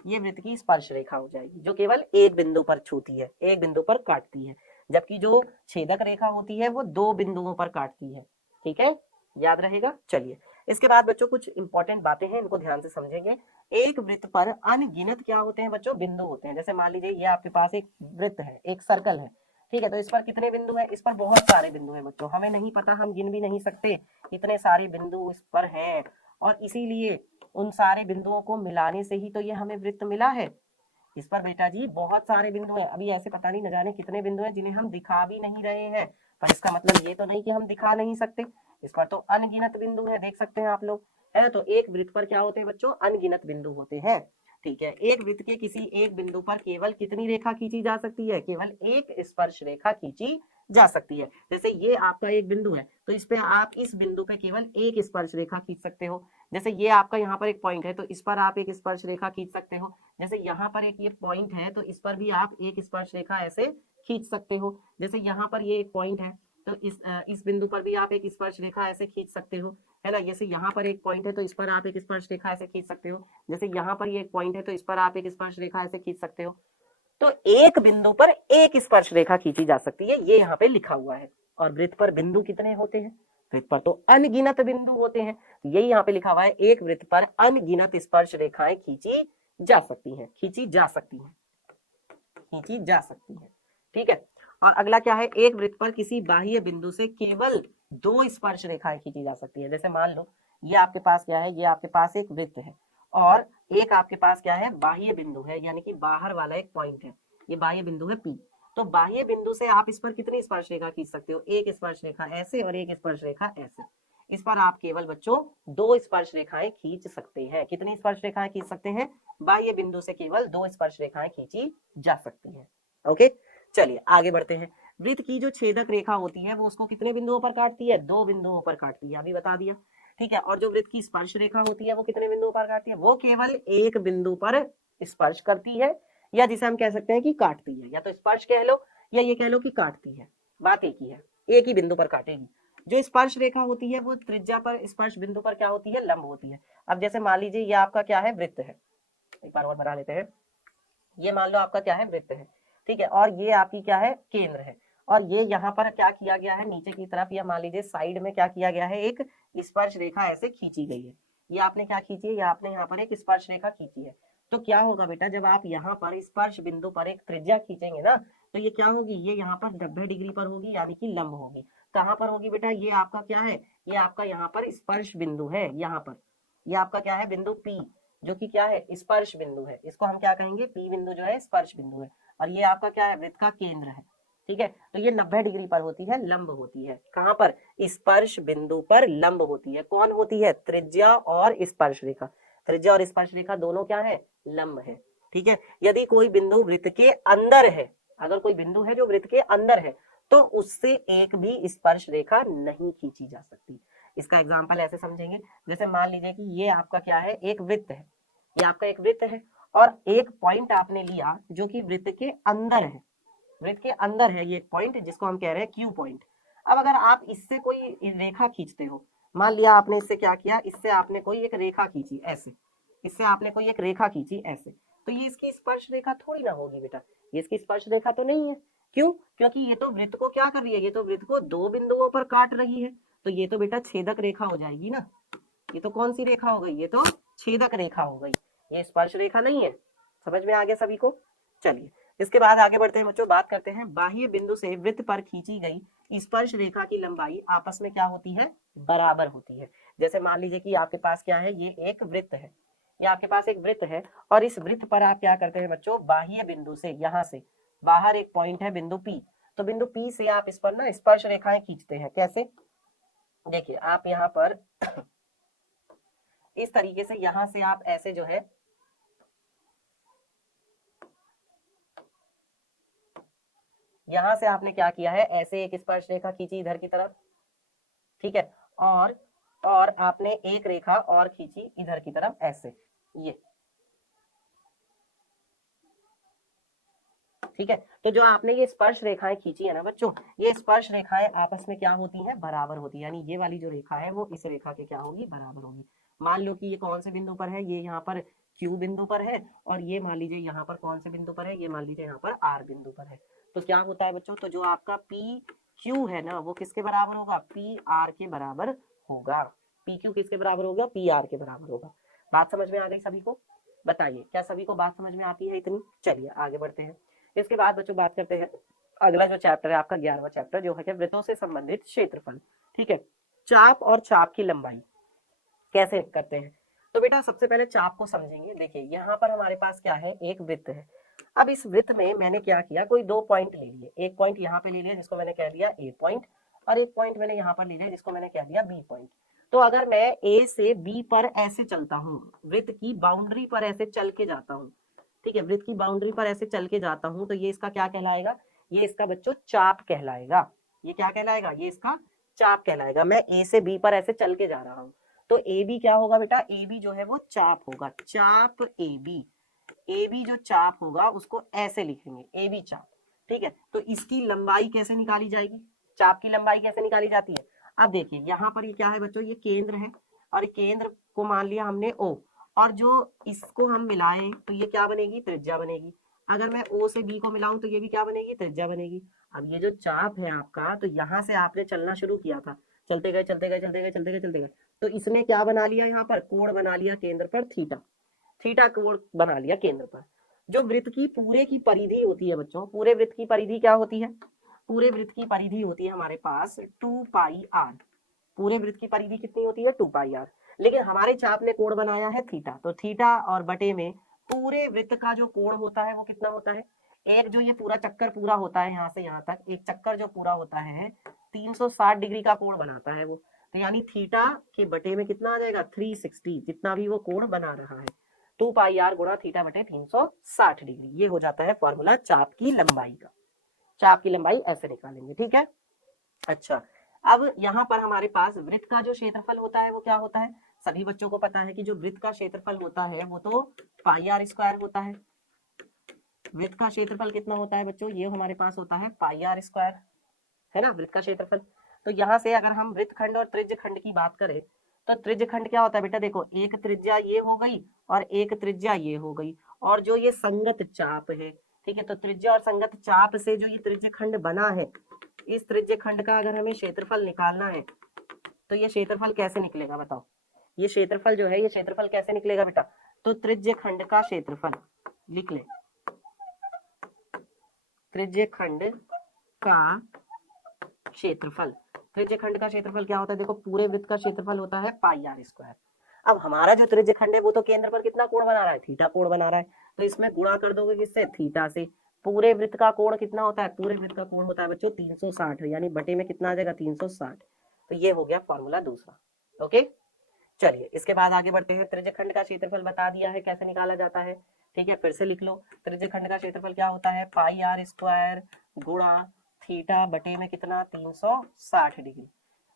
ये वृत्त की स्पर्श रेखा हो जाएगी, जो केवल एक बिंदु पर छूती है, एक बिंदु पर काटती है। जबकि जो छेदक रेखा होती है वो दो बिंदुओं पर काटती है। ठीक है, याद रहेगा। चलिए, इसके बाद बच्चों कुछ इंपॉर्टेंट बातें हैं, इनको ध्यान से समझेंगे। एक वृत्त पर अनगिनत क्या होते हैं बच्चों? बिंदु होते हैं। जैसे मान लीजिए ये आपके पास एक वृत्त है, एक सर्कल है। ठीक है, तो इस पर कितने बिंदु है? इस पर बहुत सारे बिंदु हैं बच्चों, हमें नहीं पता, हम गिन भी नहीं सकते इतने सारे बिंदु इस पर हैं। और इसीलिए उन सारे बिंदुओं को मिलाने से ही तो ये हमें वृत्त मिला है। इस पर बेटा जी बहुत सारे बिंदु हैं, अभी ऐसे पता नहीं न जाने कितने बिंदु हैं जिन्हें हम दिखा भी नहीं रहे हैं, पर इसका मतलब ये तो नहीं कि हम दिखा नहीं सकते। इस पर तो अनगिनत बिंदु है, देख सकते हैं आप लोग, है ना? तो एक वृत्त पर क्या होते हैं बच्चों? अनगिनत बिंदु होते हैं। ठीक है, एक वृत्त के किसी एक बिंदु पर केवल कितनी रेखा खींची जा सकती है? केवल एक स्पर्श रेखा खींची जा सकती है। जैसे ये आपका एक बिंदु है, तो इस पे आप इस बिंदु पे केवल एक स्पर्श रेखा खींच सकते हो। जैसे ये आपका यहाँ पर एक पॉइंट है, तो इस पर आप एक स्पर्श रेखा खींच सकते हो। जैसे यहाँ पर एक ये पॉइंट है, तो इस पर भी आप एक स्पर्श रेखा ऐसे खींच सकते हो। जैसे यहाँ पर ये एक पॉइंट है, तो इस बिंदु पर भी आप एक स्पर्श रेखा ऐसे खींच सकते हो, है ना? जैसे यहाँ पर एक पॉइंट है, तो इस पर आप एक स्पर्श रेखा ऐसे खींच सकते हो। जैसे यहाँ पर ये एक पॉइंट है, तो इस पर आप एक स्पर्श रेखा ऐसे खींच सकते हो। तो एक बिंदु पर एक स्पर्श रेखा खींची जा सकती है, ये यहाँ पे लिखा हुआ है। और वृत्त पर बिंदु कितने होते हैं? वृत्त पर तो अनगिनत बिंदु होते हैं, यही यहाँ पे लिखा हुआ है, एक वृत्त पर अनगिनत स्पर्श रेखाएं खींची जा सकती हैं, खींची जा सकती हैं, खींची जा सकती हैं। ठीक है, और अगला क्या है? एक वृत्त पर किसी बाह्य बिंदु से केवल दो स्पर्श रेखाएं खींची जा सकती है। जैसे मान लो ये आपके पास क्या है? ये आपके पास एक वृत्त है और एक आपके पास क्या है? बाह्य बिंदु है, यानी कि बाहर वाला एक पॉइंट है, ये बाह्य बिंदु है P। तो बाह्य बिंदु से आप इस पर कितनी स्पर्श रेखा खींच सकते हो? एक स्पर्श रेखा ऐसे और एक स्पर्श रेखा ऐसे। इस पर आप केवल बच्चों दो स्पर्श रेखाएं खींच सकते हैं। कितनी स्पर्श रेखाएं खींच सकते हैं? बाह्य बिंदु से केवल दो स्पर्श रेखाएं खींची जा सकती हैं। ओके, चलिए आगे बढ़ते हैं। वृत्त की जो छेदक रेखा होती है वो उसको कितने बिंदुओं पर काटती है? दो बिंदुओं पर काटती है, अभी बता दिया। ठीक है, और जो वृत्त की स्पर्श रेखा होती है वो कितने बिंदुओं पर काटती है? वो केवल एक बिंदु पर स्पर्श करती है, या जिसे हम कह सकते हैं कि काटती है। या तो स्पर्श कह लो या ये कह लो कि काटती है, बात एक ही है, एक ही बिंदु पर काटेगी। जो स्पर्श रेखा होती है वो त्रिज्या पर स्पर्श बिंदु पर क्या होती है? लंब होती है। अब जैसे मान लीजिए ये आपका क्या है? वृत्त है। एक बार और बना लेते हैं। ये मान लो आपका क्या है? वृत्त है। ठीक है, और ये आपकी क्या है? केंद्र है। और ये यहाँ पर क्या किया गया है? नीचे की तरफ या मान लीजिए साइड में क्या किया गया है? एक स्पर्श रेखा ऐसे खींची गई है। ये आपने क्या खींची है? ये आपने यहाँ पर एक स्पर्श रेखा खींची है। तो क्या होगा बेटा, जब आप यहाँ पर स्पर्श बिंदु पर एक त्रिज्या खींचेंगे ना, तो ये क्या होगी? ये यहाँ पर 90 डिग्री पर होगी, यानी कि लंब होगी। कहाँ पर होगी बेटा? ये आपका क्या है? ये आपका यहाँ पर स्पर्श बिंदु है। यहाँ पर ये आपका क्या है? बिंदु P, जो कि क्या है? स्पर्श बिंदु है। इसको हम क्या कहेंगे? P बिंदु जो है स्पर्श बिंदु है। और ये आपका क्या है? वृत्त का केंद्र है। ठीक है, तो ये 90 डिग्री पर होती है, लंब होती है। कहां पर? स्पर्श बिंदु पर लंब होती है। कौन होती है? त्रिज्या और स्पर्श रेखा। त्रिज्या और स्पर्श रेखा दोनों क्या है? लंब है। ठीक है, यदि कोई बिंदु वृत्त के अंदर है, अगर कोई बिंदु है जो वृत्त के अंदर है, तो उससे एक भी स्पर्श रेखा नहीं खींची जा सकती। इसका एग्जाम्पल ऐसे समझेंगे, जैसे मान लीजिए कि ये आपका क्या है? एक वृत्त है। ये आपका एक वृत्त है और एक पॉइंट आपने लिया जो कि वृत्त के अंदर है। वृत्त के अंदर है ये पॉइंट, जिसको हम कह रहे हैं क्यू पॉइंट। अब अगर आप इससे कोई रेखा खींचते हो, मान लिया आपने इससे क्या किया? इससे आपने कोई एक रेखा खींची ऐसे, इससे आपने कोई एक रेखा खींची ऐसे, तो ये इसकी स्पर्श रेखा थोड़ी ना होगी बेटा, ये इसकी स्पर्श रेखा तो नहीं है। क्यों? क्योंकि ये तो वृत्त को क्या कर रही है? ये तो वृत्त को दो बिंदुओं पर काट रही है, तो ये तो बेटा छेदक रेखा हो जाएगी ना। ये तो कौन सी रेखा हो गई? ये तो छेदक रेखा हो गई, ये स्पर्श रेखा नहीं है। समझ में आ गया सभी को? चलिए, इसके बाद आगे बढ़ते हैं बच्चों, बात करते हैं बाह्य बिंदु से वृत्त पर खींची गई स्पर्श रेखा की लंबाई आपस में क्या होती है, बराबर होती है। जैसे मान लीजिए कि आपके पास क्या है, ये एक वृत्त है, ये आपके पास एक वृत्त है और इस वृत्त पर आप क्या करते हैं बच्चों, बाह्य बिंदु से, यहाँ से बाहर एक पॉइंट है बिंदु P, तो बिंदु P से आप इस पर ना स्पर्श रेखाएं खींचते हैं। कैसे, देखिए आप यहाँ पर इस तरीके से, यहां से आप ऐसे जो है, यहां से आपने क्या किया है, ऐसे एक स्पर्श रेखा खींची इधर की तरफ, ठीक है, और आपने एक रेखा और खींची इधर की तरफ ऐसे, ये ठीक है। तो जो आपने ये स्पर्श रेखाएं खींची है ना बच्चों, ये स्पर्श रेखाएं आपस में क्या होती हैं, बराबर होती है, यानी ये वाली जो रेखा है वो इस रेखा के क्या होगी, बराबर होगी। मान लो कि ये कौन से बिंदु पर है, ये यहाँ पर Q बिंदु पर है, और ये मान लीजिए यहाँ पर कौन से बिंदु पर है, ये मान लीजिए यहाँ पर R बिंदु पर है। तो क्या होता है बच्चों, तो जो आपका PQ है ना, वो किसके बराबर होगा, PR के बराबर होगा। PQ किसके बराबर होगा, PR के बराबर होगा। बात समझ में आ गई सभी को, बताइए क्या सभी को बात समझ में आती है इतनी। चलिए आगे बढ़ते हैं। इसके बाद बच्चों बात करते हैं, अगला जो चैप्टर है आपका 11वां चैप्टर, जो है वृत्तों से संबंधित क्षेत्रफल। ठीक है, चाप और चाप की लंबाई कैसे करते हैं। तो बेटा सबसे पहले चाप को समझेंगे। देखिए यहाँ पर हमारे पास क्या है, एक वृत्त है। अब इस वृत्त में मैंने क्या किया, कोई दो पॉइंट ले लिए, एक पॉइंट यहाँ पे ले लिया जिसको मैंने कह दिया A पॉइंट, और एक पॉइंट मैंने यहाँ पर ले लिया जिसको मैंने कह दिया B पॉइंट। तो अगर मैं A से B पर ऐसे चलता हूँ, वृत्त की बाउंड्री पर ऐसे चल के जाता हूँ, ठीक है, वृत्त की बाउंड्री पर ऐसे चल के जाता हूं, तो ये इसका क्या कहलाएगा, ये इसका बच्चों चाप कहलाएगा। ये क्या कहलाएगा, ये इसका चाप कहलाएगा। मैं A से B पर ऐसे चल के जा रहा हूं, तो AB क्या होगा बेटा, AB जो है वो चाप होगा, चाप AB। AB जो चाप होगा उसको ऐसे लिखेंगे, AB चाप। ठीक है, तो इसकी लंबाई कैसे निकाली जाएगी, चाप की लंबाई कैसे निकाली जाती है। अब देखिए यहाँ पर ये क्या है बच्चों, ये केंद्र है, और केंद्र को मान लिया हमने O, और जो इसको हम मिलाएं तो ये क्या बनेगी, त्रिज्या बनेगी। अगर मैं O से B को मिलाऊं तो ये भी क्या बनेगी, त्रिज्या बनेगी। अब ये जो चाप है आपका, तो यहाँ से आपने चलना शुरू किया था, चलते गए चलते गए चलते गए चलते गए चलते गए, तो इसने क्या बना लिया, यहाँ पर कोण बना लिया केंद्र पर थीटा, थीटा कोण बना लिया केंद्र पर। जो वृत्त की पूरे की परिधि होती है बच्चों, पूरे वृत्त की परिधि क्या होती है, पूरे वृत्त की परिधि होती है हमारे पास 2πr। पूरे वृत्त की परिधि कितनी होती है, 2πr। लेकिन हमारे चाप ने कोण बनाया है थीटा, तो थीटा और बटे में पूरे वृत्त का जो कोण होता है वो कितना होता है, एक जो ये पूरा चक्कर पूरा होता है यहाँ से यहाँ तक, एक चक्कर जो पूरा होता है 360 डिग्री का कोण बनाता है वो, तो यानी थीटा के बटे में कितना आ जाएगा, 360, जितना भी वो कोण बना रहा है, 2πr गुणा थीटा बटे 360 डिग्री। ये हो जाता है फॉर्मूला चाप की लंबाई का। चाप की लंबाई ऐसे निकालेंगे, ठीक है। अच्छा, अब यहाँ पर हमारे पास वृत्त का जो क्षेत्रफल होता है वो क्या होता है, सभी बच्चों को पता है कि जो वृत्त का क्षेत्रफल होता है वो तो πr² होता है। वृत्त का क्षेत्रफल कितना होता है बच्चों, ये हमारे पास होता है πr², है ना, वृत्त का क्षेत्रफल। तो यहाँ से अगर हम वृत्त खंड और त्रिज्य खंड की बात करें, तो त्रिज्य खंड क्या होता है बेटा, देखो एक त्रिज्या ये हो गई और एक त्रिज्या ये हो गई, और जो ये संगत चाप है, ठीक है, तो त्रिज्या और संगत चाप से जो ये त्रिज्य खंड बना है, इस त्रिज्य खंड का अगर हमें क्षेत्रफल निकालना है, तो ये क्षेत्रफल कैसे निकलेगा बताओ, ये क्षेत्रफल जो है, ये क्षेत्रफल कैसे निकलेगा बेटा, तो त्रिज्य खंड का क्षेत्रफल लिख ले, त्रिज्य खंड का क्षेत्रफल। त्रिज्य खंड का क्षेत्रफल क्या होता है, देखो पूरे वृत्त का क्षेत्रफल होता है πr²। अब हमारा जो त्रिज्य खंड है वो तो केंद्र पर कितना कोण बना रहा है, थीटा कोण बना रहा है, तो इसमें गुणा कर दोगे किससे, थीटा से। पूरे वृत्त का कोण कितना होता है, पूरे वृत्त का कोण होता है बच्चों 360, यानी बटे में कितना आ जाएगा, 360। तो ये हो गया फॉर्मूला दूसरा। ओके, चलिए इसके बाद आगे बढ़ते हैं। त्रिज्य खंड का क्षेत्रफल बता दिया है कैसे निकाला जाता है, ठीक है, फिर से लिख लो। त्रिज्य खंड का क्षेत्रफल क्या होता है, πr² गुणा थीटा बटे में कितना, 360 डिग्री।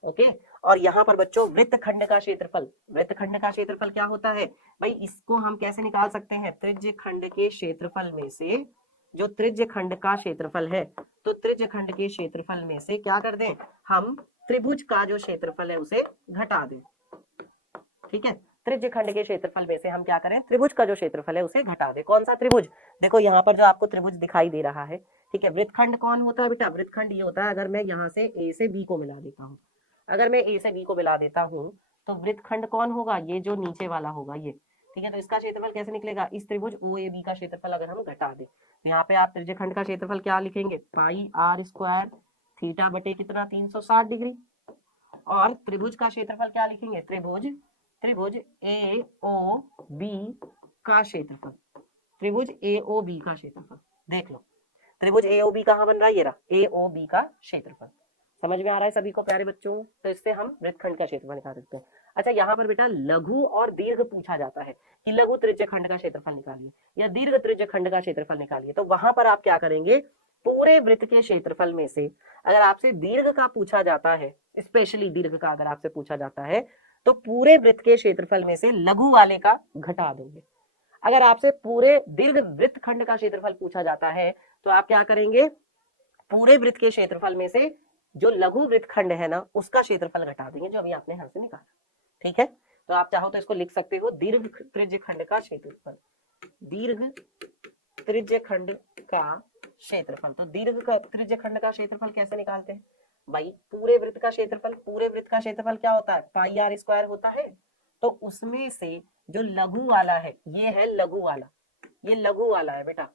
ओके, और यहाँ पर बच्चों वृत्त खंड का क्षेत्रफल, वृत्त खंड का क्षेत्रफल क्या होता है भाई, इसको हम कैसे निकाल सकते हैं, त्रिज्य खंड के क्षेत्रफल में से, जो त्रिज्य खंड का क्षेत्रफल है, तो त्रिज्य खंड के क्षेत्रफल में से क्या कर दें, हम त्रिभुज का जो क्षेत्रफल है उसे घटा दें। ठीक है, त्रिज्य खंड के क्षेत्रफल में से हम क्या करें, त्रिभुज का जो क्षेत्रफल है उसे घटा दें। कौन सा त्रिभुज, देखो यहाँ पर जो आपको त्रिभुज दिखाई दे रहा है, ठीक है। वृत्तखंड कौन होता है बेटा, वृत्तखंड ये होता है अगर मैं यहाँ से A से B को मिला देता हूँ, अगर मैं A से B को मिला देता हूँ तो वृत्तखंड कौन होगा, ये जो नीचे वाला होगा, ये ठीक है, तो इसका क्षेत्रफल कैसे निकलेगा, इस त्रिभुज ओ ए बी का क्षेत्रफल अगर हम घटा दें तो यहाँ पे आप त्रिज्यखंड का क्षेत्रफल क्या लिखेंगे, पाई आर स्क्वायर थीटा बटे कितना 360 डिग्री, और त्रिभुज का क्षेत्रफल क्या लिखेंगे, त्रिभुज त्रिभुज ए ओ बी का क्षेत्रफल, त्रिभुज ए ओ बी का क्षेत्रफल। देख लो त्रिभुज ए ओ बी कहाँ बन रहा है, ये रहा ए ओ बी का क्षेत्रफल। समझ में आ रहा है सभी को प्यारे बच्चों, तो इससे हम वृत्तखंड का क्षेत्रफल निकाल सकते हैं। अच्छा यहाँ पर बेटा लघु और दीर्घ पूछा जाता है कि लघु त्रिज्यखंड का क्षेत्रफल निकालिए या दीर्घ त्रिज्यखंड का क्षेत्रफल निकालिए, तो वहां पर आप क्या करेंगे, पूरे वृत्त के क्षेत्रफल में से अगर आपसे दीर्घ का पूछा जाता है, स्पेशली दीर्घ का अगर आपसे पूछा जाता है, तो पूरे वृत्त के क्षेत्रफल में से लघु वाले का घटा देंगे। अगर आपसे पूरे दीर्घ वृत्तखंड का क्षेत्रफल पूछा जाता है तो आप क्या करेंगे, पूरे वृत्त के क्षेत्रफल में से जो लघु वृत्तखंड है ना उसका क्षेत्रफल घटा देंगे, जो अभी आपने यहाँ से निकाला। ठीक है, तो आप चाहो तो इसको लिख सकते हो दीर्घ त्रिज्यखंड का क्षेत्रफल, दीर्घ त्रिज्यखंड का क्षेत्रफल। तो दीर्घ त्रिज्यखंड का क्षेत्रफल कैसे निकालते हैं भाई, पूरे वृत्त का क्षेत्रफल, पूरे वृत्त का क्षेत्रफल क्या होता है, पाई आर स्क्वायर होता है, तो उसमें से जो लघु वाला है, ये है लघु वाला, ये लघु वाला है बेटा,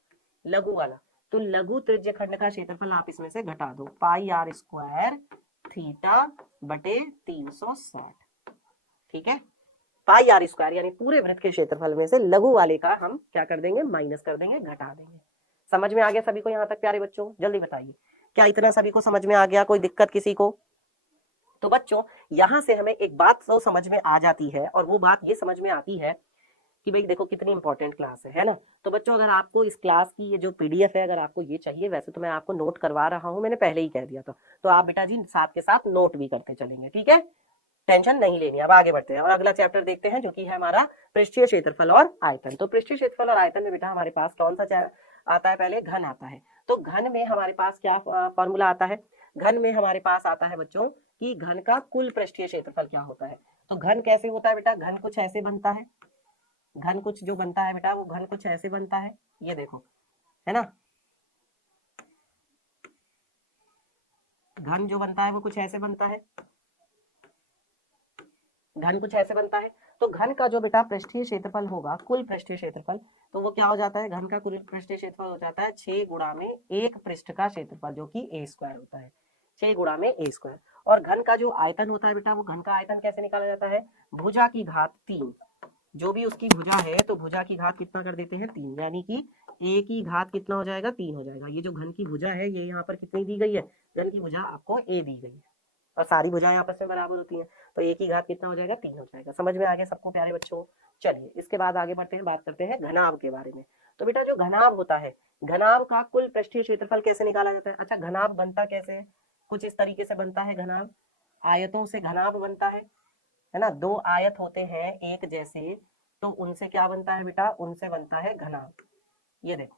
लघु वाला, तो लघु त्रिज्यखंड का क्षेत्रफल आप इसमें से घटा दो, पाई आर स्क्वायर थीटा बटे 360। ठीक है, पाई आर स्क्वायर यानी पूरे वृत्त के क्षेत्रफल में से लघु वाले का हम क्या कर देंगे, माइनस कर देंगे, घटा देंगे। समझ में आ गया सभी को यहाँ तक प्यारे बच्चों, जल्दी बताइए क्या इतना सभी को समझ में आ गया, कोई दिक्कत किसी को। तो बच्चों यहाँ से हमें एक बात तो समझ में आ जाती है, और वो बात ये समझ में आती है कि भाई देखो कितनी इंपॉर्टेंट क्लास है ना। तो बच्चों अगर आपको इस क्लास की ये जो पीडीएफ है अगर आपको ये चाहिए, वैसे तो मैं आपको नोट करवा रहा हूँ, मैंने पहले ही कह दिया था, तो आप बेटा जी साथ के साथ नोट भी करते चलेंगे, ठीक है, टेंशन नहीं लेनी। अब आगे बढ़ते हैं और अगला चैप्टर देखते हैं जो कि है हमारा पृष्ठीय क्षेत्रफल और आयतन। तो पृष्ठीय क्षेत्रफल और आयतन में बेटा हमारे पास कौन सा आता है, पहले घन आता है। तो घन में हमारे पास क्या फॉर्मूला आता है, घन में हमारे पास आता है बच्चों कि घन का कुल पृष्ठीय क्षेत्रफल क्या होता है। तो घन कैसे होता है बेटा, घन कुछ ऐसे बनता है, घन कुछ जो बनता है बेटा वो घन कुछ ऐसे बनता है, ये देखो है ना, घन जो बनता है वो कुछ ऐसे बनता है, घन कुछ ऐसे बनता है। तो घन का जो बेटा पृष्ठीय क्षेत्रफल होगा, कुल पृष्ठीय क्षेत्रफल, तो वो क्या हो जाता है, घन का कुल पृष्ठीय क्षेत्रफल हो जाता है 6 गुणा में 1 पृष्ठ का क्षेत्रफल जो कि a स्क्वायर होता है, 6 गुणा में a स्क्वायर। और घन का जो आयतन होता है बेटा, वो घन का आयतन कैसे निकाला जाता है, भुजा की घात 3, जो भी उसकी भुजा है तो भुजा की घात कितना कर देते हैं 3, यानी कि a की घात कितना हो जाएगा 3 हो जाएगा। ये जो घन की भुजा है ये यहाँ पर कितनी दी गई है, घन की भुजा आपको a दी गई है, और सारी भुजाएं आपस में बराबर होती हैं, तो एक ही घात कितना हो जाएगा 3 हो जाएगा। समझ में आ गया सबको प्यारे बच्चों। चलिए इसके बाद आगे बढ़ते हैं, बात करते हैं घनाभ के बारे में। तो बेटा जो घनाभ होता है, घनाभ का कुल पृष्ठीय क्षेत्रफल कैसे निकाला जाता है। अच्छा घनाभ बनता कैसे है, कुछ इस तरीके से बनता है घनाभ, आयतों से घनाभ बनता है ना, दो आयत होते हैं एक जैसे, तो उनसे क्या बनता है बेटा, उनसे बनता है घनाभ। ये देखो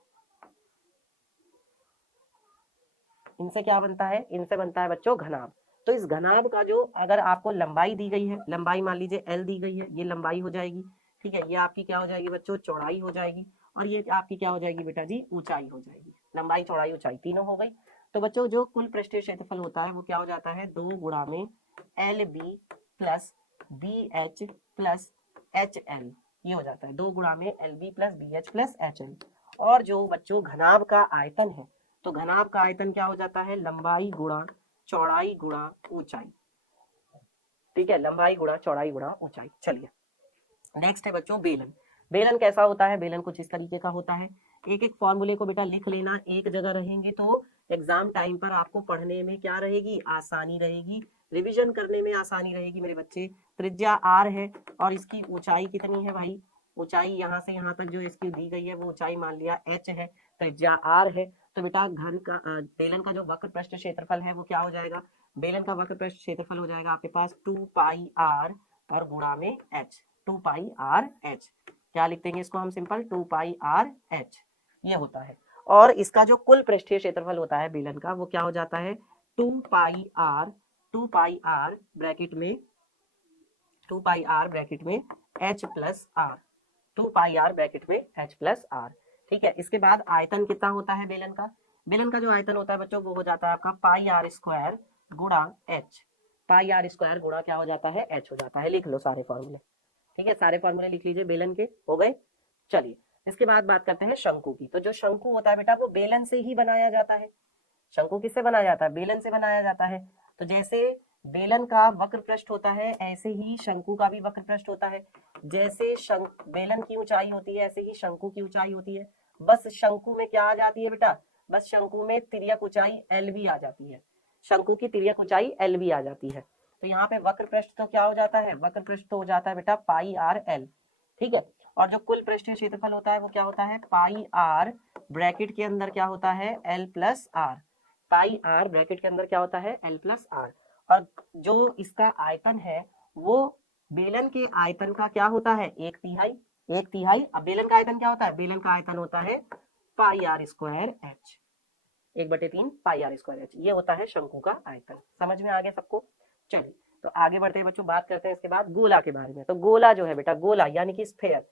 इनसे क्या बनता है, इनसे बनता है बच्चों घनाभ। तो इस घनाभ का जो अगर आपको लंबाई दी गई है, लंबाई मान लीजिए l दी गई है, ये लंबाई हो जाएगी, ठीक है, ये आपकी क्या हो जाएगी बच्चों, चौड़ाई हो जाएगी, और ये आपकी क्या हो जाएगी बेटा जी, ऊंचाई हो जाएगी। लंबाई चौड़ाई ऊंचाई तीनों हो गई। तो बच्चों जो कुल पृष्ठीय क्षेत्रफल होता है वो क्या हो जाता है, 2 गुणा में L B plus B H plus H L, ये हो जाता है 2 गुणा में L B plus B H plus H L. और जो बच्चों घनाभ का आयतन है, तो घनाभ का आयतन क्या हो जाता है, लंबाई गुणा चौड़ाई गुणा ऊंचाई, ठीक है, लंबाई गुणा चौड़ाई गुणा ऊंचाई। चलिए नेक्स्ट है बच्चों बेलन। बेलन कैसा होता है, बेलन कुछ इस तरीके का होता है। एक एक फॉर्मूले को बेटा लिख लेना, एक जगह रहेंगे तो एग्जाम टाइम पर आपको पढ़ने में क्या रहेगी, आसानी रहेगी, रिवीजन करने में आसानी रहेगी मेरे बच्चे। त्रिज्या आर है और इसकी ऊंचाई कितनी है भाई, ऊंचाई यहाँ से यहाँ तक जो इसकी दी गई है वो ऊंचाई मान लिया h है, त्रिज्या r है। तो बेटा घन का बेलन का जो वक्र पृष्ठ क्षेत्रफल है वो क्या हो जाएगा, बेलन का वक्र पृष्ठ क्षेत्रफल हो जाएगा आपके पास 2 पाई r और गुणा में h, 2 पाई r h, क्या लिख देंगे इसको हम सिंपल, 2 पाई r h, ये होता है। और इसका जो कुल पृष्ठीय क्षेत्रफल होता है बेलन का वो क्या हो जाता है, 2 पाई r ब्रैकेट में 2 पाई r ब्रैकेट में h प्लस r, 2 पाई r ब्रैकेट में h प्लस r, ठीक है। इसके बाद आयतन कितना होता है बेलन का, बेलन का जो आयतन होता है बच्चों वो हो जाता है आपका पाई आर स्क्वायर गुणा h, पाई आर स्क्वायर गुणा क्या हो जाता है h हो जाता है, लिख लो सारे फॉर्मूले, ठीक है, सारे फॉर्मूले लिख लीजिए बेलन के, हो गए। चलिए इसके बाद बात करते हैं शंकु की। तो जो शंकु होता है बेटा वो बेलन से ही बनाया जाता है। शंकु किससे बनाया जाता है? बेलन से बनाया जाता है। तो जैसे बेलन का वक्र पृष्ठ होता है ऐसे ही शंकु का भी वक्र पृष्ठ होता है। जैसे बेलन की ऊंचाई होती है ऐसे ही शंकु की ऊंचाई होती है। बस शंकु में क्या आ जाती है बेटा? बस शंकु में तिर्यक ऊंचाई एल भी आ जाती है। शंकु की तिर्यक ऊंचाई एल भी आ जाती है। तो यहाँ पे वक्र पृष्ठ तो क्या हो जाता है? वक्र पृष्ठ तो हो जाता है बेटा पाई आर एल, ठीक है। और जो कुल पृष्ठीय क्षेत्रफल होता है वो क्या होता है? पाई आर ब्रैकेट के अंदर क्या होता है? L plus R. Pi R bracket के अंदर क्या होता है? L plus R. और जो इसका आयतन है वो बेलन के आयतन का क्या होता है? 1/3। 1/3। अब बेलन का आयतन क्या होता है? बेलन का आयतन होता है pi R square H. 1/3 pi R square H, ये होता है शंकु का आयतन। समझ में आ गया सबको? चलिए तो आगे बढ़ते हैं बच्चों, बात करते हैं इसके बाद गोला के बारे में। तो गोला जो है बेटा, गोला यानी कि स्फेयर।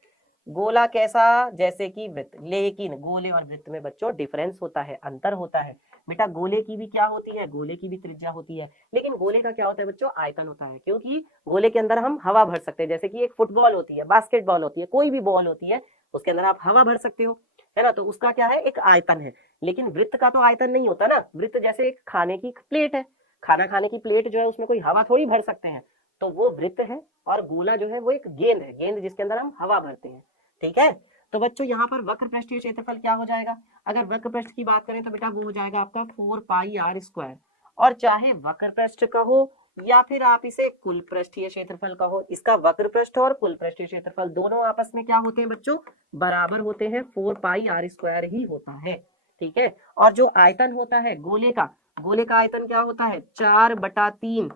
गोला कैसा? जैसे कि वृत्त। लेकिन गोले और वृत्त में बच्चों डिफरेंस होता है, अंतर होता है। बेटा गोले की भी क्या होती है? गोले की भी त्रिज्या होती है। लेकिन गोले का क्या होता है बच्चों? आयतन होता है। क्योंकि गोले के अंदर हम हवा भर सकते हैं। जैसे कि एक फुटबॉल होती है, बास्केटबॉल होती है, कोई भी बॉल होती है, उसके अंदर आप हवा भर सकते हो, है ना। तो उसका क्या है? एक आयतन है। लेकिन वृत्त का तो आयतन नहीं होता ना। वृत्त जैसे एक खाने की प्लेट है, खाना खाने की प्लेट जो है उसमें कोई हवा थोड़ी भर सकते हैं, तो वो वृत्त है। और गोला जो है वो एक गेंद है, गेंद जिसके अंदर हम हवा भरते हैं, ठीक है। तो बच्चों यहाँ पर वक्र पृष्ठीय क्षेत्रफल क्या हो जाएगा? अगर वक्र पृष्ठ की बात करें तो बेटा वो हो जाएगा आपका 4 पाई आर स्क्वायर। और चाहे वक्र पृष्ठ का हो या फिर आप इसे कुल पृष्ठीय क्षेत्रफल का हो, इसका वक्र पृष्ठ और कुल पृष्ठीय क्षेत्रफल दोनों आपस में क्या होते हैं बच्चों? बराबर होते हैं। 4 पाई आर स्क्वायर ही होता है, ठीक है। और जो आयतन होता है गोले का, गोले का आयतन क्या होता है? 4/3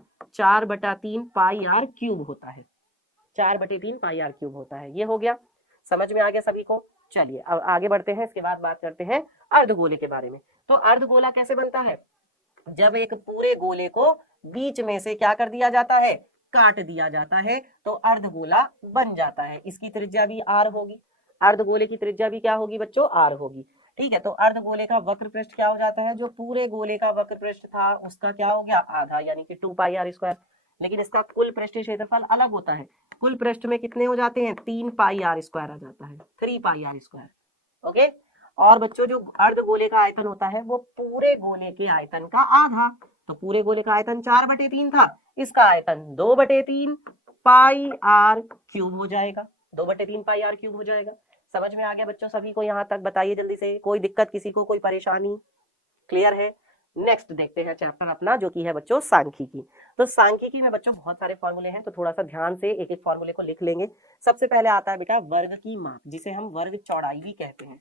पाई आर क्यूब होता है। 4/3 पाई आर क्यूब होता है। ये हो गया, समझ में आ गया सभी को? चलिए अब आगे बढ़ते हैं। इसके बाद बात करते हैं अर्धगोले के बारे में। तो अर्धगोला कैसे बनता है? जब एक पूरे गोले को बीच में से क्या कर दिया जाता है? काट दिया जाता है, तो अर्धगोला बन जाता है। इसकी त्रिज्या भी आर होगी। अर्धगोले की त्रिज्या भी क्या होगी बच्चों? आर होगी, ठीक है। तो अर्धगोले का वक्र पृष्ठ क्या हो जाता है? जो पूरे गोले का वक्र पृष्ठ था उसका क्या हो गया? आधा, यानी कि 2 पाई आर स्क्वायर। लेकिन इसका कुल पृष्ठीय क्षेत्रफल अलग होता है। कुल पृष्ठ में कितने हो जाते हैं? 3 पाई आर स्क्वायर आ जाता है, 3 पाई आर स्क्वायर, ओके। और बच्चों जो अर्धगोले का आयतन होता है वो पूरे गोले के आयतन का आधा। तो पूरे गोले का आयतन 4/3 था, इसका आयतन 2/3 पाई आर क्यूब हो जाएगा। 2/3 पाई आर क्यूब हो जाएगा। समझ में आ गया बच्चों सभी को? यहाँ तक बताइए जल्दी से, कोई दिक्कत किसी को, कोई परेशानी? क्लियर है? नेक्स्ट देखते हैं चैप्टर अपना जो कि है बच्चों सांख्यिकी। तो सांख्यिकी में बच्चों बहुत सारे फॉर्मूले हैं, तो थोड़ा सा ध्यान से एक एक फॉर्मूले को लिख लेंगे। सबसे पहले आता है बेटा वर्ग की माप, जिसे हम वर्ग चौड़ाई भी कहते हैं।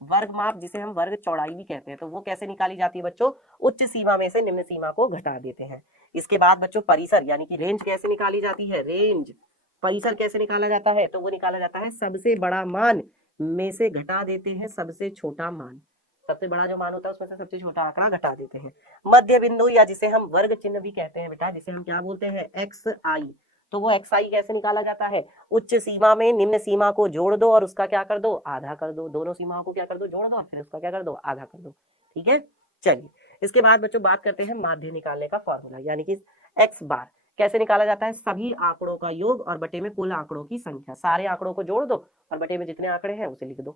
वर्ग माप जिसे हम वर्ग चौड़ाई भी कहते हैं, तो वो कैसे निकाली जाती है बच्चों? उच्च सीमा में से निम्न सीमा को घटा देते हैं। इसके बाद बच्चों परिसर यानी कि रेंज कैसे निकाली जाती है? रेंज परिसर कैसे निकाला जाता है? तो वो निकाला जाता है सबसे बड़ा मान में से घटा देते हैं सबसे छोटा मान। सबसे बड़ा जो मान होता है उसमें से सबसे छोटा आंकड़ा घटा देते हैं। मध्य बिंदु या जिसे हम वर्ग चिन्ह भी कहते हैं बेटा, जिसे हम क्या बोलते हैं? एक्स आई। तो वो एक्स आई कैसे निकाला जाता है? उच्च सीमा में निम्न सीमा को जोड़ दो और उसका क्या कर दो? आधा कर दो। दोनों सीमाओं को क्या कर दो? जोड़ दो और फिर उसका क्या कर दो? आधा कर दो, ठीक है। चलिए इसके बाद बच्चों बात करते हैं माध्य निकालने का फॉर्मूला, यानी कि एक्स बार कैसे निकाला जाता है? सभी आंकड़ों का योग और बटे में कुल आंकड़ों की संख्या। सारे आंकड़ों को जोड़ दो और बटे में जितने आंकड़े हैं उसे लिख दो,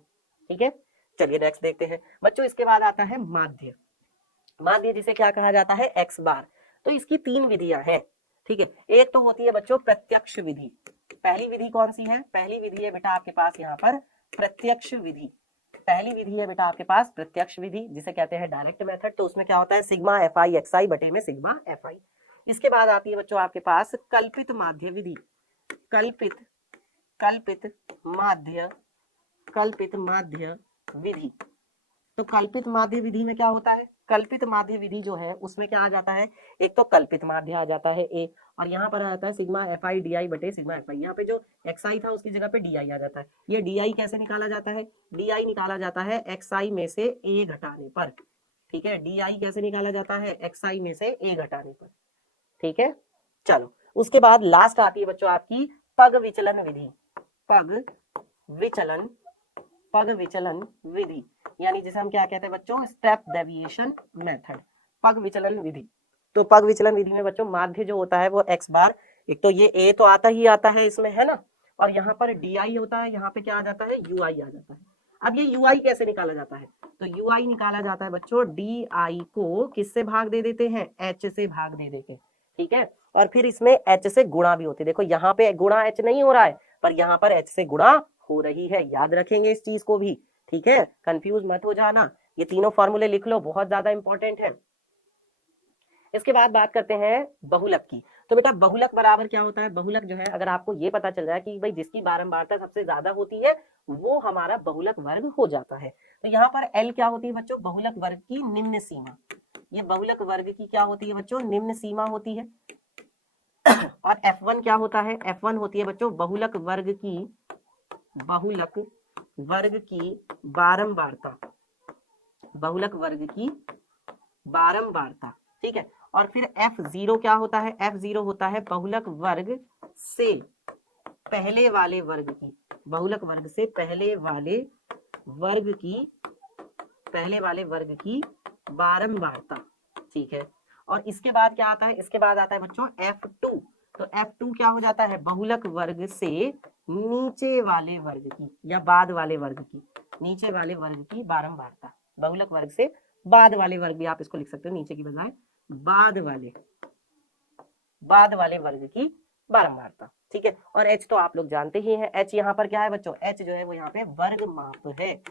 ठीक है। चलिए नेक्स्ट देखते हैं बच्चों। इसके बाद आता है माध्य। माध्य जिसे क्या कहा जाता है? एक्स बार। तो इसकी 3 विधियां हैं, ठीक है। एक तो होती है बच्चों प्रत्यक्ष विधि। पहली विधि कौन सी है? पहली विधि है बेटा आपके पास यहाँ पर प्रत्यक्ष विधि। पहली विधि है बेटा आपके पास प्रत्यक्ष विधि, जिसे कहते हैं डायरेक्ट मेथड। तो उसमें क्या होता है? सिग्मा एफ आई एक्स आई बटे में सिग्मा एफ आई। इसके बाद आती है बच्चों आपके पास कल्पित माध्य विधि। कल्पित माध्य विधि। तो कल्पित माध्य विधि में क्या होता है? कल्पित माध्य विधि जो है उसमें क्या आ जाता है? एक तो कल्पित माध्य आ जाता है ए, और यहाँ पर आ जाता है sigma F I D I बटे सिग्मा एफ आई। यहाँ पे जो एक्स आई था उसकी जगह पे डी आई आ जाता है। ये डी आई कैसे निकाला जाता है? डी आई निकाला जाता है एक्स आई में से ए घटाने पर, ठीक है। डी आई कैसे निकाला जाता है? एक्स आई में से ए घटाने पर, ठीक है। चलो उसके बाद लास्ट आती है बच्चों आपकी पग विचलन विधि। पग विचलन विधि यानी जिसे हम क्या कहते हैं बच्चों? स्टेप डेविएशन मेथड, पग विचलन विधि। तो पग विचलन विधि में बच्चों माध्य जो होता है वो एक्स बार, एक तो ये ए तो आता ही आता है इसमें, है ना। और यहाँ पर DI होता है, यहाँ पे क्या आ जाता है, UI आ जाता है। अब ये UI कैसे निकाला जाता है, तो UI निकाला जाता है बच्चों, DI को किससे भाग दे देते हैं, H से भाग दे देते हैं, ठीक है। और फिर इसमें H से गुणा भी होती है, देखो यहाँ पे गुणा H नहीं हो रहा है, पर यहाँ पर H से गुणा हो रही है, याद रखेंगे इस चीज को भी, ठीक है, कंफ्यूज मत हो जाना। ये तीनों फॉर्मूले लिख लो, बहुत ज्यादा इंपॉर्टेंट है। इसके बाद बात करते हैं बहुलक की। तो बेटा बहुलक बराबर क्या होता है, बहुलक जो है अगर आपको ये पता चल जाए कि भाई जिसकी बारंबारता सबसे ज्यादा होती है वो हमारा बहुलक वर्ग हो जाता है। तो यहाँ पर L क्या होती है बच्चों, बहुलक वर्ग की निम्न सीमा। ये बहुलक वर्ग की क्या होती है बच्चों, निम्न सीमा होती है। और F1 क्या होता है, F1 होती है बच्चों बहुलक वर्ग की बारंबारता, बहुलक वर्ग की बारंबारता, ठीक है। और फिर F0 क्या होता है, F0 होता है बहुलक वर्ग से पहले वाले वर्ग की, बहुलक वर्ग से पहले वाले वर्ग की बारंबारता, ठीक है। और इसके बाद क्या आता है, इसके बाद आता है बच्चों F2। तो F2 क्या हो जाता है, बहुलक वर्ग से नीचे वाले वर्ग की या बाद वाले वर्ग की, नीचे वाले वर्ग की बारंबारता, बहुलक वर्ग से बाद वाले वर्ग भी आप इसको लिख सकते हो नीचे की बजाय, बाद वाले वर्ग की बारंबारता, ठीक है। और H तो आप लोग जानते ही हैं, H यहाँ पर क्या है बच्चों, H जो है वो यहाँ पे वर्ग माप है।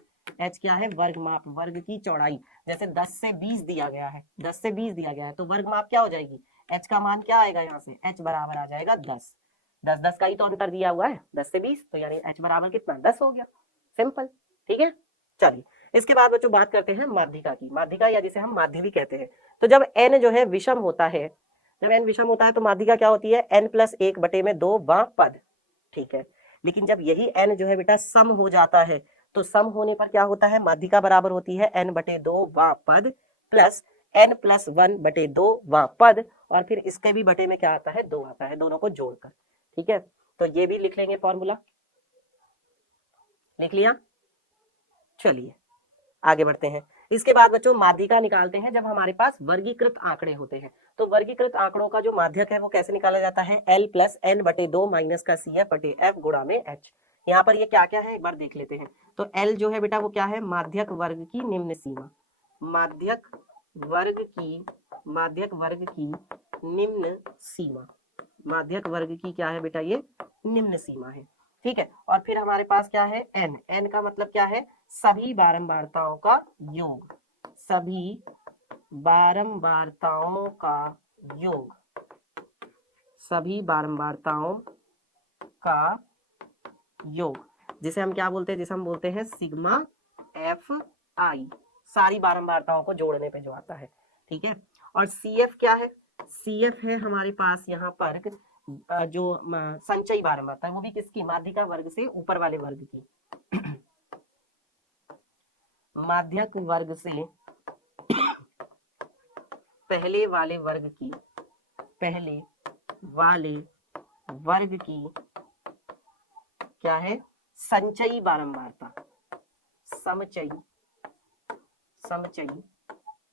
H क्या है, वर्ग माप, वर्ग की चौड़ाई। जैसे 10 से 20 दिया गया है, 10 से 20 दिया गया है, तो वर्ग माप क्या हो जाएगी, H का मान क्या आएगा यहाँ से, H बराबर आ जाएगा 10। 10 का ही तो अंतर दिया हुआ है, 10 से 20, तो यानी H बराबर कितना, 10 हो गया, सिंपल, ठीक है। चलिए इसके बाद बच्चों बात करते हैं माध्यिका की, माध्यिका या जिसे हम माध्य भी कहते हैं। तो जब n जो है विषम होता है, जब n विषम होता है तो माध्यिका क्या होती है, n+1/2 पद, ठीक है। लेकिन जब यही n जो है बेटा सम हो जाता है, तो सम होने पर क्या होता है, माध्यिका बराबर होती है n/2 पद प्लस n+1/2 पद, और फिर इसके भी बटे में क्या आता है, 2 आता है, दोनों को जोड़कर, ठीक है। तो ये भी लिख लेंगे, फॉर्मूला लिख लिया। चलिए आगे बढ़ते हैं। इसके बाद बच्चों माध्यिका निकालते हैं जब हमारे पास वर्गीकृत आंकड़े होते हैं। तो वर्गीकृत आंकड़ों का जो माध्यक है वो कैसे निकाला जाता है, L+n/2 माइनस का CF/F गुणा में H। यहाँ पर ये क्या क्या है एक बार देख लेते हैं। तो L जो है बेटा वो क्या है, माध्यक वर्ग की निम्न सीमा, माध्यक वर्ग की निम्न सीमा, माध्यक वर्ग की क्या है बेटा, ये निम्न सीमा है, ठीक है। और फिर हमारे पास क्या है, n का मतलब क्या है, सभी बारंबारताओं का योग, सभी बारंबारताओं का योग, सभी बारंबारताओं का योग, जिसे हम क्या बोलते हैं, जिसे हम बोलते हैं सिग्मा FI, सारी बारंबारताओं को जोड़ने पे जो आता है, ठीक है। और CF क्या है, CF है हमारे पास यहाँ पर जो संचयी बारंबारता है, वो भी किसकी, माध्यिका वर्ग से ऊपर वाले वर्ग की, माध्यक वर्ग से पहले वाले वर्ग की, पहले वाले वर्ग की क्या है, संचयी बारंबारता, समचयी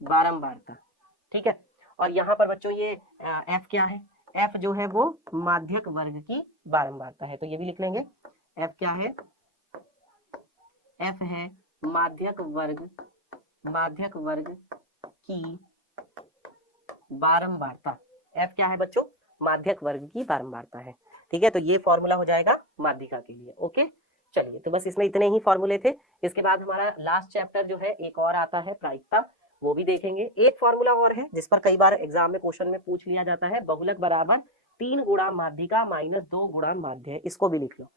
बारंबारता, ठीक है। और यहाँ पर बच्चों ये F क्या है, F जो है वो माध्यक वर्ग की बारंबारता है, तो ये भी लिख लेंगे। F क्या है, F है माध्यक वर्ग की बारंबारता, F क्या है बच्चों, माध्यक वर्ग की बारंबारता है, ठीक है। तो ये फॉर्मूला हो जाएगा माध्यिका के लिए, ओके। चलिए तो बस इसमें इतने ही फॉर्मूले थे। इसके बाद हमारा लास्ट चैप्टर जो है एक और आता है प्रायिकता, वो भी देखेंगे। एक फॉर्मूला और है जिस पर कई बार एग्जाम में क्वेश्चन में पूछ लिया जाता है, बहुलक बराबर 3 गुणा माध्यिका माइनस 2 गुणा माध्य, इसको भी लिख लो,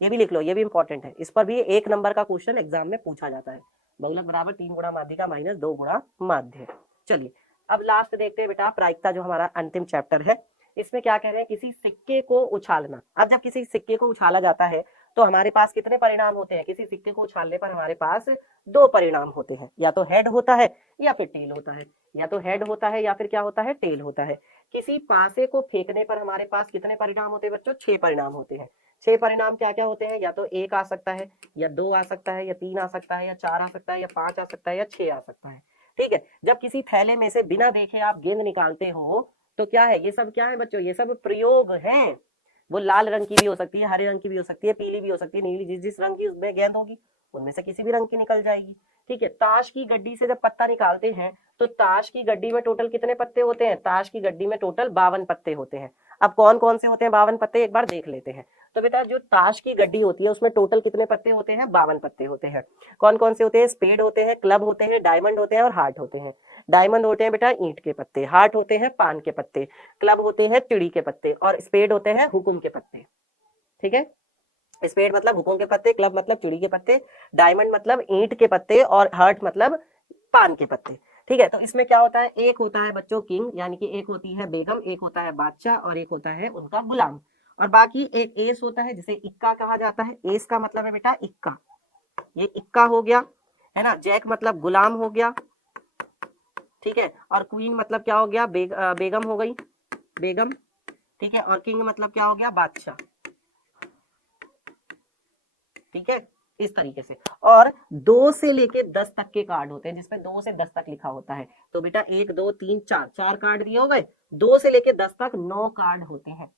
ये भी लिख लो, ये भी इंपॉर्टेंट है, इस पर भी 1 नंबर का क्वेश्चन एग्जाम में पूछा जाता है, बहुलक बराबर 3 गुणा माध्यिका माइनस 2 गुणा माध्य। चलिए अब लास्ट देखते हैं बेटा प्रायिकता, जो हमारा अंतिम चैप्टर है। इसमें क्या कह रहे हैं, किसी सिक्के को उछालना। अब जब किसी सिक्के को उछाला जाता है तो हमारे पास कितने परिणाम होते हैं, किसी सिक्के को उछालने पर हमारे पास 2 परिणाम होते हैं, या तो हेड होता है या फिर टेल होता है, या तो हेड होता है या फिर क्या होता है, टेल होता है। किसी पासे को फेंकने पर हमारे पास कितने परिणाम होते हैं बच्चों, 6 परिणाम होते हैं। 6 परिणाम क्या क्या होते हैं, या तो 1 आ सकता है, या 2 आ सकता है, या 3 आ सकता है, या 4 आ सकता है, या 5 आ सकता है, या 6 आ सकता है, ठीक है। जब किसी थैले में से बिना देखे आप गेंद निकालते हो तो क्या है, ये सब क्या है बच्चों, ये सब प्रयोग हैं। वो लाल रंग की भी हो सकती है, हरे रंग की भी हो सकती है, पीली भी हो सकती है, नीली, जिस जिस रंग की उसमें गेंद होगी उनमें से किसी भी रंग की निकल जाएगी। ठीक है, ताश की गड्डी से जब पत्ता निकालते हैं तो ताश की गड्डी में टोटल कितने पत्ते होते हैं? ताश की गड्डी में टोटल 52 पत्ते होते हैं। अब कौन कौन से होते हैं 52 पत्ते, एक बार देख लेते हैं। तो बेटा जो ताश की गड्डी होती है उसमें टोटल कितने पत्ते होते हैं? 52 पत्ते होते हैं। कौन कौन से होते हैं? स्पेड होते हैं, क्लब होते हैं, डायमंड होते हैं और हार्ट होते हैं। डायमंड होते हैं बेटा ईंट के पत्ते, हार्ट होते हैं पान के पत्ते, क्लब होते हैं चिड़ी के पत्ते और स्पेड होते हैं हुकुम के पत्ते। ठीक है, स्पेड मतलब हुकुम के पत्ते, क्लब मतलब चिड़ी के पत्ते, डायमंड मतलब ईंट के पत्ते और हार्ट मतलब पान के पत्ते। ठीक है, तो इसमें क्या होता है? एक होता है बच्चों किंग, यानी कि एक होती है बेगम, एक होता है बादशाह और एक होता है उनका गुलाम, और बाकी एक एस होता है जिसे इक्का कहा जाता है। एस का मतलब है बेटा इक्का, ये इक्का हो गया, है ना। जैक मतलब गुलाम हो गया, ठीक है, और क्वीन मतलब क्या हो गया? बेगम हो गई, बेगम। ठीक है, और किंग मतलब क्या हो गया? बादशाह। ठीक है, इस तरीके से। और 2 से लेके 10 तक के कार्ड होते हैं जिसमें 2 से 10 तक लिखा होता है। तो बेटा 1 2 3 4, 4 कार्ड दिए हो गए। 2 से लेके 10 तक 9 कार्ड होते हैं।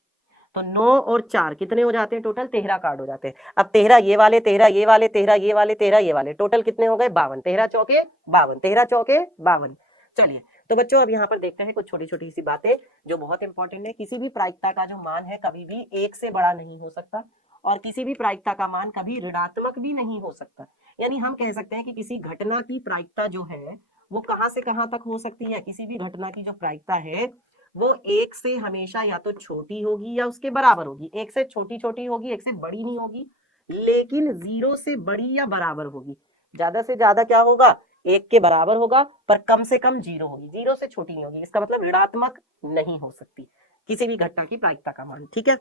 तो 9 और 4 कितने हो जाते हैं? टोटल 13 कार्ड हो जाते हैं। अब 13 ये वाले, 13 ये वाले, 13 ये वाले, 13 ये वाले, टोटल कितने हो गए? 52। 13 चौके 52, 13 चौके 52। चलिए, तो बच्चों अब यहाँ पर देखते हैं कुछ छोटी छोटी सी बातें जो बहुत इंपॉर्टेंट है। किसी भी प्रायिकता का जो मान है कभी भी 1 से बड़ा नहीं हो सकता, और किसी भी प्रायिकता का मान कभी ऋणात्मक भी नहीं हो सकता। यानी हम कह सकते हैं कि किसी घटना की प्रायिकता जो है वो कहां से कहां तक हो सकती है? किसी भी घटना की जो प्रायिकता है वो 1 से हमेशा या तो छोटी होगी या उसके बराबर होगी। 1 से छोटी छोटी होगी, 1 से बड़ी नहीं होगी, लेकिन 0 से बड़ी या बराबर होगी। ज्यादा से ज्यादा क्या होगा? 1 के बराबर होगा, पर कम से कम 0 होगी, 0 से छोटी नहीं होगी। इसका मतलब ऋणात्मक नहीं हो सकती किसी भी घटना की प्रायिकता का मान। ठीक है,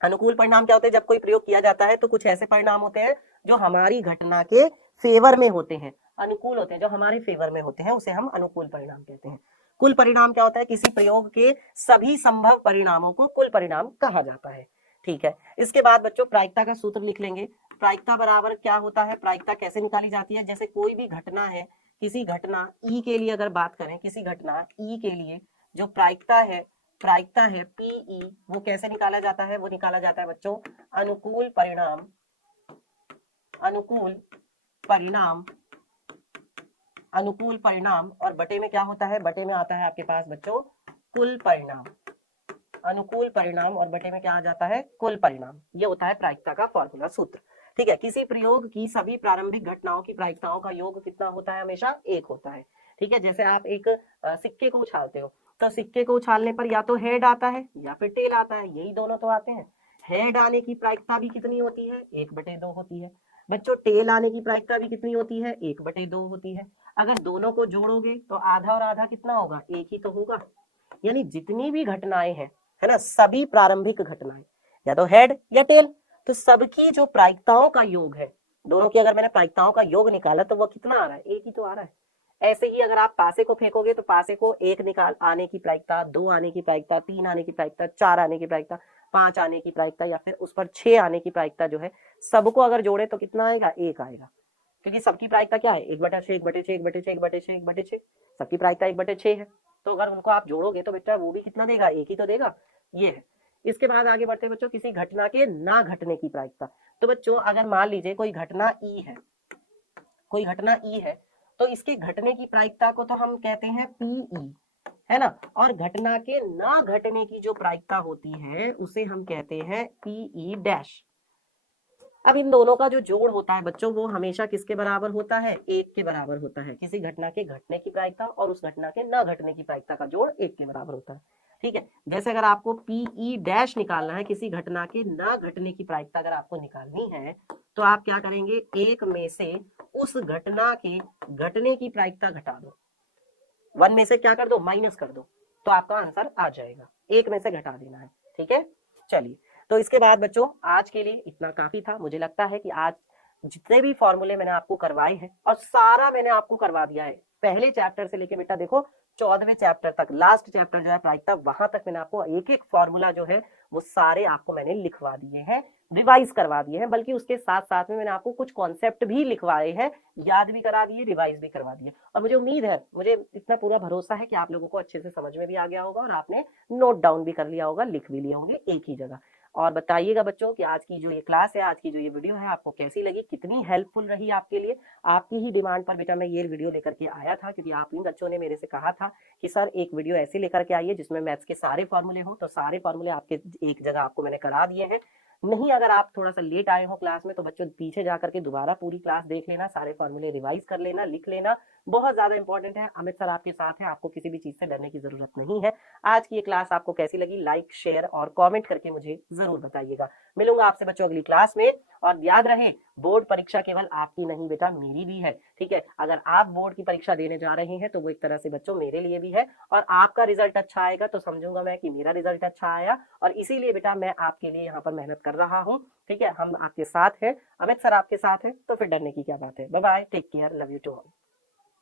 अनुकूल परिणाम क्या होते हैं? जब कोई प्रयोग किया जाता है तो कुछ ऐसे परिणाम होते हैं जो हमारी घटना के फेवर में होते हैं, अनुकूल होते हैं, जो हमारे फेवर में होते हैं, उसे हम अनुकूल परिणाम कहते हैं। कुल परिणाम क्या होता है? किसी प्रयोग के सभी संभव परिणामों को कुल परिणाम कहा जाता है। ठीक है, इसके बाद बच्चों प्रायिकता का सूत्र लिख लेंगे। प्रायिकता बराबर क्या होता है? प्रायिकता कैसे निकाली जाती है? जैसे कोई भी घटना है, किसी घटना ई के लिए अगर बात करें, किसी घटना ई के लिए जो प्रायिकता है पीई, वो कैसे निकाला जाता है? वो निकाला जाता है बच्चों अनुकूल परिणाम, अनुकूल परिणाम, अनुकूल परिणाम, और बटे में क्या होता है? बटे में आता है आपके पास बच्चों कुल परिणाम। अनुकूल परिणाम और बटे में क्या आ जाता है? कुल परिणाम। ये होता है प्रायिकता का फॉर्मूला, सूत्र। ठीक है, किसी प्रयोग की सभी प्रारंभिक घटनाओं की प्रायिकताओं का योग कितना होता है? हमेशा 1 होता है। ठीक है, जैसे आप एक सिक्के को उछालते हो तो सिक्के को उछालने पर या तो हेड आता है या फिर टेल आता है, यही दोनों तो आते हैं। हेड आने की प्रायिकता भी कितनी होती है? 1/2 होती है। बच्चों टेल आने की प्रायिकता भी कितनी होती है? 1/2 होती है। अगर दोनों को जोड़ोगे तो आधा और आधा कितना होगा? 1 ही तो होगा। यानी जितनी भी घटनाएं हैं, है ना, सभी प्रारंभिक घटनाएं या तो हेड या टेल, तो सबकी जो प्रायिकताओं का योग है, दोनों की अगर मैंने प्रायिकताओं का योग निकाला तो वो कितना आ रहा है? 1 ही तो आ रहा है। ऐसे ही अगर आप पासे को फेंकोगे तो पासे को 1 निकाल आने की प्रायिकता, 2 आने की प्रायिकता, 3 आने की प्रायिकता, 4 आने की प्रायिकता, 5 आने की प्रायिकता, या फिर उस पर 6 आने की प्रायिकता जो है, सबको अगर जोड़े तो कितना आएगा? 1 आएगा। क्योंकि सबकी प्रायिकता क्या है? 1/6, 1/6, 1/6, 1/6, 1/6, सबकी प्रायिकता 1/6 है। तो अगर उनको आप जोड़ोगे तो बेटा वो भी कितना देगा? 1 ही तो देगा। ये है। इसके बाद आगे बढ़ते हैं बच्चों, किसी घटना के ना घटने की प्रायिकता। तो बच्चों अगर मान लीजिए कोई घटना ई है, कोई घटना ई है, तो इसके घटने की प्रायिकता को तो हम कहते हैं पीई, है ना, और घटना के ना घटने की जो प्रायिकता होती है उसे हम कहते हैं पीई डैश। अब इन दोनों का जो जोड़ होता है बच्चों वो हमेशा किसके बराबर होता है? 1 के बराबर होता है। किसी घटना के घटने की प्रायिकता और उस घटना के न घटने की प्रायिकता का जोड़ 1 के बराबर होता है। ठीक है, जैसे अगर आपको पीई डैश निकालना है, किसी घटना के न घटने की प्रायिकता अगर आपको निकालनी है, तो आप क्या करेंगे? 1 में से उस घटना के घटने की प्रायिकता घटा दो, 1 में से क्या कर दो? माइनस कर दो, तो आपका आंसर आ जाएगा। 1 में से घटा देना है। ठीक है, चलिए, तो इसके बाद बच्चों आज के लिए इतना काफी था। मुझे लगता है कि आज जितने भी फॉर्मूले मैंने आपको करवाए हैं, और सारा मैंने आपको करवा दिया है, पहले चैप्टर से लेके बेटा देखो 14वें चैप्टर तक, लास्ट चैप्टर जो है प्रायिकता, वहां तक मैंने आपको एक एक फॉर्मूला जो है वो सारे आपको मैंने लिखवा दिए हैं, रिवाइज करवा दिए हैं। बल्कि उसके साथ साथ में मैंने आपको कुछ कॉन्सेप्ट भी लिखवाए हैं, याद भी करा दिए, रिवाइज भी करवा दिए। और मुझे उम्मीद है, मुझे इतना पूरा भरोसा है कि आप लोगों को अच्छे से समझ में भी आ गया होगा और आपने नोट डाउन भी कर लिया होगा, लिख भी लिए होंगे एक ही जगह। और बताइएगा बच्चों कि आज की जो ये क्लास है, आज की जो ये वीडियो है आपको कैसी लगी, कितनी हेल्पफुल रही आपके लिए। आपकी ही डिमांड पर बेटा मैं ये वीडियो लेकर के आया था, क्योंकि आप ही बच्चों ने मेरे से कहा था कि सर एक वीडियो ऐसे लेकर के आइए जिसमें मैथ्स के सारे फॉर्मूले हो। तो सारे फॉर्मूले आपके एक जगह आपको मैंने करा दिए हैं। नहीं, अगर आप थोड़ा सा लेट आए हो क्लास में तो बच्चों पीछे जाकर के दोबारा पूरी क्लास देख लेना, सारे फॉर्मूले रिवाइज कर लेना, लिख लेना, बहुत ज्यादा इंपॉर्टेंट है। अमित सर आपके साथ हैं, आपको किसी भी चीज से डरने की जरूरत नहीं है। आज की ये क्लास आपको कैसी लगी, लाइक शेयर और कमेंट करके मुझे जरूर बताइएगा। मिलूंगा आपसे बच्चों अगली क्लास में। और याद रहे, बोर्ड परीक्षा केवल आपकी नहीं बेटा, मेरी भी है, ठीक है। अगर आप बोर्ड की परीक्षा देने जा रहे हैं तो वो एक तरह से बच्चों मेरे लिए भी है, और आपका रिजल्ट अच्छा आएगा तो समझूंगा मैं कि मेरा रिजल्ट अच्छा आया, और इसीलिए बेटा मैं आपके लिए यहाँ पर मेहनत कर रहा हूँ, ठीक है। हम आपके साथ हैं, अमित सर आपके साथ हैं, तो फिर डरने की क्या बात है। Bye bye, take care, love you to all.